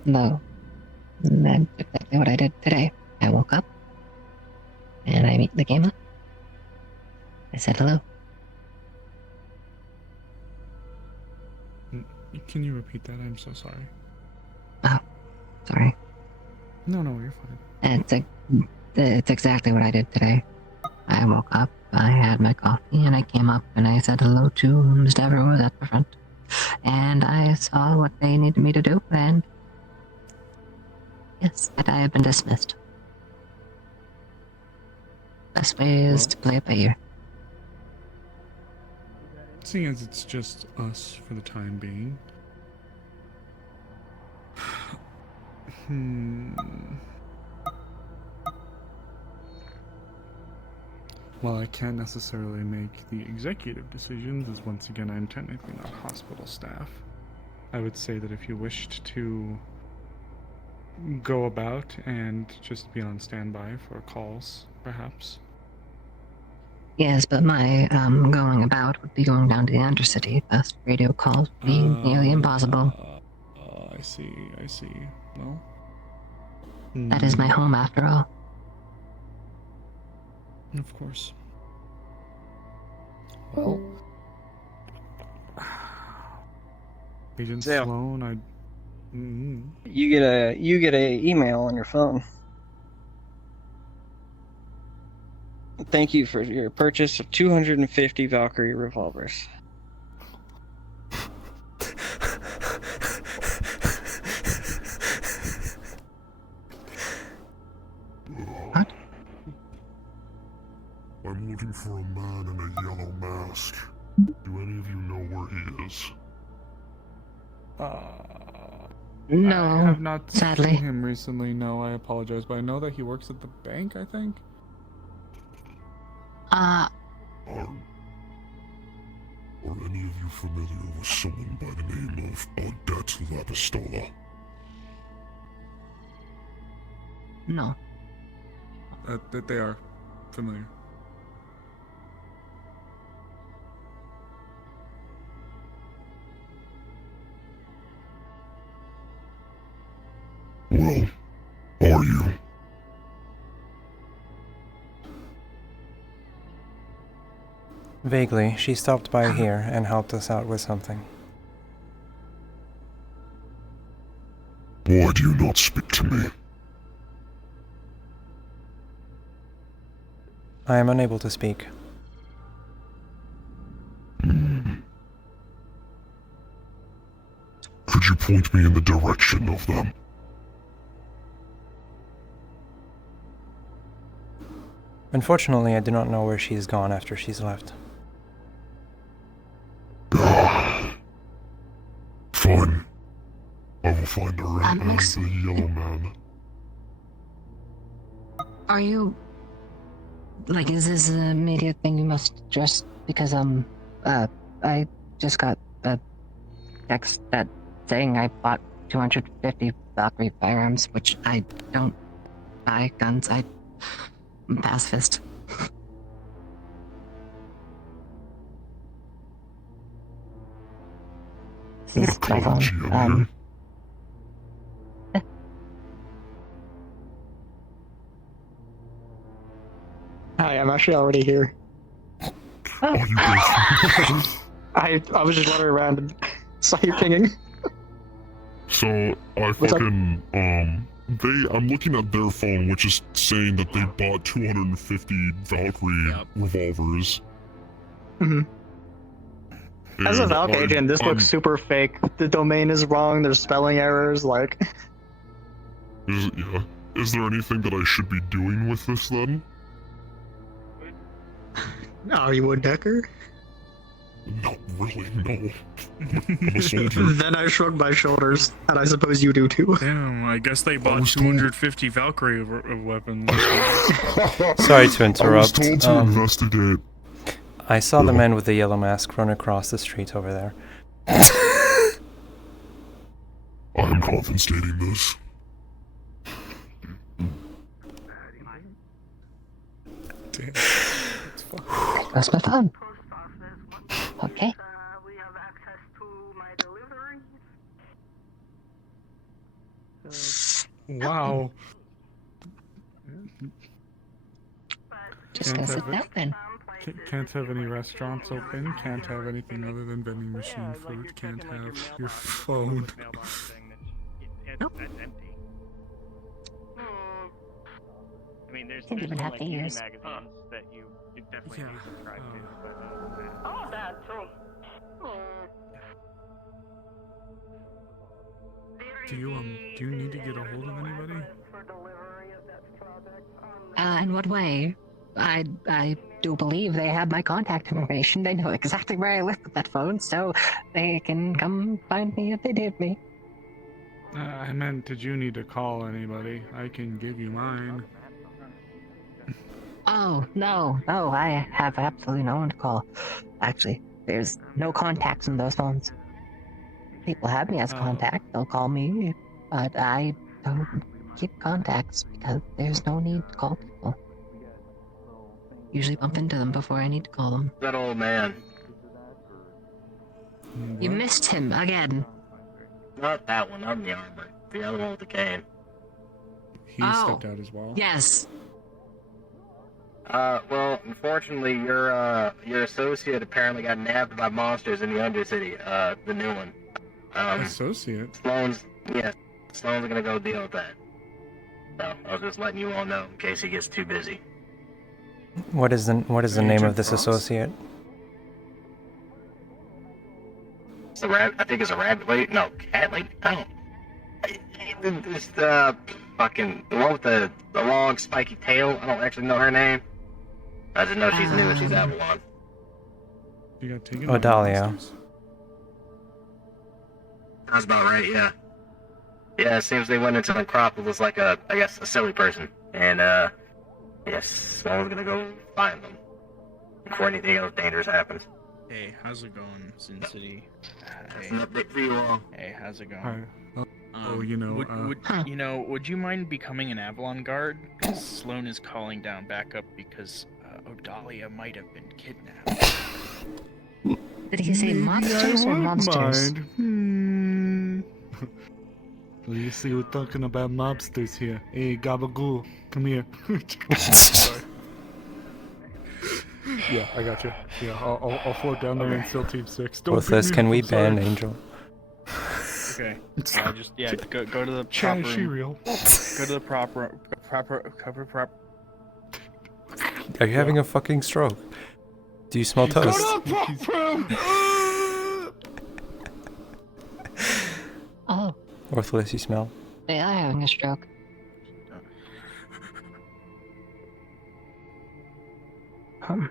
No. That's exactly what I did today. I woke up, and I meet the game up. I said hello. Can you repeat that? I'm so sorry. Oh, sorry. No, you're fine. It's exactly what I did today. I woke up, I had my coffee, and I came up and I said hello to Mr. Everwood at the front. And I saw what they needed me to do, and yes, that I have been dismissed. Best way is to play it by ear. Seeing as it's just us for the time being. While I can't necessarily make the executive decisions, as once again I'm technically not hospital staff, I would say that if you wished to go about and just be on standby for calls, perhaps. Yes, but my going about would be going down to the Undercity. Thus, radio calls would be nearly impossible. I see, I see. Well... That is my home, after all. Of course. Well... Agent So- Sloan, You get a email on your phone. Thank you for your purchase of 250 Valkyrie revolvers. What? I'm looking for a man in a yellow mask. Do any of you know where he is? No, I have not sadly. seen him recently, no, I apologize, but I know that he works at the bank, I think? Are any of you familiar with someone by the name of Odette La Pistola? No. That they are familiar. Well, are you? Vaguely, she stopped by here and helped us out with something. Why do you not speak to me? I am unable to speak. Could you point me in the direction of them? Unfortunately, I do not know where she's gone after she's left. Fine. I will find her and the yellow man. Are you... Like, is this an immediate thing you must address? Because, I just got a text that saying I bought 250 Valkyrie firearms, which I don't buy guns. I'm a pacifist. This is my phone. Hi, I'm actually already here. Are you both? I was just wandering around and saw you pinging. So, I'm looking at their phone, which is saying that they bought 250 Valkyrie revolvers. As a And Valk agent, this looks super fake. The domain is wrong, there's spelling errors, like... Is there anything that I should be doing with this, then? Are you a decker? Not really, no. I'm a soldier. Then I shrugged my shoulders, and I suppose you do too. Damn, I guess they bought 250 Valkyrie weapons. Sorry to interrupt. I was told to investigate. I saw the man with the yellow mask run across the street over there. I'm confiscating this. That's my phone. Okay. Wow. Just gonna sit down then. Can't have any restaurants open, can't have anything other than vending machine food, can't have your phone. Nope. I mean, there's Didn't even some, have like, to beauty use. magazines that you definitely need to subscribe to, but Oh, that too. Do you need to get a hold of anybody? In what way? I do believe they have my contact information. They know exactly where I live with that phone, so they can come find me if they need me. I meant, did you need to call anybody? I can give you mine. Oh, no, I have absolutely no one to call. Actually, there's no contacts in those phones. People have me as contact, they'll call me, but I don't keep contacts because there's no need to call people. Usually bump into them before I need to call them. That old man. You missed him again. Not that one, not in the armor. The other one with the cane. He stepped out as well. Yes. Well, unfortunately, your associate apparently got nabbed by monsters in the Undercity, the new one. Associate? Sloan's gonna go deal with that. So, I was just letting you all know in case he gets too busy. What is the name Agent of this Frost? associate? It's a rabbit. I think it's a rabbit lady. No, cat lady. I don't. It's fucking the one with the long spiky tail. I don't actually know her name. I just know she's new and she's Avalon. You got taken Odalia. That's about right. Yeah. Yeah. It seems they went into Necropolis like I guess a silly person, and yes, someone's gonna go find them before anything else dangerous happens. Hey, how's it going, Sin City? That's an update for you all. Hey, how's it going? Hi. Would you mind becoming an Avalon guard? 'Cause Sloan is calling down backup because Odalia might have been kidnapped. Did he say monsters or monsters? Well, you see, we're talking about mobsters here. Hey, Gabagoo, come here. Sorry. Yeah, I got you. Yeah, I'll float down there and kill Team 6. Don't beat Ruthless, me can up, we I'm sorry. ban Angel? Okay. Go to the Chan, proper. she real. Go to the proper. Are you having a fucking stroke? Do you smell toast? Oh, Worthless, you smell? they are having a stroke. Huh.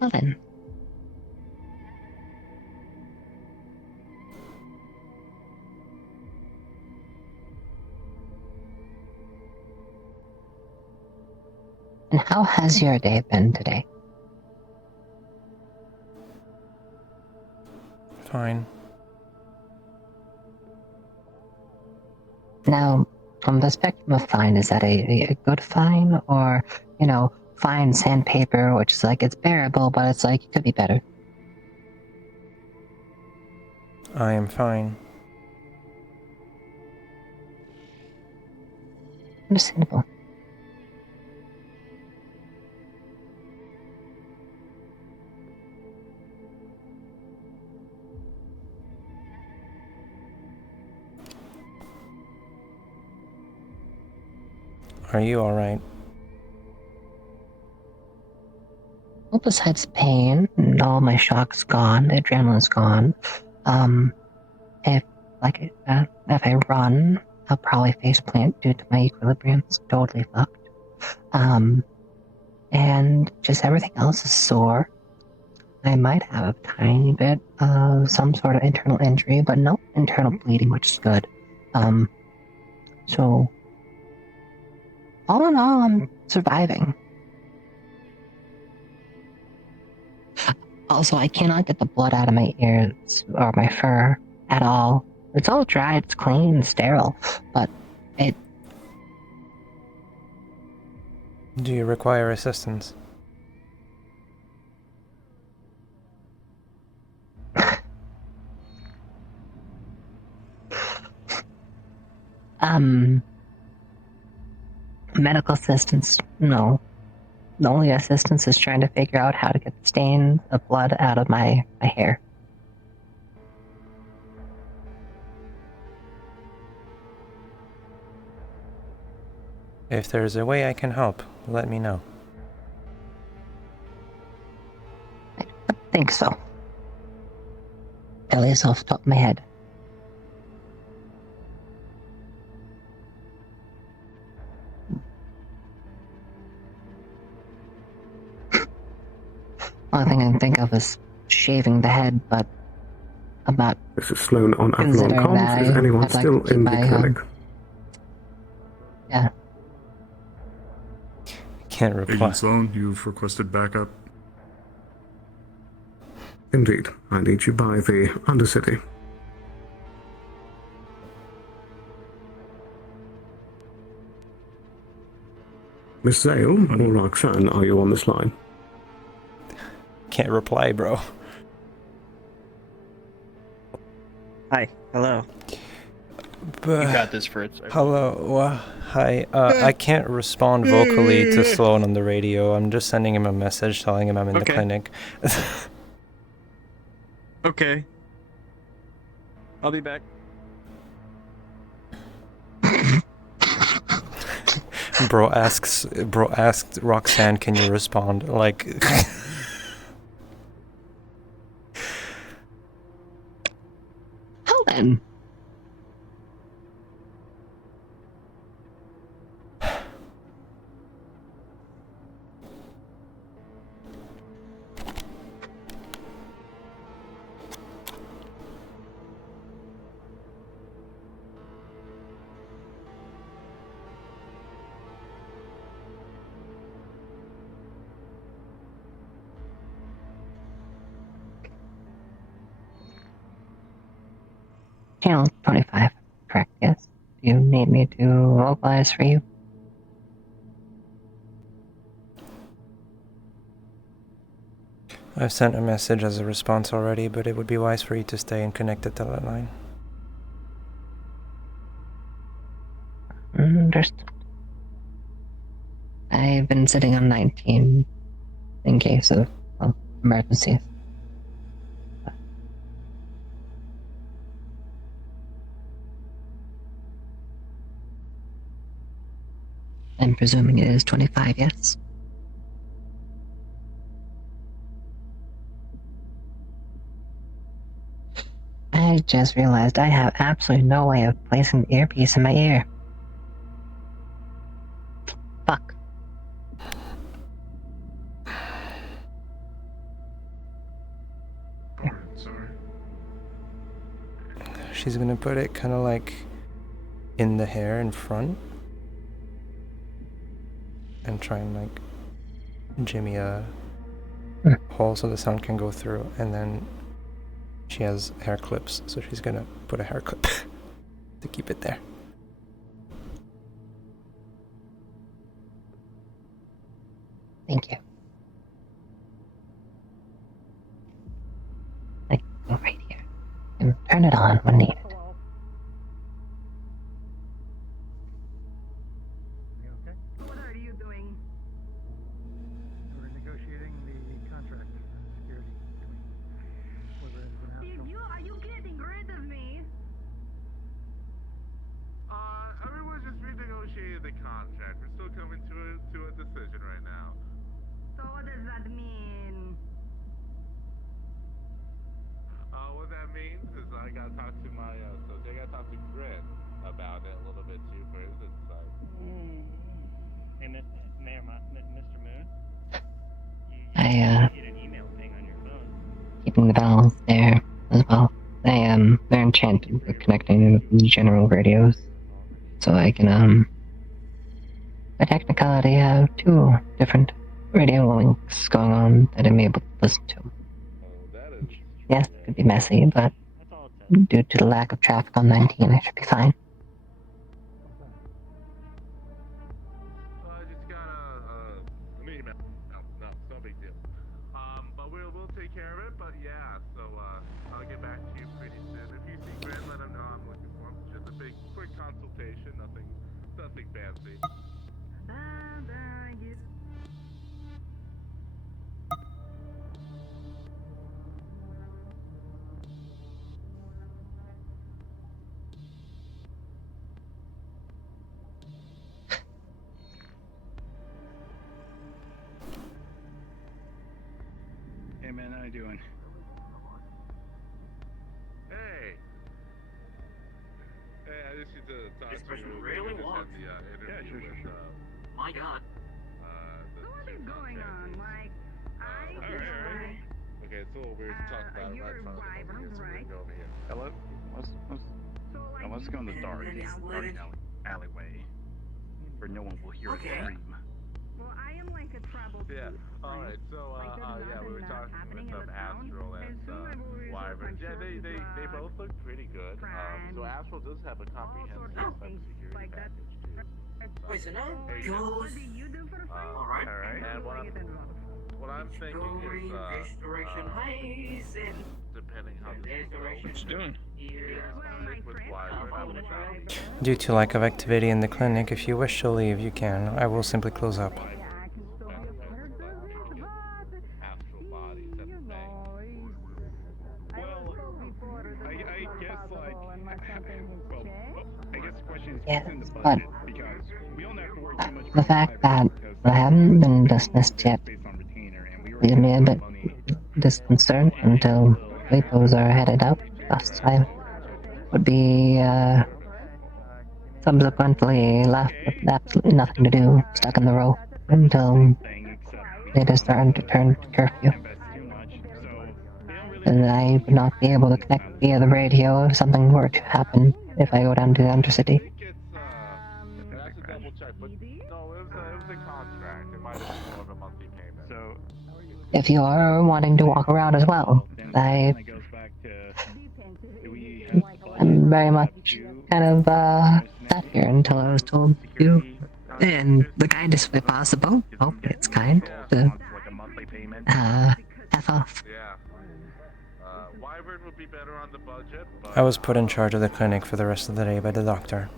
Well then. And how has your day been today? Fine. Now, on the spectrum of fine, is that a good fine, or, you know, fine sandpaper, which is like, it's bearable, but it's like, it could be better? I am fine. Understandable. Are you alright? Well, besides pain, and all my shock's gone, the adrenaline's gone. If I run, I'll probably faceplant due to my equilibrium's totally fucked. And just everything else is sore. I might have a tiny bit of some sort of internal injury, but no internal bleeding, which is good. So, all in all, I'm surviving. Also, I cannot get the blood out of my ears or my fur at all. It's all dry, it's clean and sterile, but it... Do you require assistance? Medical assistance, no. The only assistance is trying to figure out how to get the stains of blood out of my hair. If there's a way I can help, let me know. I think so. At least off the top of my head. Only thing I can think of is shaving the head, but I'm not. This is Sloan on Avalon considering comms. that. Is anyone I'd like still to keep in the my, clinic? Yeah. Can't reply. Agent Sloan, you've requested backup. Indeed. I need you by the Undercity. Miss Zale or Roxanne, are you on this line? Can't reply, bro. Hi. Hello. But, You got this, Fritz. Hello. Hi. I can't respond vocally to Sloan on the radio. I'm just sending him a message telling him I'm in the clinic. Okay. I'll be back. Bro asked Roxanne, can you respond? Like... Hell then. Channel 25, correct, yes. Do you need me to localize for you? I've sent a message as a response already, but it would be wise for you to stay and connected to that line. Understood. I've been sitting on 19 in case of emergencies. I'm presuming it is 25, yes? I just realized I have absolutely no way of placing the earpiece in my ear. Fuck. Sorry. She's gonna put it kind of like in the hair in front and try and like jimmy a hole so the sound can go through, and then she has hair clips, so she's gonna put a hair clip to keep it there. Thank you. I can go right here and turn it on when needed. What are you doing? We're negotiating the contract for security between Wizard and Astral. Are you getting rid of me? Everyone's just renegotiating the contract. We're still coming to a decision right now. So what does that mean? What that means is I gotta talk to my associate. I gotta talk to Grin about it a little bit too for his insight. Hey, Mr. Moon? I, You get an email ping on your phone. keeping the balance there as well. They're enchanted with connecting with the general radios. So I can, by technicality, have 2 different radio links going on that I'm able to listen to. Yes, it could be messy, but due to the lack of traffic on 19, I should be fine. I just got an email. No, it's no big deal. But we'll take care of it. But yeah, so I'll get back to you pretty soon. If you see Grin, let him know I'm looking for him. Just a big, quick consultation. Nothing fancy. Hey man, how you doing? Hey, I just need to talk This to person you. really We just wants. had the interview with My God. the What is going on? Like, Alright. Okay, it's a little weird to talk about it right in front of them over here, so we're gonna go over here. Hello? Let's go in the dark alleyway where no one will hear us scream. well, I am like a trouble. Yeah. All right. So, yeah, we were talking with Astral and Wyvern. Yeah, they both look pretty good. So Astral does have a comprehensive cybersecurity package too. Wait, so now Hey, goes. What do you do for And what I'm thinking is, depending how this goes. What you doing? Stick with Wyvern. Due to lack of activity in the clinic, if you wish to leave, you can. I will simply close up. Astral bodies at the bank. I guess, like, well, I guess the question is, Yes, what's in the but budget? Because we don't have to worry too much the about fact that Wyvern, I haven't been dismissed yet based on retainer, and we leaves me a bit disconcerted until Lipos are headed out. Thus, I would be subsequently left with absolutely nothing to do, stuck in the row until it is starting to turn to curfew. And I would not be able to connect via the radio if something were to happen if I go down to the Undercity. I have to double check, but no, it was a contract. It might have been more of a monthly payment. So, If you are wanting to walk around as well, I'm very much kind of sat here until I was told to, in the kindest way possible, hopefully it's kind, to F off. yeah. Wyvern would be better on the budget, but I was put in charge of the clinic for the rest of the day by the doctor.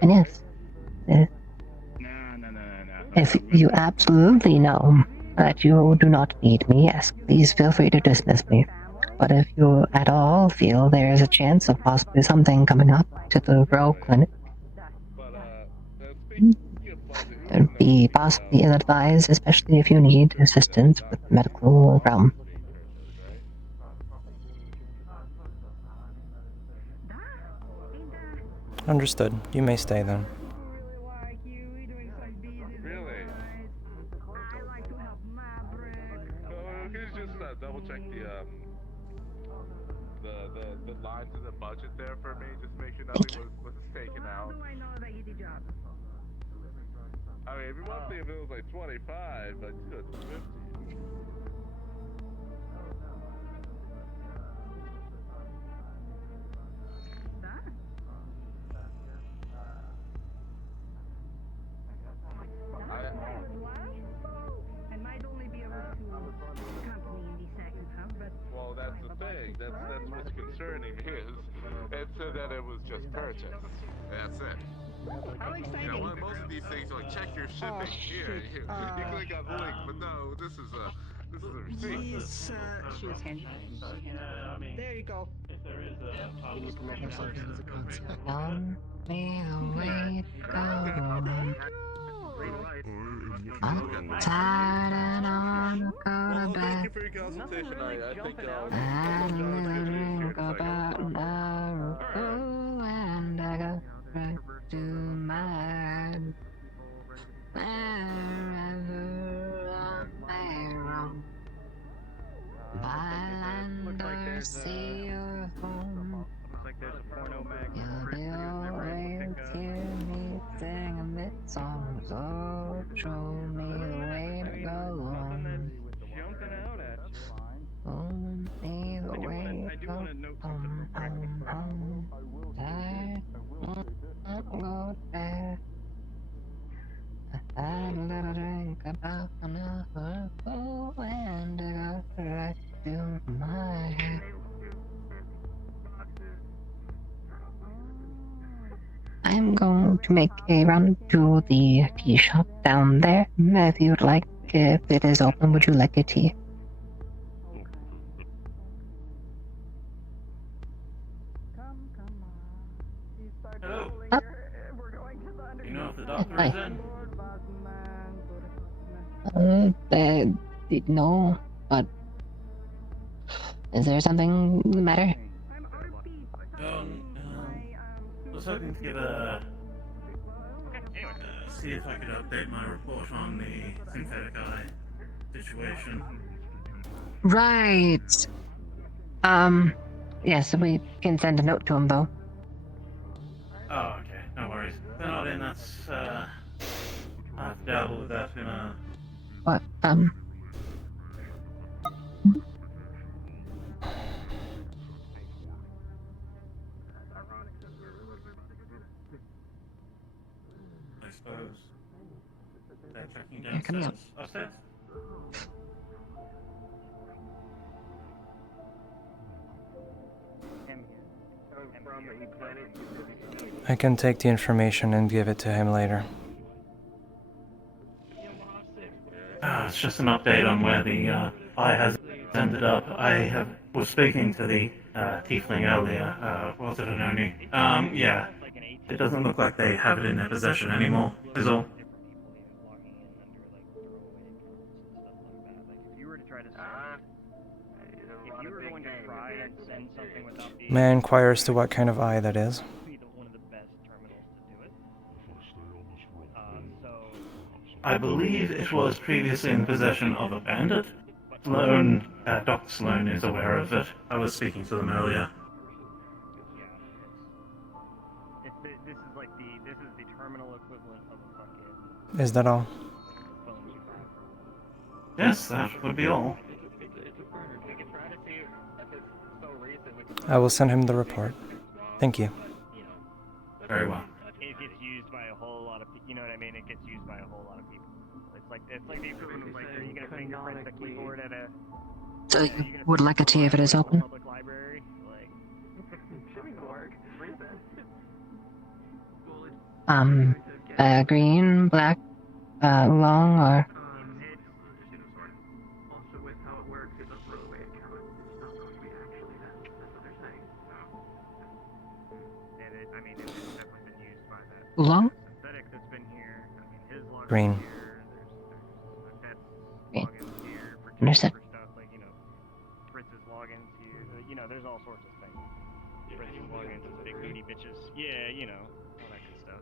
And yes, if you absolutely know that you do not need me, yes, please feel free to dismiss me. But if you at all feel there is a chance of possibly something coming up to the Row Clinic, it would be possibly ill-advised, especially if you need assistance with the medical realm. Understood. You may stay then. really. So, can you just double check the lines in the budget there for me? Just make sure nothing was taken out. I mean, if you want to see if it was like 25, but you know, 250. Well, that's the thing. That's what's concerning me is it said that it was just purchased. That's it. How exciting! You know, most of these things are like check your shipping here. You click on the link, but no, this is a receipt. She was handy. There you go. We need to make ourselves as a concept. Long may the way go. I'm tired and I wanna go to bed. Thank you for your consultation. I think I had a little drink about an hour ago, and I got right to my head. Wherever I may roam, by land or sea or home, you'll be always hear me singing this song. So show me the way to go on. Show me the way to go home, home, home. I won't go there. I had a little drink about an hour ago, and I got right to my head. I'm going to make a run to the tea shop down there. If you'd like, if it is open, would you like a tea? Hello. Oh. You know if the doctor Hi. is in? No, but is there something the matter? I was hoping to get see if I could update my report on the synthetic eye situation. Right. Yes, we can send a note to him though. Oh, okay, no worries. If they're not in, that's I have to dabble with that in a. What? I suppose. They're checking They're coming up. upstairs. I can take the information and give it to him later. It's just an update on where the eye has ended up. Was speaking to the tiefling earlier. Was it an Oni? Yeah. It doesn't look like they have it in their possession anymore, is all. May I inquire as to what kind of eye that is? I believe it was previously in possession of a bandit. Sloan, Dr. Sloan is aware of it. I was speaking to them earlier. This is the terminal equivalent of a fucking... Is that all? Yes, that would be all. I will send him the report. Thank you. Very well. It gets used by a whole lot of people. You know what I mean? It gets used by a whole lot of people. It's like the equivalent of like, are you gonna fingerprint the keyboard at a... So you would like a tea if it is open? Public library? Like... Green, black, long, or... Long? Green. Green. Understood. Fritz's logins here, you know, there's all sorts of things. Fritz's logins as big booty bitches. Yeah, you know, all that good stuff.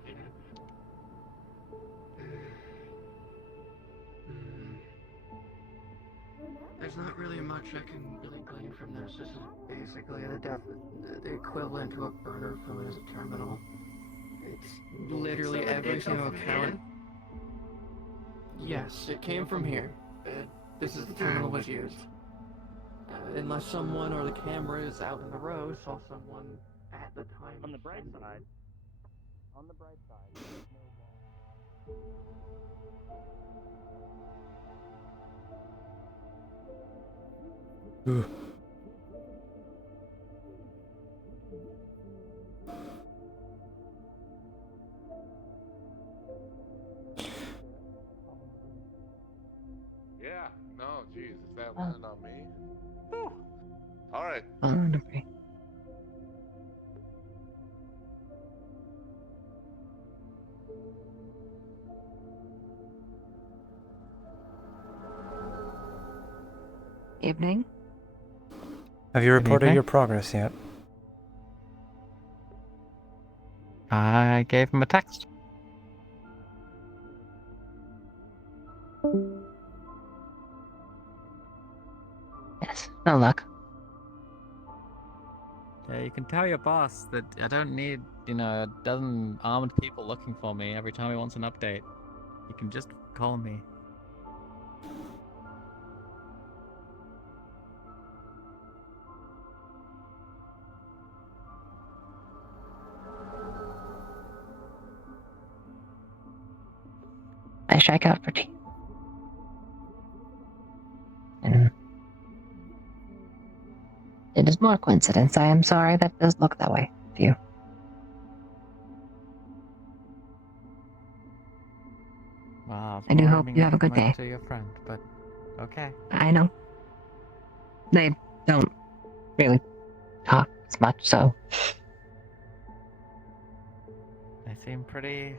There's not really much I can really glean from this. This is basically the equivalent to a burner phone as a terminal. It's literally every single account. Yes, it came from here. This is the terminal was used. Unless someone or the cameras out in the road saw someone at the time. On the bright side, there's no Ooh. Yeah, no, jeez, is that landing on me? Whew. All right. Okay. Evening. Have you reported your progress yet? I gave him a text. Yes, no luck. Yeah, you can tell your boss that I don't need, a dozen armed people looking for me every time he wants an update. You can just call me. I strike out for tea. And it is more coincidence. I am sorry that does look that way to you. Wow, I do hope you have a good day. To your friend, but okay. I know. They don't really talk as much, so. They seem pretty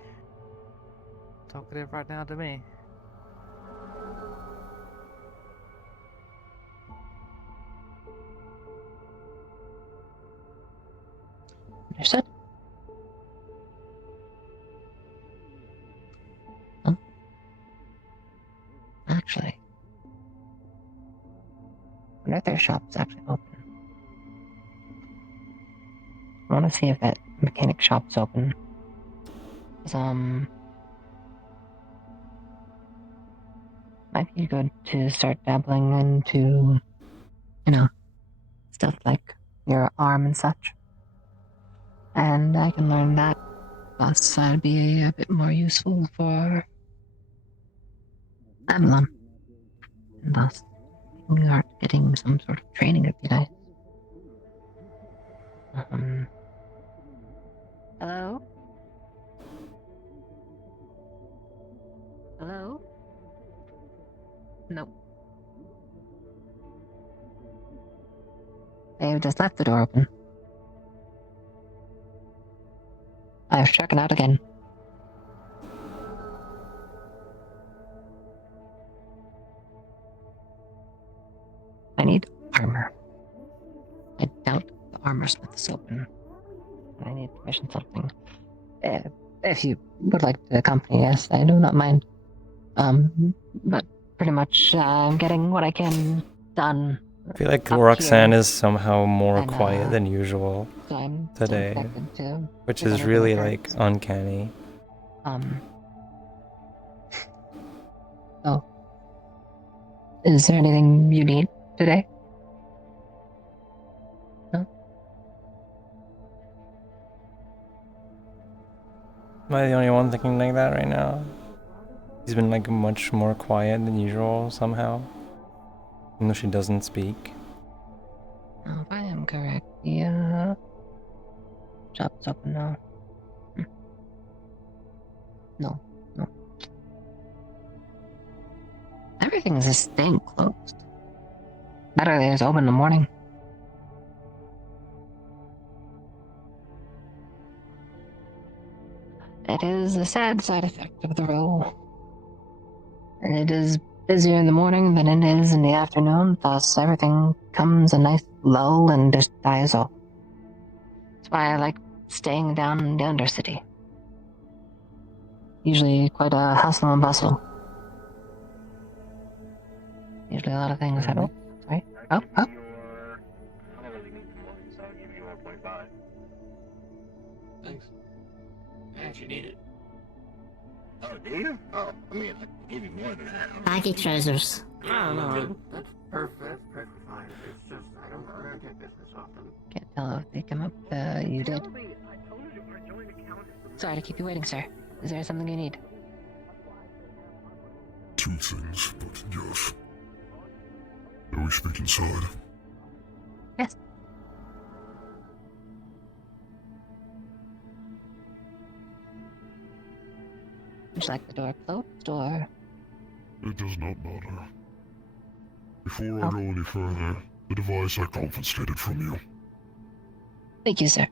talkative right now to me. Understood? Huh? Actually, I wonder if their shop's actually open. I want to see if that mechanic shop's open. 'Cause, might be good to start dabbling into, stuff like your arm and such. And I can learn that. Plus, I'd be a bit more useful for Avalon. And thus, we are getting some sort of training would be nice. Hello? Hello? Nope. They've just left the door open. I've struck it out again. I need armor. I doubt the armor smith is open. I need to commission something. If you would like to accompany, yes, I do not mind. But pretty much I'm getting what I can done. I feel like up Roxanne here, is somehow more and, quiet than usual so I'm today, expected to which give is everything really a try. like uncanny. Oh. Is there anything you need today? No? Am I the only one thinking like that right now? He's been like much more quiet than usual somehow. Even though she doesn't speak. Oh, if I am correct, the shop's open now. No. Everything is just staying closed. Better that it's open in the morning. It is a sad side effect of the role. And it is busier in the morning than it is in the afternoon, thus everything comes a nice lull and just dies off. That's why I like staying down in the Undercity. Usually quite a hustle and bustle. Usually a lot of things happen. Sorry. Oh. I don't really need the points, so I'll give you 1.5. Thanks. I actually need it. Oh, do you? Oh, I mean, I can give you more than that. Baggy trousers. No, that's perfect. Perfectly fine. It's just, I don't get business often. Can't tell if they come up, you did. Sorry to keep you waiting, sir. Is there something you need? Two things, but yes. Are we speak inside? Yes. Would you like the door closed, or...? It does not matter. Before I go any further, the device I confiscated from you. Thank you, sir.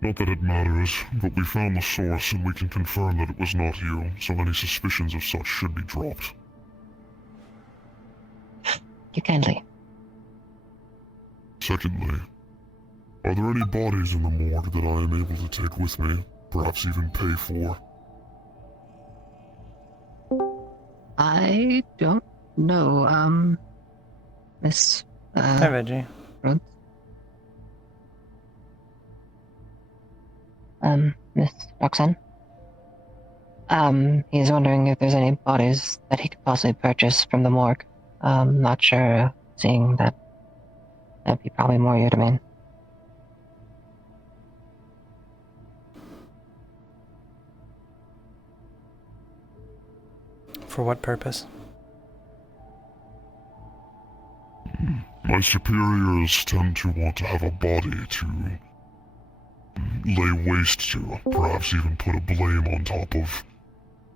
Not that it matters, but we found the source and we can confirm that it was not you, so any suspicions of such should be dropped. You kindly. Secondly, are there any bodies in the morgue that I am able to take with me, perhaps even pay for? I don't know, Miss, Hi, Veggie. Rhodes? Miss Roxanne? He's wondering if there's any bodies that he could possibly purchase from the morgue. Not sure, seeing that that'd be probably more your domain. For what purpose? My superiors tend to want to have a body to lay waste to, perhaps even put a blame on top of.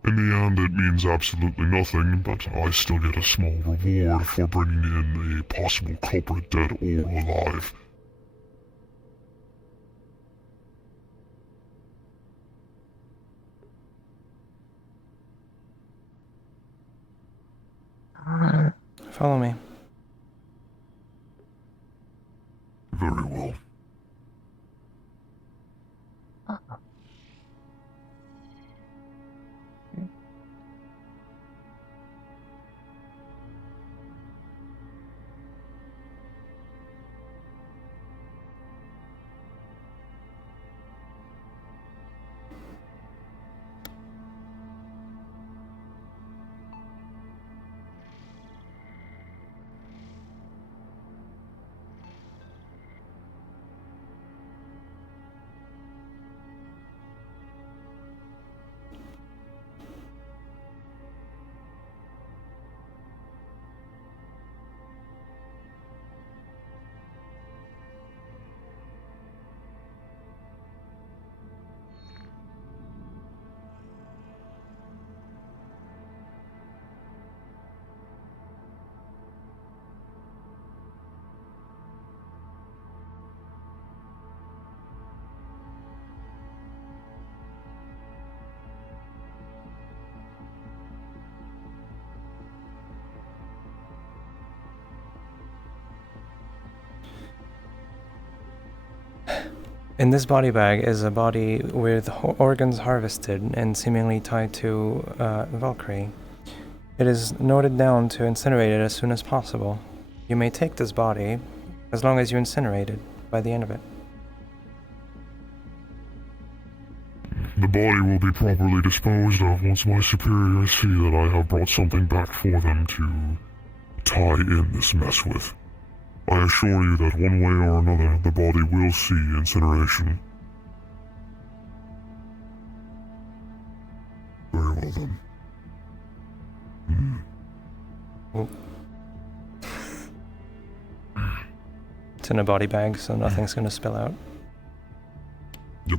In the end, it means absolutely nothing, but I still get a small reward for bringing in a possible culprit, dead or alive. Follow me. Very well. In this body bag is a body with organs harvested and seemingly tied to Valkyrie. It is noted down to incinerate it as soon as possible. You may take this body as long as you incinerate it by the end of it. The body will be properly disposed of once my superiors see that I have brought something back for them to tie in this mess with. I assure you that one way or another, the body will see incineration. Very well then. Oh. It's in a body bag, so nothing's gonna spill out. Yep.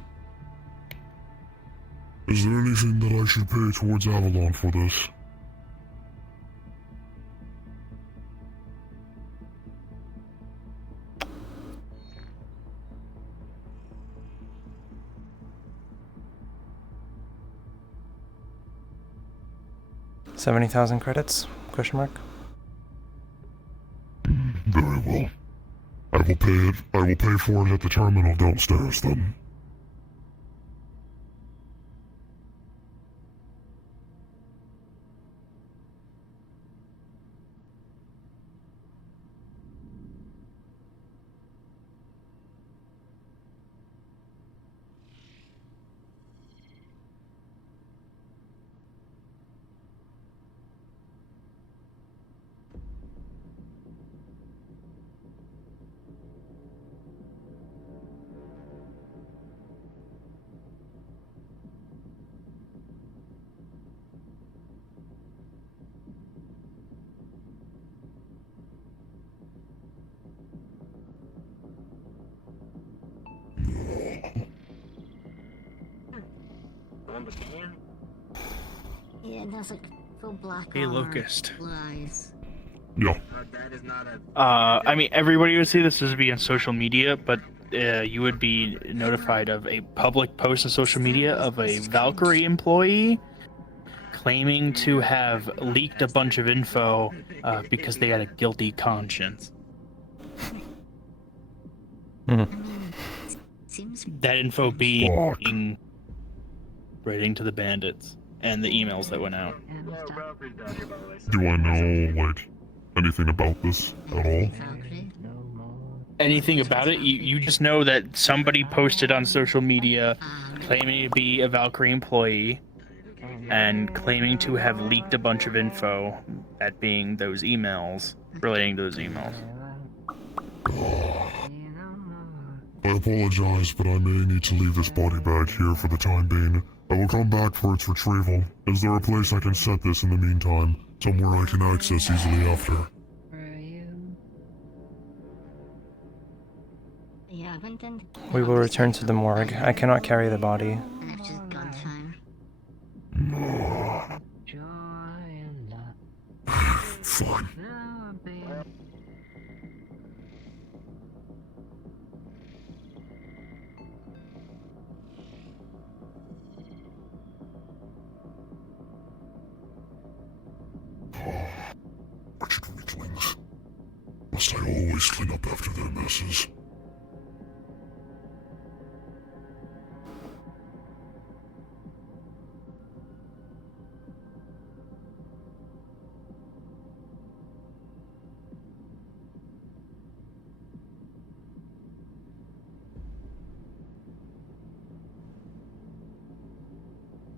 Is there anything that I should pay towards Avalon for this? $70,000 credits? Question mark. Very well. I will pay it. I will pay for it at the terminal downstairs then. Yeah, that's like full black Hey, armor. Locust. Lies. Yeah. That is not a. I mean, everybody would see this would be on social media, but you would be notified of a public post on social media of a Valkyrie employee claiming to have leaked a bunch of info because they had a guilty conscience. That info being writing to the bandits and the emails that went out. Do I know, like, anything about this at all? Anything about it? You just know that somebody posted on social media claiming to be a Valkyrie employee and claiming to have leaked a bunch of info, that being those emails, relating to those emails. I apologize, but I may need to leave this body bag here for the time being. I will come back for its retrieval. Is there a place I can set this in the meantime? Somewhere I can access easily after? We will return to the morgue. I cannot carry the body. Fine. Wretched weaklings. Must I always clean up after their messes?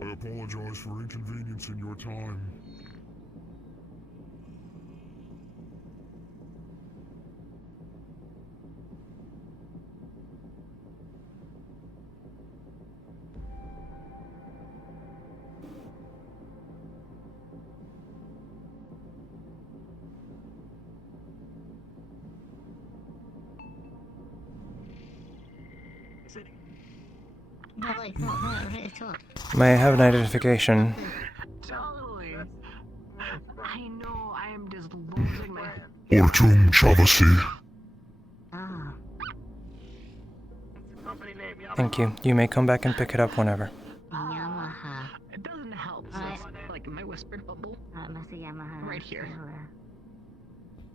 I apologize for inconveniencing your time. May I have an identification? Totally. I know I am just losing my... Ortum Chavasi. Thank you. You may come back and pick it up whenever. Yamaha. It doesn't help. Like my whispered bubble. Right here.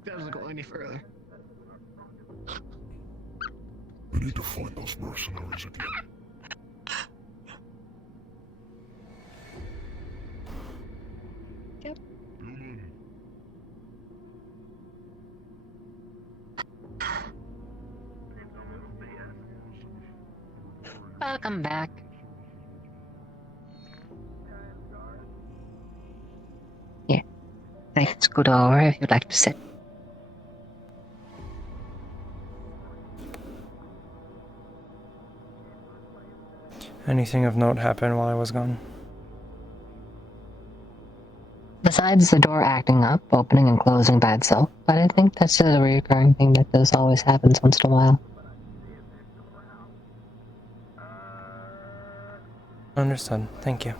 Doesn't go any further. We need to find those mercenaries again. Yep. Welcome back. Here, I can scoot over if you'd like to sit. Anything of note happened while I was gone? Besides the door acting up, opening and closing by itself, but I think that's a recurring thing that this always happens once in a while. Understood. Thank you.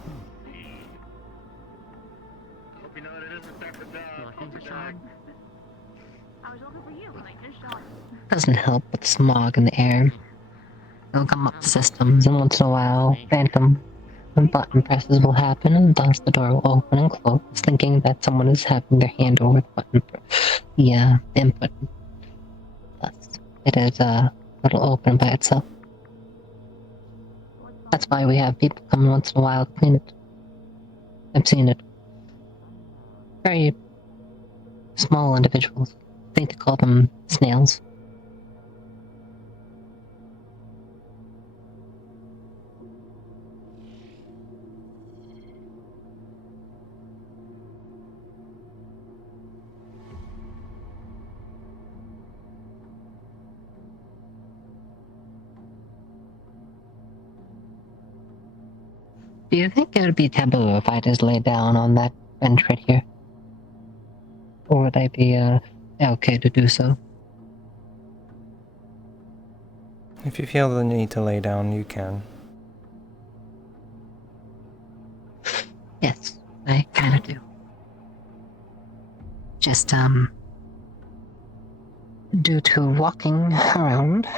Doesn't help with smog in the air. They'll come up systems, and once in a while, phantom button presses will happen, and thus the door will open and close, thinking that someone is having their hand over the button, the input. Thus, it is little open by itself. That's why we have people come once in a while to clean it. I've seen it. Very small individuals. I think they call them snails. Do you think it would be taboo if I just lay down on that bench right here? Or would I be, okay to do so? If you feel the need to lay down, you can. Yes, I kinda do. Just, due to walking around,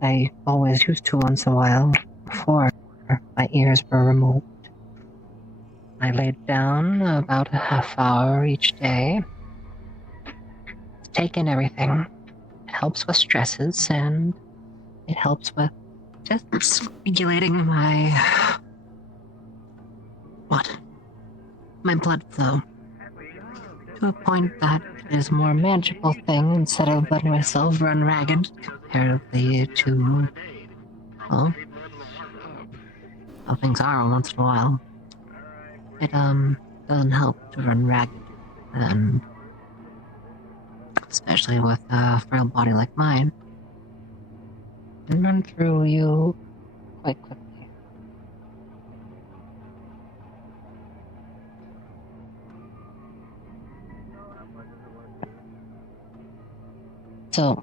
I always used to once in a while, before my ears were removed. I laid down about a half hour each day. Take in everything. It helps with stresses, and it helps with just regulating my blood flow. To a point that it is a more manageable thing instead of letting myself run ragged comparatively to, well, how things are once in a while. It, doesn't help to run ragged, and especially with a frail body like mine, and run through you quite quickly. So,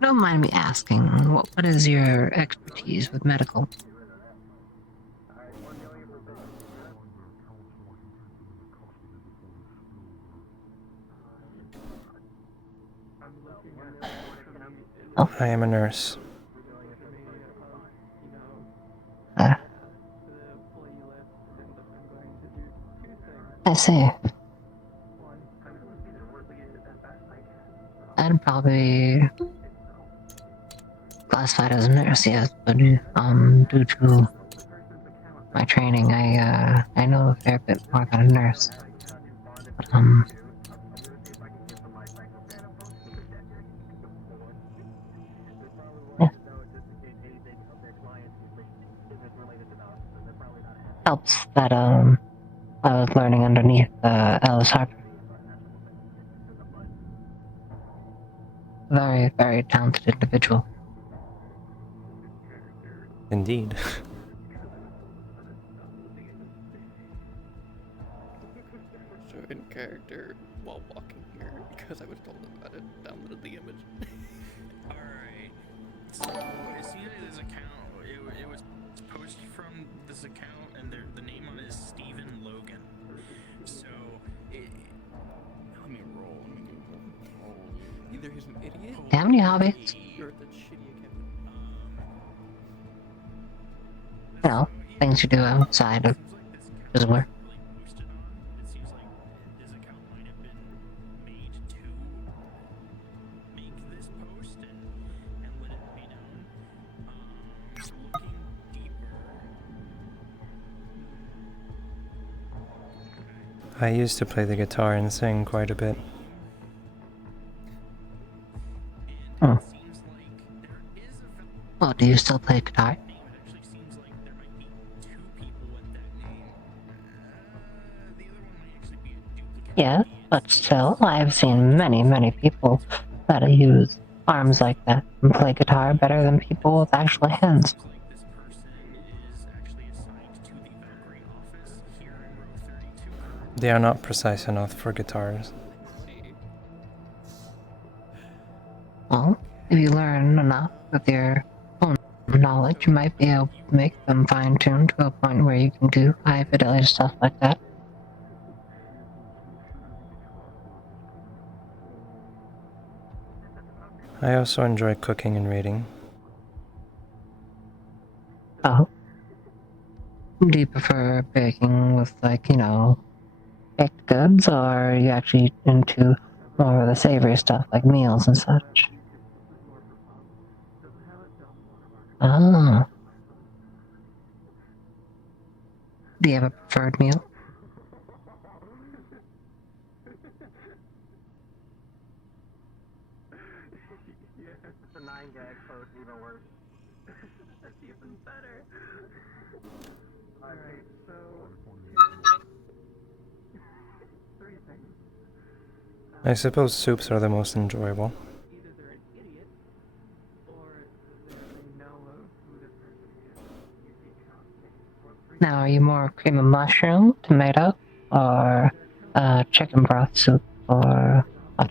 don't mind me asking, what is your expertise with medical? I am a nurse. I see. I'd probably classified as a nurse, yes, but due to my training, I know a fair bit more about a nurse. But, yeah. Helps that, I was learning underneath, Alice Harper. Very, very talented individual. Indeed. So in character while walking here, because I was told about it, downloaded the image. Alright. So, it seems like this account, it was posted from this account, and the name on it is Stephen Logan. So, let me roll. Either he's an idiot. Do you have any hobbies? Or the shitty account. things you do outside of his work. I used to play the guitar and sing quite a bit. Oh. Well, do you still play guitar? Yes, but still, I've seen many people that use arms like that and play guitar better than people with actual hands. They are not precise enough for guitars. Well, if you learn enough with your own knowledge, you might be able to make them fine-tuned to a point where you can do high-fidelity stuff like that. I also enjoy cooking and reading. Oh. Do you prefer baking with, like, you know, baked goods, or are you actually into more of the savory stuff, like meals and such? Ah. Do you have a preferred meal? The 9-gag post, even worse. That's even better. Alright, so... 3 things. I suppose soups are the most enjoyable. Either they're an idiot, or they know who the person is. Now, are you more cream of mushroom, tomato, or chicken broth soup, or what?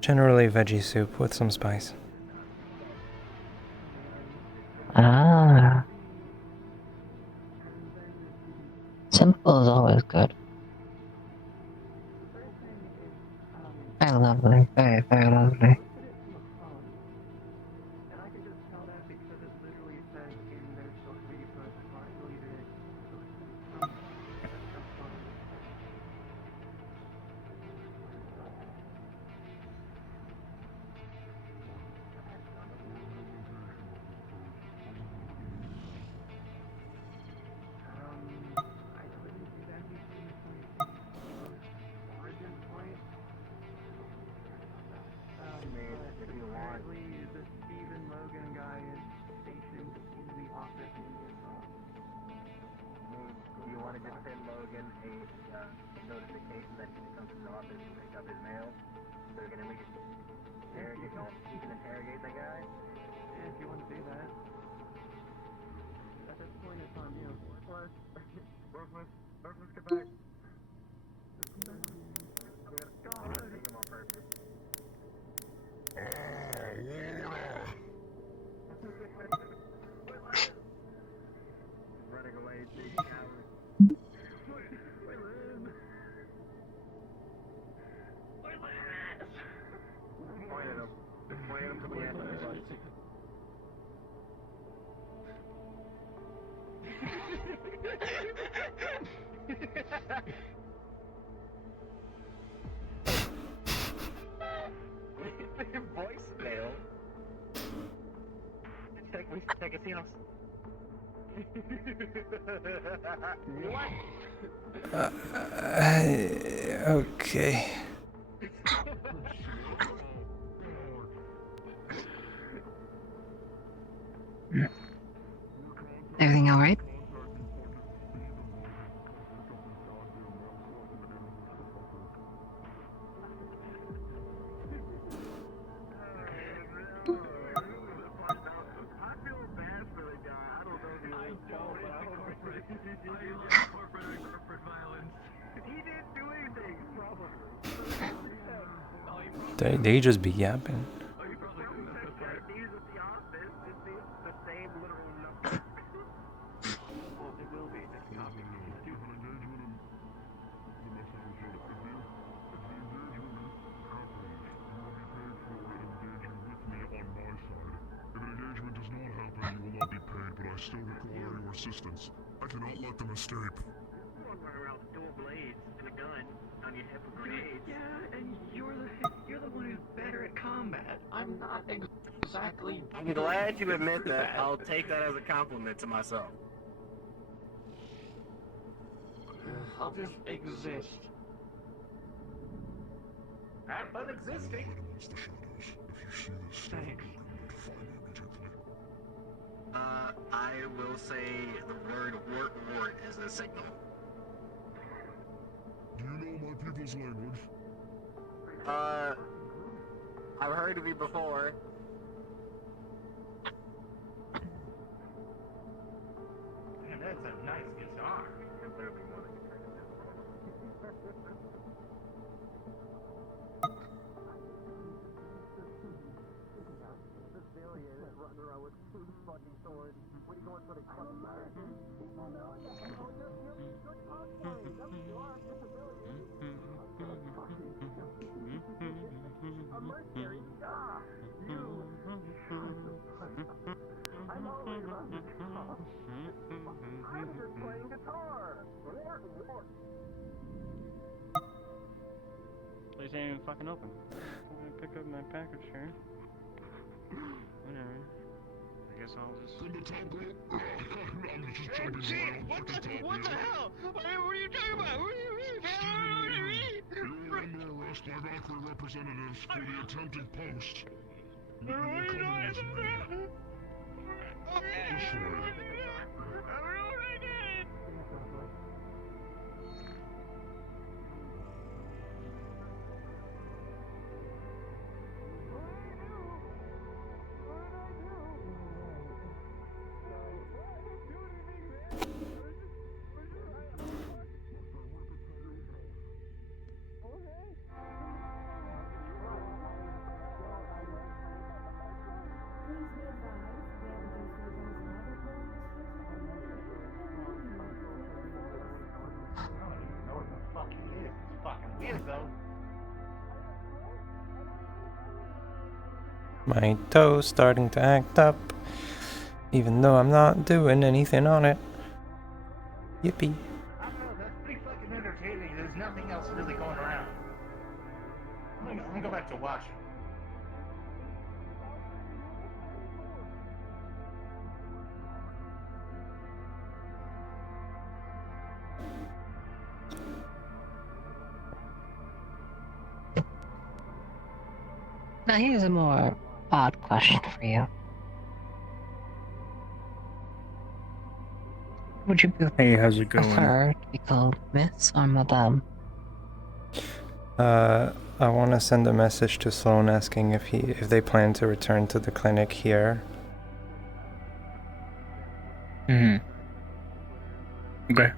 Generally veggie soup with some spice. Ah. Simple is always good. Very lovely, very lovely. And I can just tell that because it literally says in their social media post, or I believe it is. That's so funny. I couldn't exactly pinpoint the origin point. But apparently the Stephen Logan guy is stationed in the office in his Do you want to just send Logan a notification that he can come to the office and pick up his mail? So we can at least interrogate, he can interrogate the guy? Yeah, if you want to do that. At this point, it's on you. What? Worthless, get back. I'm gonna take him on purpose. Running away, big coward. Point at him. Just point at him to the end of the bus. Voicemail. Check it, see us. What? Okay. Everything alright? They just be yapping. I still require your assistance. I cannot let them escape. You won't run around with dual blades and a gun on your hip with grenades. Yeah, and you're the one who's better at combat. I'm not exactly. I'm glad you admit that. I'll take that as a compliment to myself. I'll just exist. Have fun existing. Amongst the shadows. If you see this stone, notify me immediately. I will say the word wart as a signal. Do you know my people's language? I've heard of you before. Man, that's a nice guitar. Place ain't even fucking open. I'm gonna pick up my package here. Whatever. I guess I'll just. From the top rope. I'm just jumping around. What the hell? What are you talking about? What do you mean? You're under arrest by Valkyrie representatives for the attempted post. You will come in with me. This way. My toe's starting to act up, even though I'm not doing anything on it. Yippee. I don't know, that's pretty fucking entertaining. There's nothing else really going around. I'm gonna go back to watching. Now here's a more odd question for you. Would you how's it going? prefer to be called Miss or Madame? I want to send a message to Sloan asking if they plan to return to the clinic here. Okay.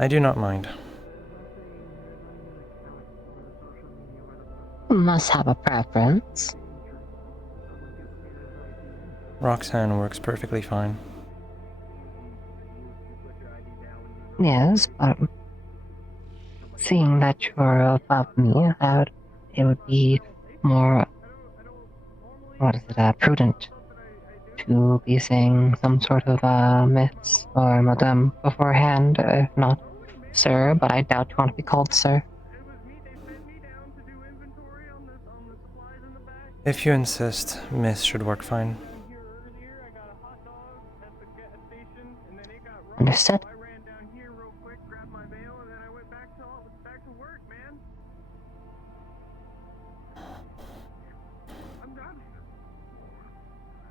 I do not mind. Must have a preference. Roxanne works perfectly fine. Yes, but seeing that you're above me, it would be more, prudent to be saying some sort of Miss or Madame beforehand, if not Sir, but I doubt you want to be called Sir. If you insist, Miss should work fine. Understood.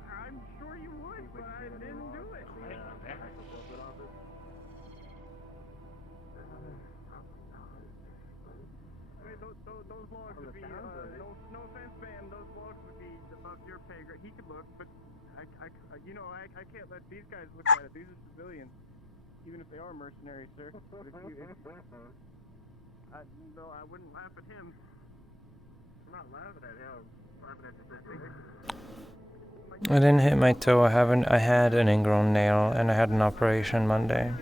I'm sure you would, but I didn't do it. Those logs would be, no offense, man, those logs would be above your pay grade. He could look, but I can't let these guys look at it. These are civilians, even if they are mercenaries, sir. But I wouldn't laugh at him. I'm not laughing at him. I'm laughing at the I didn't hit my toe. I had an ingrown nail, and I had an operation Monday.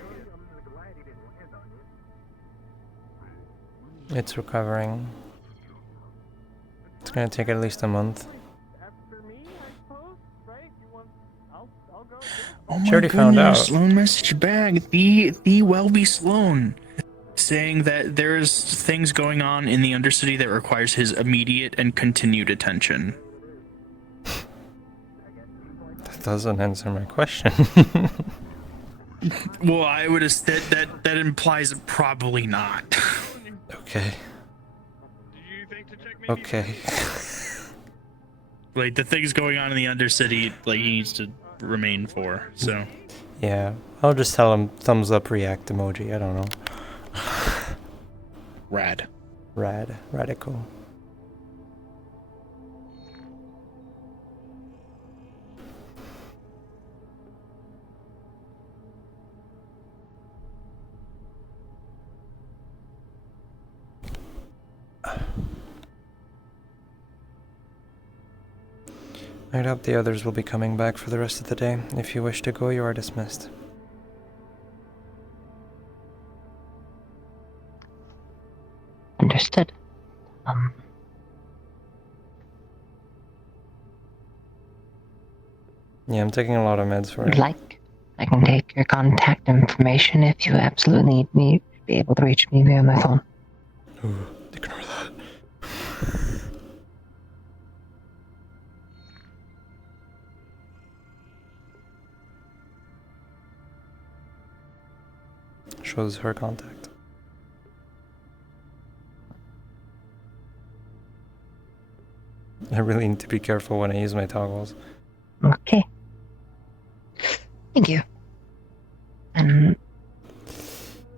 It's recovering. It's gonna take at least a month. Oh She my already found goodness, out. Sloan message back. The Welby Sloan saying that there's things going on in the Undercity that requires his immediate and continued attention. That doesn't answer my question. Well, I would have said that implies probably not. Okay. Okay. Like the things going on in the Undercity, like he needs to remain for. So. Yeah, I'll just tell him thumbs up react emoji. I don't know. Rad. Radical. I hope the others will be coming back for the rest of the day. If you wish to go, you are dismissed. Understood. Yeah, I'm taking a lot of meds for Would it. like, I can take your contact information if you absolutely need me to be able to reach me via my phone. Ooh, ignore that. Shows her contact. I really need to be careful when I use my toggles. Okay. Thank you. And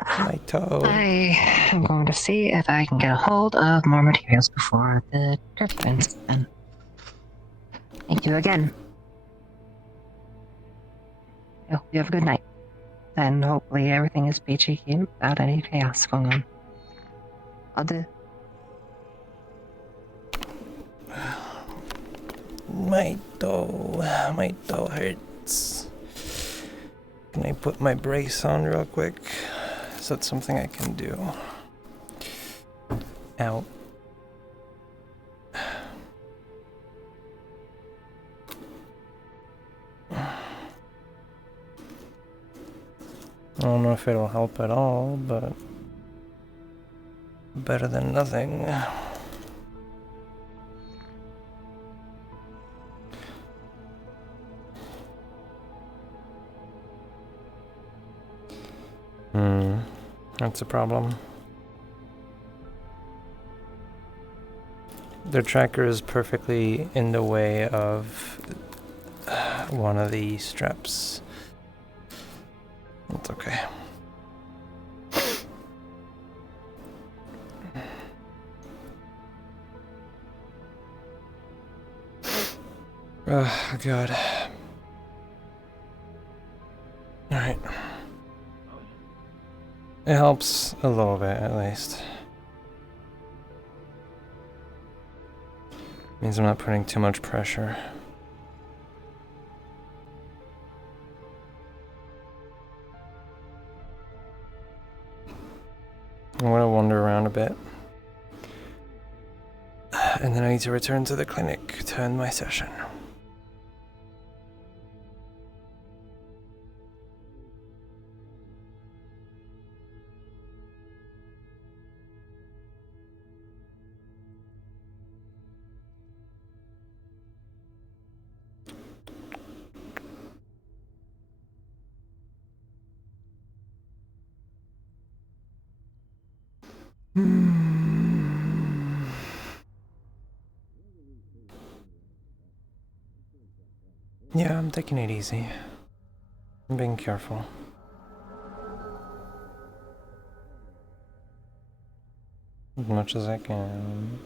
my toe. I am going to see if I can get a hold of more materials before the curfew ends. Then. Thank you again. I hope you have a good night. And hopefully everything is peachy keen without any chaos going on. I'll do. My toe hurts. Can I put my brace on real quick? Is that something I can do? Ow. I don't know if it'll help at all, but better than nothing. That's a problem. The tracker is perfectly in the way of one of the straps. It's okay. Oh, God. Alright. It helps a little bit, at least. Means I'm not putting too much pressure. I'm gonna wander around a bit. And then I need to return to the clinic to end my session. Yeah, I'm taking it easy. I'm being careful. As much as I can.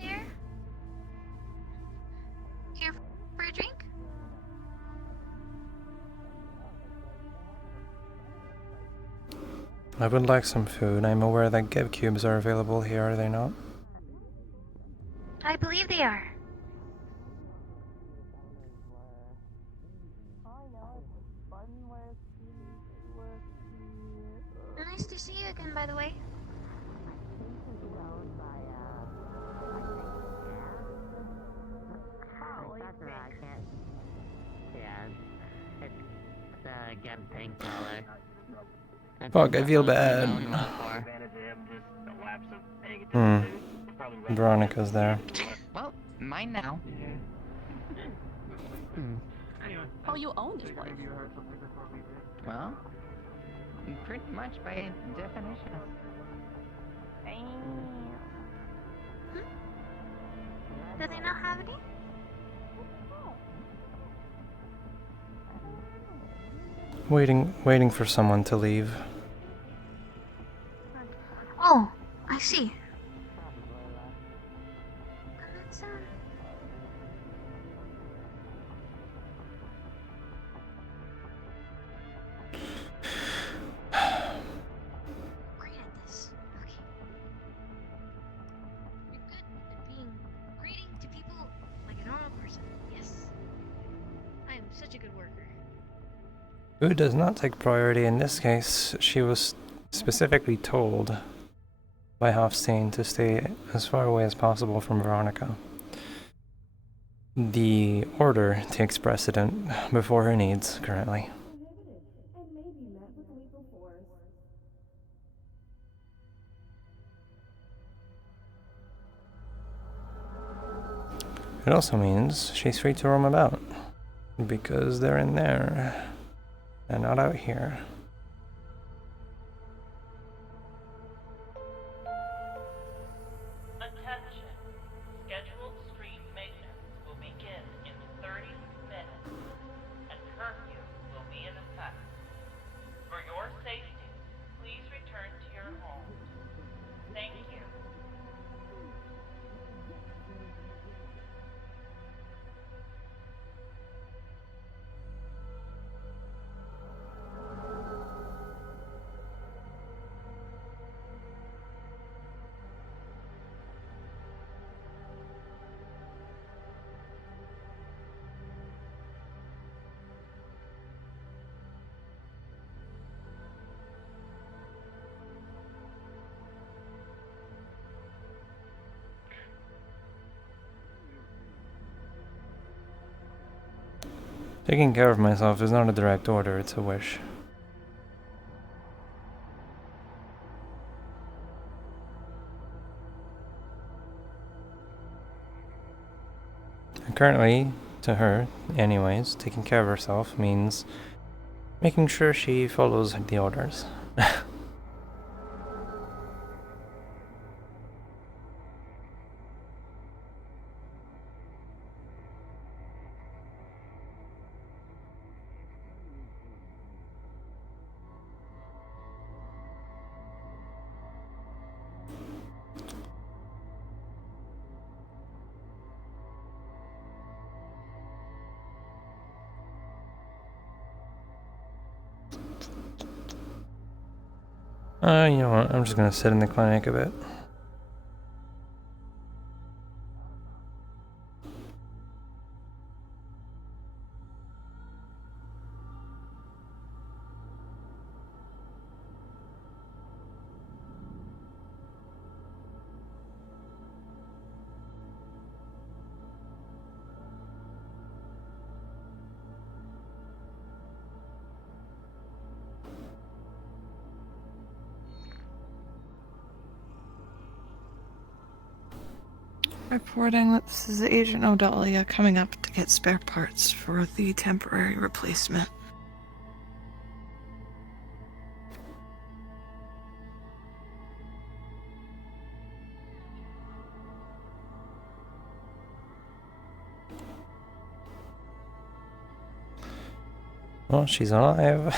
There? Here for a drink? I would like some food. I'm aware that Gib cubes are available here, are they not? I believe they are. Nice to see you again, by the way. Fuck, I feel bad. Veronica's there. Well, mine now. Oh, you own this place? Well, pretty much by definition. Do they not have any? Waiting for someone to leave. Oh, I see. Let's, great at this. Okay. You're good at being greeting to people like a normal person. Yes. I am such a good worker. Food does not take priority in this case. She was specifically told by Hofstein to stay as far away as possible from Veronica. The order takes precedent before her needs currently. It also means she's free to roam about, because they're in there and not out here. Attention. Scheduled street maintenance will begin in 30 minutes, and curfew will be in effect. For your safety, please return to your homes. Thank you. Taking care of myself is not a direct order, it's a wish. And currently, to her, anyways, taking care of herself means making sure she follows the orders. You know what, I'm just gonna sit in the clinic a bit. Reporting that this is Agent Odalia coming up to get spare parts for the temporary replacement. Well, she's alive.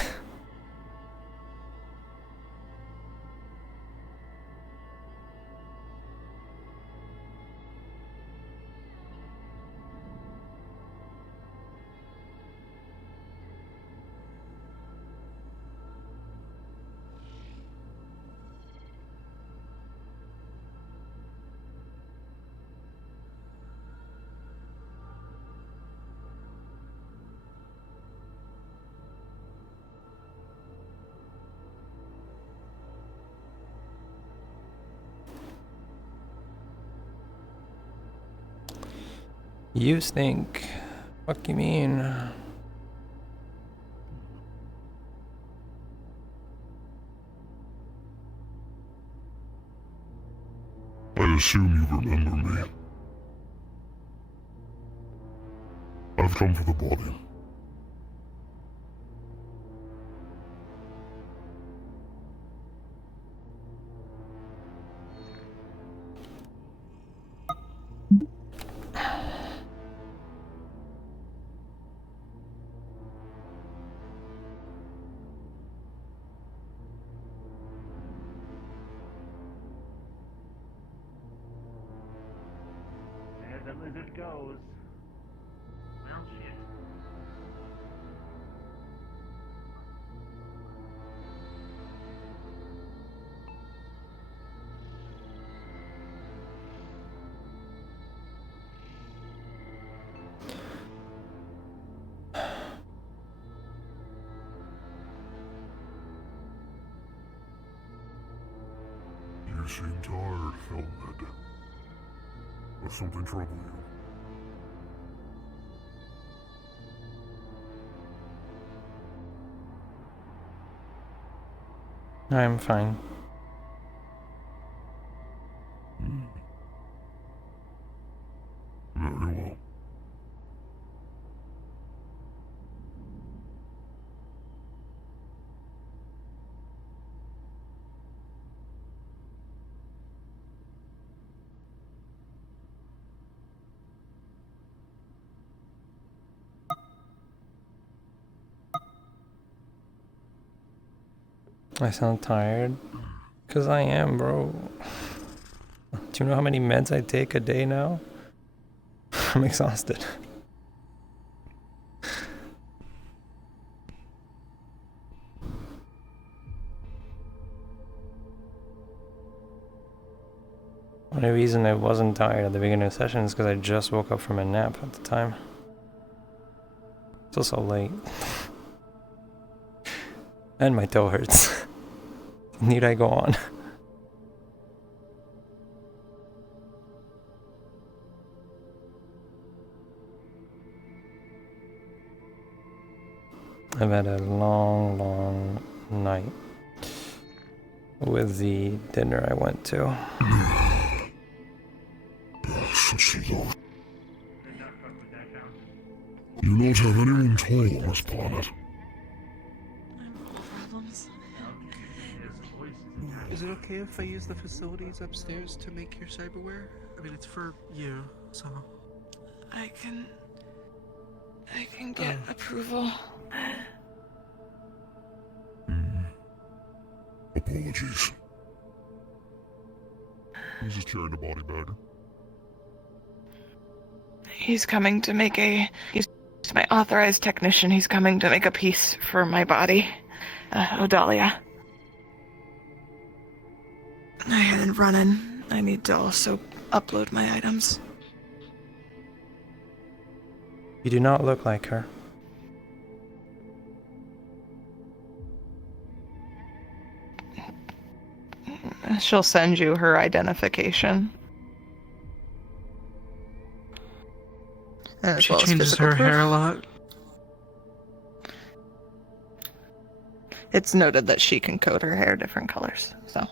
You stink. Fuck you mean? I assume you remember me. I've come for the body. There the lizard goes. Well, shit. You seem tired, Felmed. Does something trouble you? I'm fine. Very well. I sound tired. 'Cause I am, bro. Do you know how many meds I take a day now? I'm exhausted. Only reason I wasn't tired at the beginning of the session is because I just woke up from a nap at the time. It's also late. And my toe hurts. Need I go on? I've had a long, long night with the dinner I went to. Such low. You not have anyone tall on this planet. Problems. Is it okay if I use the facilities upstairs to make your cyberware? I mean, it's for you, so. I can get approval. Apologies. Who's just carrying the body bag? He's coming to make he's my authorized technician. He's coming to make a piece for my body. Odalia. I hadn't run in. I need to also upload my items. You do not look like her. She'll send you her identification. As She well as changes physical her proof. hair a lot. It's noted that she can coat her hair different colors, so.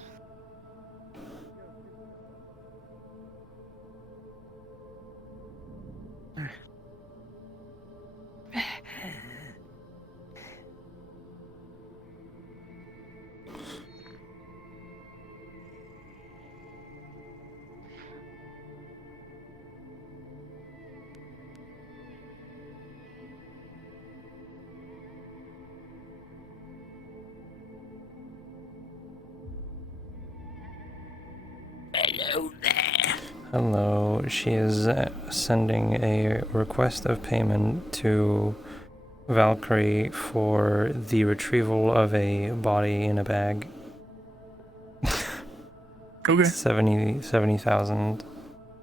Hello there. Hello. She is sending a request of payment to Valkyrie for the retrieval of a body in a bag. Okay. 70,000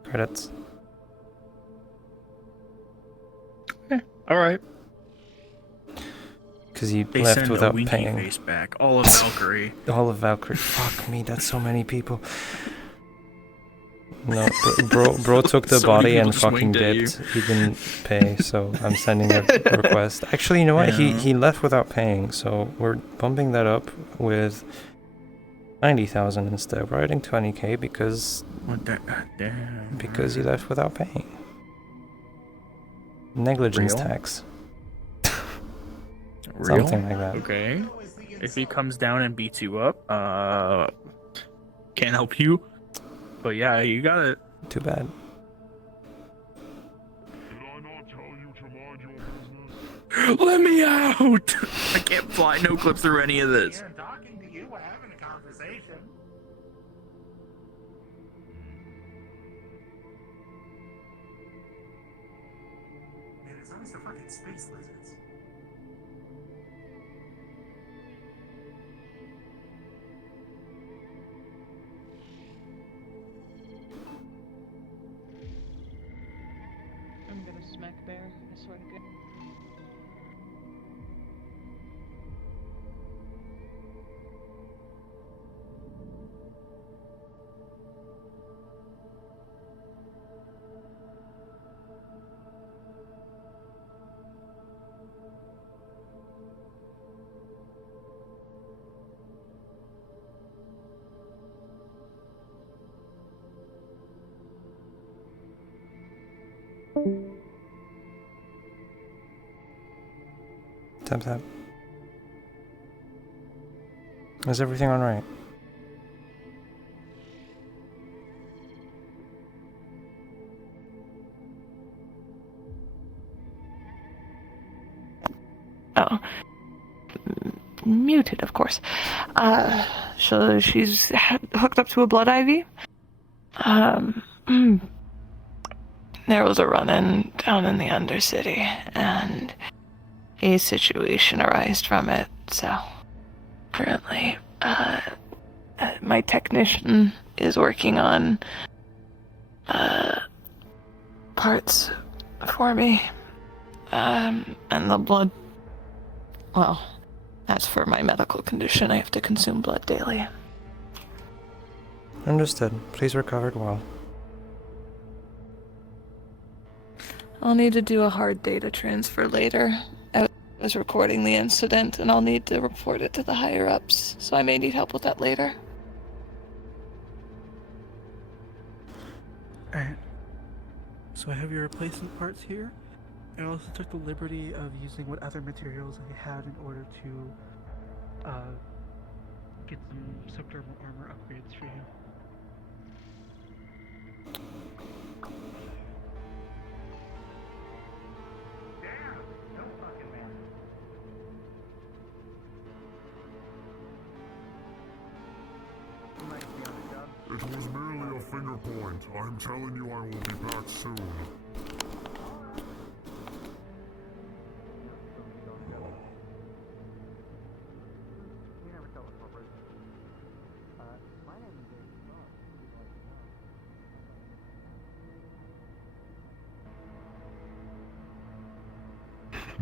credits. All right. Because he They left send without a winky paying. face back. All of Valkyrie. All of Valkyrie. Fuck me, that's so many people. No, bro took the So many body people and just fucking winked at you. dipped. He didn't pay, so I'm sending a request. Actually, you know what? Yeah. He left without paying, so we're bumping that up with 90,000 instead. We're adding 20k because he left without paying. Negligence Real? tax. Real? Something like that. Okay. If he comes down and beats you up, can't help you. But yeah, you got it. Too bad. Let me out! I can't fly no clip through any of this. Talking to you, we're having a conversation. Man, it's always the fucking space lizards. I'm gonna smack bear, I swear to God. Tap tap. Is everything alright? Oh. Muted, of course. So she's hooked up to a blood IV. There was a run-in down in the Undercity, and a situation arose from it, so currently, my technician is working on, parts for me, and the blood, well, that's for my medical condition. I have to consume blood daily. Understood. Please recover well. I'll need to do a hard data transfer later. I was recording the incident, and I'll need to report it to the higher-ups, so I may need help with that later. Alright. So I have your replacement parts here. I also took the liberty of using what other materials I had in order to get some subdermal armor upgrades for you. It was merely a finger point. I'm telling you I will be back soon.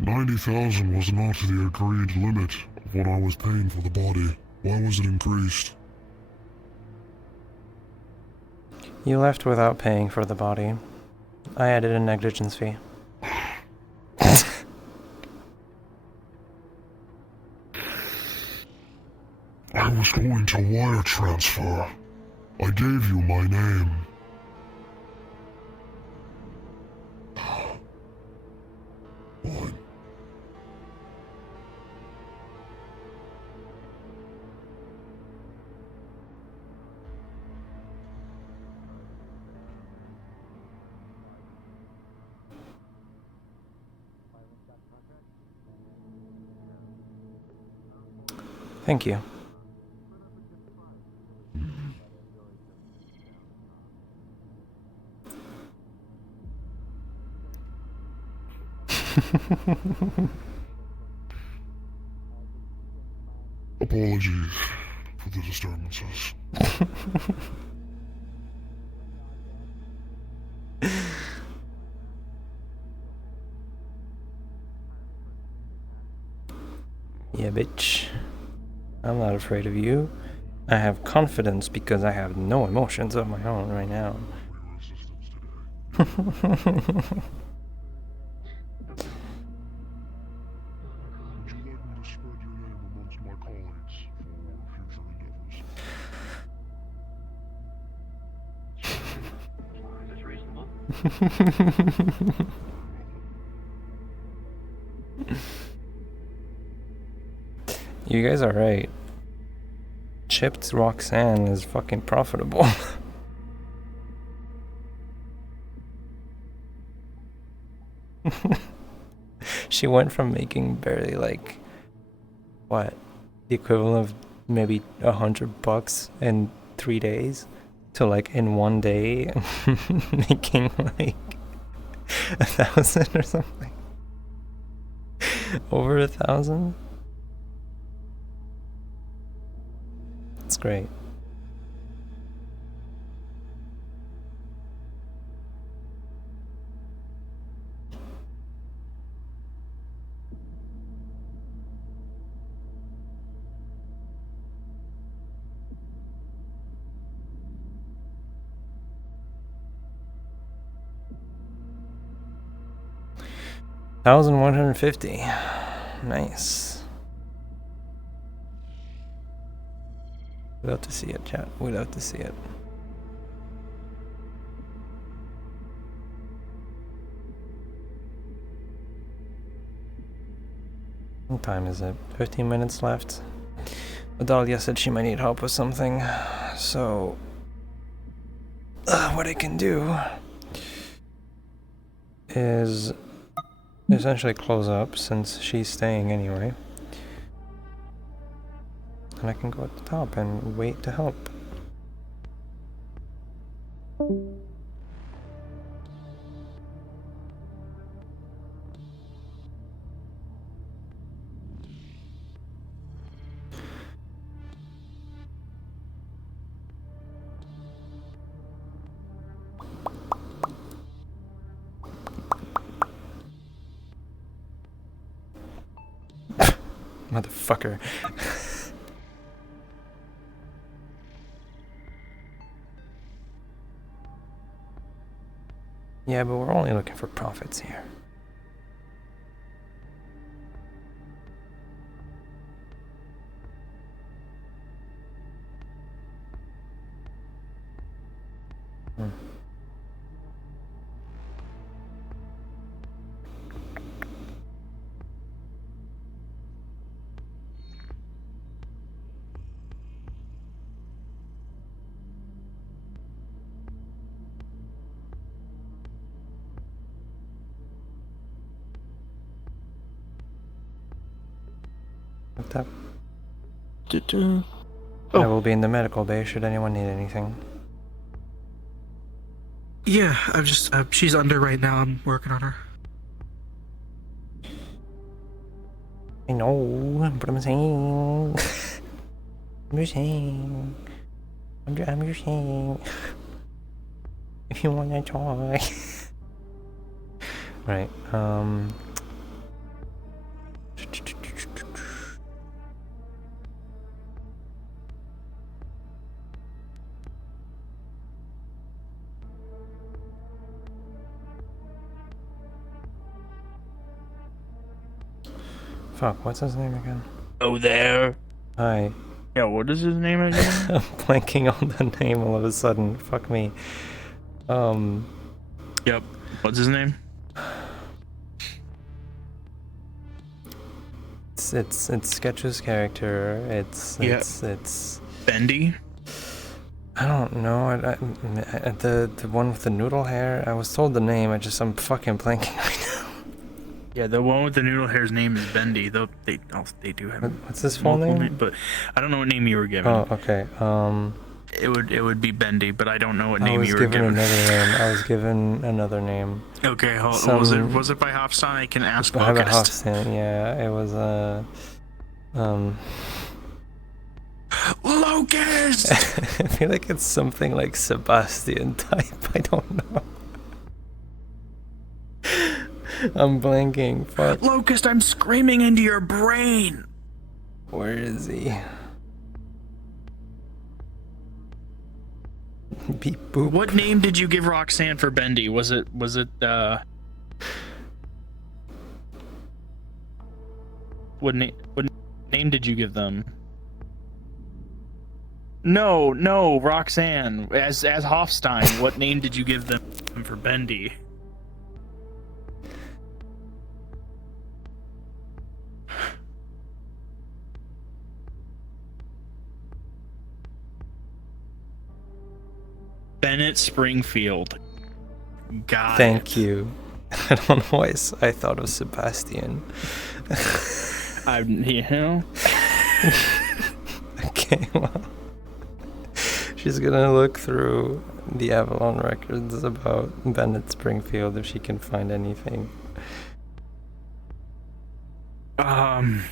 $90,000 was not the agreed limit of what I was paying for the body. Why was it increased? You left without paying for the body. I added a negligence fee. I was going to wire transfer. I gave you my name. Fine. Thank you. Apologies for the disturbances. Yeah, bitch. I'm not afraid of you. I have confidence because I have no emotions of my own right now. Would you like me to spread your name amongst my colleagues for future endeavors? You guys are right. Chipped Roxanne is fucking profitable. She went from making barely like, what, the equivalent of maybe $100 in 3 days to like in 1 day making like 1,000 or something. Over 1,000? That's great. $1,150. Nice. We love to see it, chat. We love to see it. What time is it? 15 minutes left. Adalia said she might need help with something, so what I can do is essentially close up since she's staying anyway. And I can go at the top and wait to help. Motherfucker. Yeah, but we're only looking for profits here. What's up? I will be in the medical bay should anyone need anything. Yeah, I'm just, she's under right now. I'm working on her. I know, but I'm saying. I'm just saying. I'm just saying. If you want to try. Right, fuck, what's his name again? Oh, there. Hi. Yeah, what is his name again? I'm blanking on the name all of a sudden. Fuck me. Yep. What's his name? It's Sketch's character. It's Bendy. I don't know. The one with the noodle hair. I was told the name. I'm fucking blanking right now. Yeah, the one with the noodle hair's name is Bendy. Though they do have. What's his full name? But I don't know what name you were given. Oh, okay. It would be Bendy, but I don't know what I name was you were given given. another name. I was given another name. Okay, was it by Hofstein? I can ask I have a Locust. Hofstein, yeah. It was Locust! I feel like it's something like Sebastian type. I don't know. I'm blanking. Fuck. Locust, I'm screaming into your brain! Where is he? Beep boop. What name did you give Roxanne for Bendy? Was it what name did you give them? No, Roxanne. As Hofstein, what name did you give them for Bendy? Bennett Springfield. Got Thank you. I don't know why I thought of Sebastian. Okay, well. She's gonna look through the Avalon records about Bennett Springfield if she can find anything. I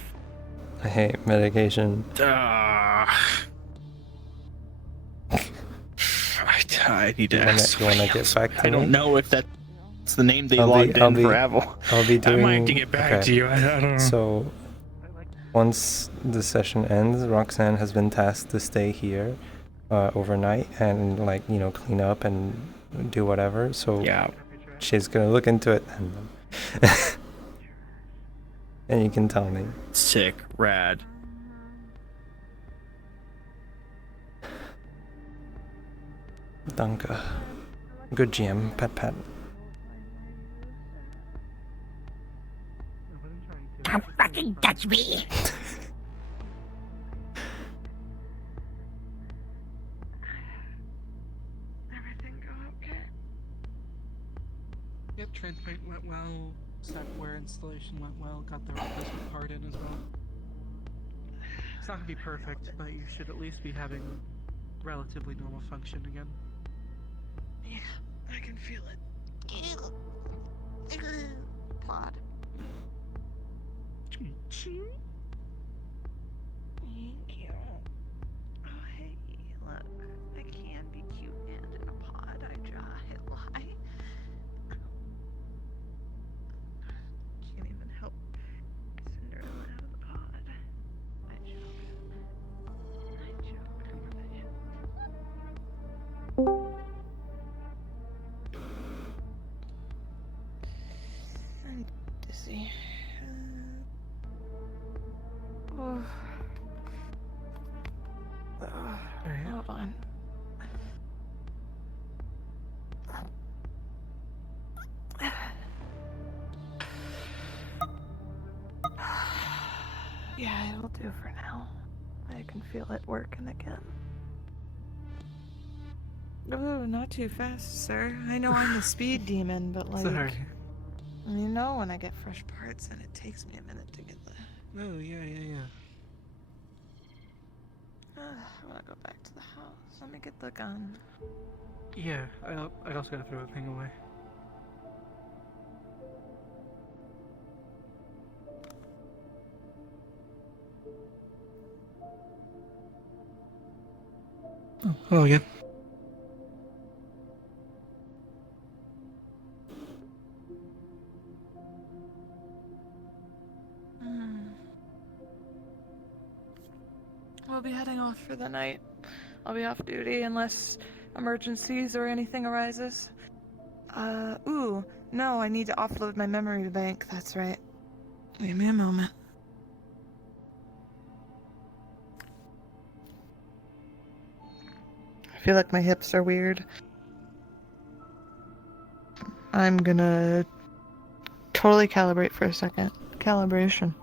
hate medication. I need to ask. You wanna get back to me? I don't know if that's the name they logged in for Avalon. I'll be doing. I might have to get back to you. I don't know. So, once the session ends, Roxanne has been tasked to stay here overnight and, like, you know, clean up and do whatever. So yeah, she's gonna look into it and and you can tell me. Sick, rad. Danke. Good GM, pat. Don't fucking touch me! Everything go okay? Yep, transmit went well, software installation went well, got the replacement part in as well. It's not gonna be perfect, but you should at least be having relatively normal function again. Yeah, I can feel it. Pod. Thank you. Oh, hey, look. I can be cute and in a pod. I lie. Can't even help Cinderella out of the pod. I joke. I'm dizzy. Hold on. Yeah, it'll do for now. I can feel it working again. Oh, not too fast, sir. I know I'm the speed demon, but like... Sorry. You know when I get fresh parts and it takes me a minute to get the... Oh, yeah. I wanna go back to the house. Let me get the gun. Yeah, I also gotta throw the thing away. Oh, hello again. We'll be heading off for the night. I'll be off duty unless emergencies or anything arises. Ooh, no, I need to offload my memory bank, that's right. Give me a moment. I feel like my hips are weird. I'm gonna totally calibrate for a second. Calibration.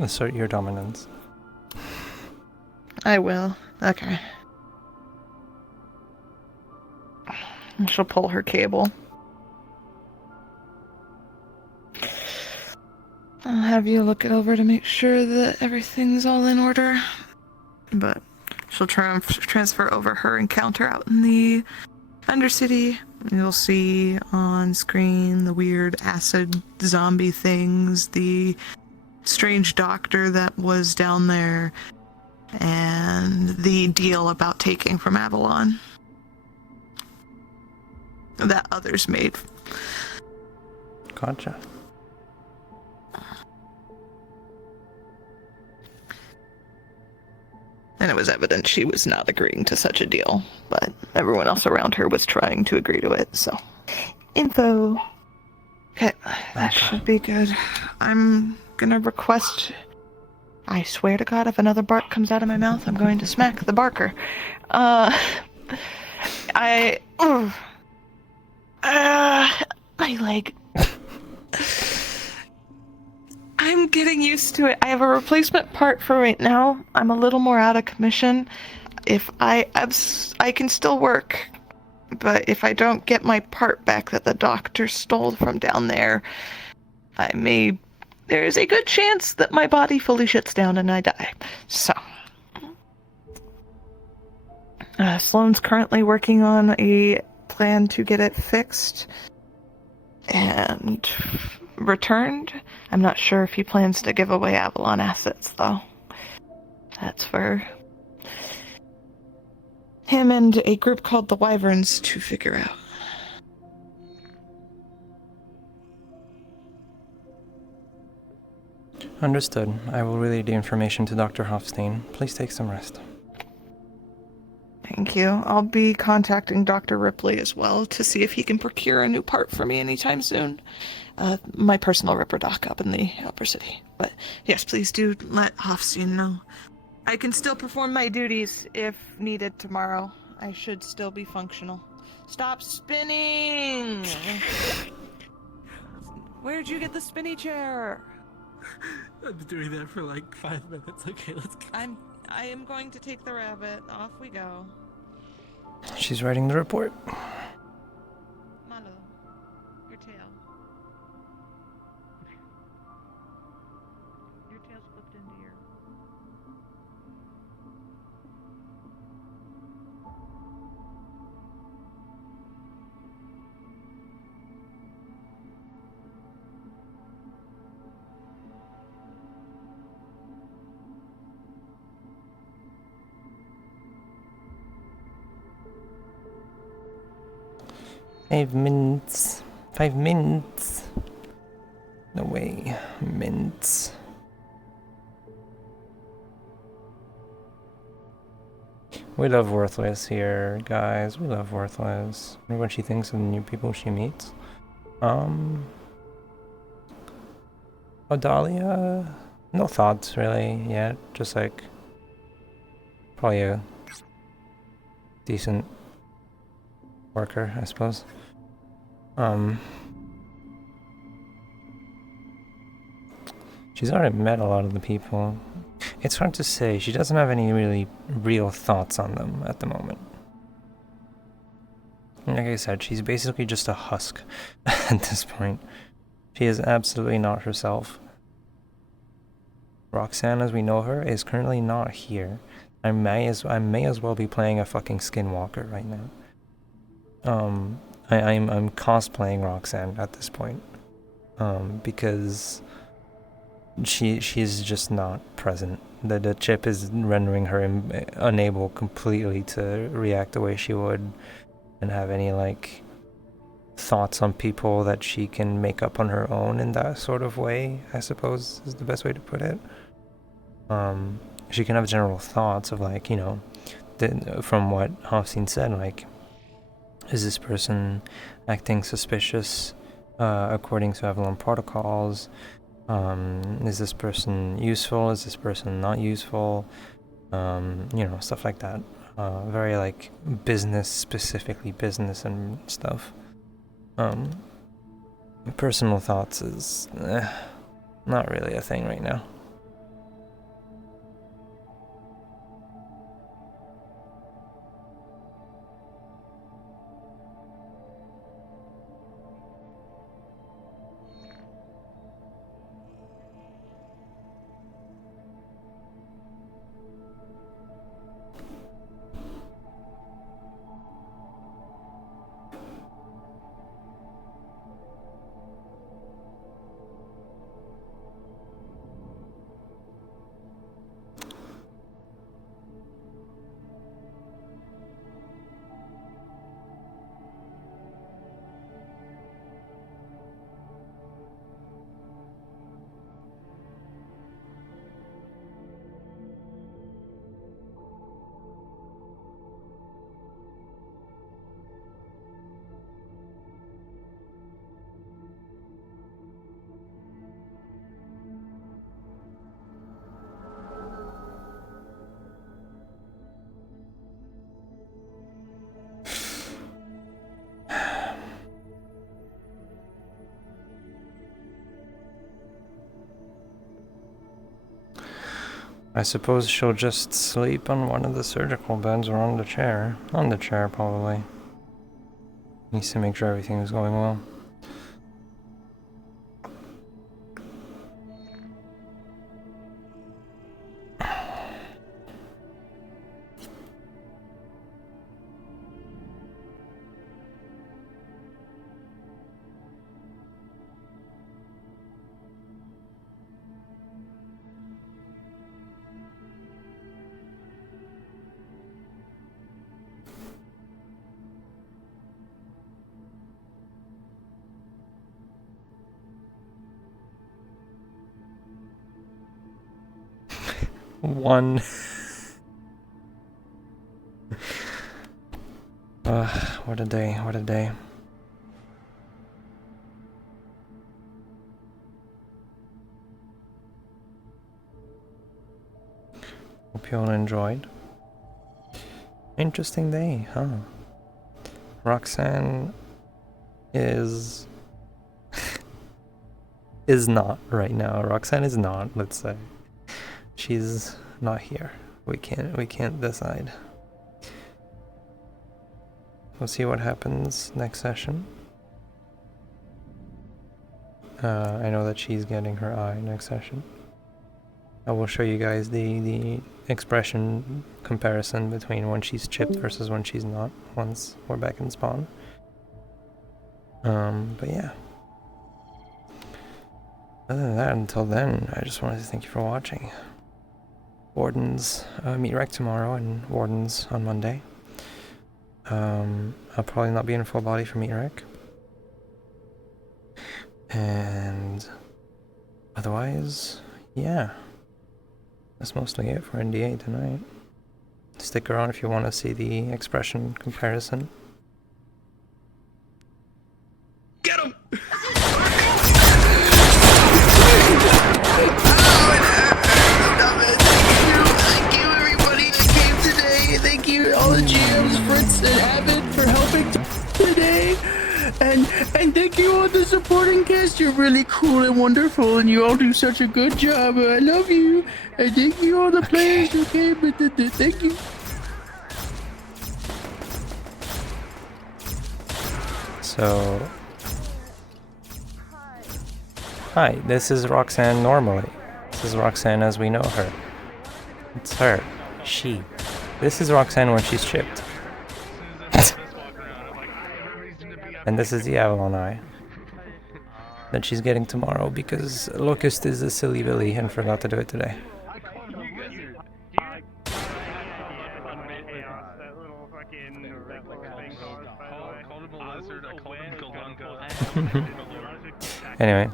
Assert your dominance. I will. Okay. She'll pull her cable. I'll have you look it over to make sure that everything's all in order. But She'll transfer over her encounter out in the Undercity. You'll see on screen the weird acid zombie things, the strange doctor that was down there, and the deal about taking from Avalon that others made. Gotcha. And it was evident she was not agreeing to such a deal, but everyone else around her was trying to agree to it, so. Info. Okay, that should be good. I'm gonna request. I swear to God, if another bark comes out of my mouth, I'm going to smack the barker. My leg. I'm getting used to it. I have a replacement part for right now. I'm a little more out of commission. If I can still work, but if I don't get my part back that the doctor stole from down there, there is a good chance that my body fully shuts down and I die. So, Sloane's currently working on a plan to get it fixed and returned. I'm not sure if he plans to give away Avalon assets, though. That's for him and a group called the Wyverns to figure out. Understood. I will relay the information to Dr. Hofstein. Please take some rest. Thank you. I'll be contacting Dr. Ripley as well to see if he can procure a new part for me anytime soon. My personal Ripper Doc up in the Upper City. But yes, please do let Hofstein know. I can still perform my duties if needed tomorrow. I should still be functional. Stop spinning! Where'd you get the spinny chair? I've been doing that for like 5 minutes. Okay, let's go. I am going to take the rabbit. Off we go. She's writing the report. Malo, your tail. Your tail's flipped into your... Five minutes. 5 minutes. No way. Minutes. We love Worthless here, guys. We love Worthless. I wonder what she thinks of the new people she meets. Odalia? No thoughts, really, yet. Just like... probably a... decent... worker, I suppose. She's already met a lot of the people. It's hard to say. She doesn't have any really real thoughts on them at the moment. Like I said, she's basically just a husk at this point. She is absolutely not herself. Roxanne, as we know her, is currently not here. I may as well be playing a fucking skinwalker right now. I'm cosplaying Roxanne at this point, because she's just not present. The chip is rendering her unable completely to react the way she would, and have any like thoughts on people that she can make up on her own in that sort of way, I suppose is the best way to put it. She can have general thoughts of like, you know, from what Hofstein said, like, is this person acting suspicious according to Avalon protocols? Is this person useful? Is this person not useful? You know, stuff like that. Very like business, specifically business and stuff. Personal thoughts is not really a thing right now. I suppose she'll just sleep on one of the surgical beds or on the chair. On the chair, probably. Needs to make sure everything is going well. One. What a day, what a day. Hope you all enjoyed. Interesting day, huh? Roxanne is not right now. Roxanne is not, let's say. She's not here. We can't decide. We'll see what happens next session. I know that she's getting her eye next session. I will show you guys the expression comparison between when she's chipped versus when she's not, once we're back in spawn. But yeah. Other than that, until then, I just wanted to thank you for watching. Wardens, meet Rec tomorrow and Wardens on Monday. I'll probably not be in full body for meet Rec. And otherwise, yeah. That's mostly it for NDA tonight. Stick around if you want to see the expression comparison. Get him! Thank you everybody that came today. Thank you all the GMs, Fritz and Abbott, for helping today. And thank you all the supporting cast. You're really cool and wonderful, and you all do such a good job. I love you. And thank you all the players who came. Thank you. So, hi, this is Roxanne normally. This is Roxanne as we know her. It's her. She. This is Roxanne when she's chipped. And this is the Avalon Eye that she's getting tomorrow because Locust is a silly Billy and forgot to do it today. Anyway,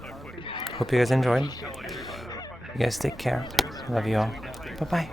hope you guys enjoyed. You guys take care. Love you all. Bye-bye.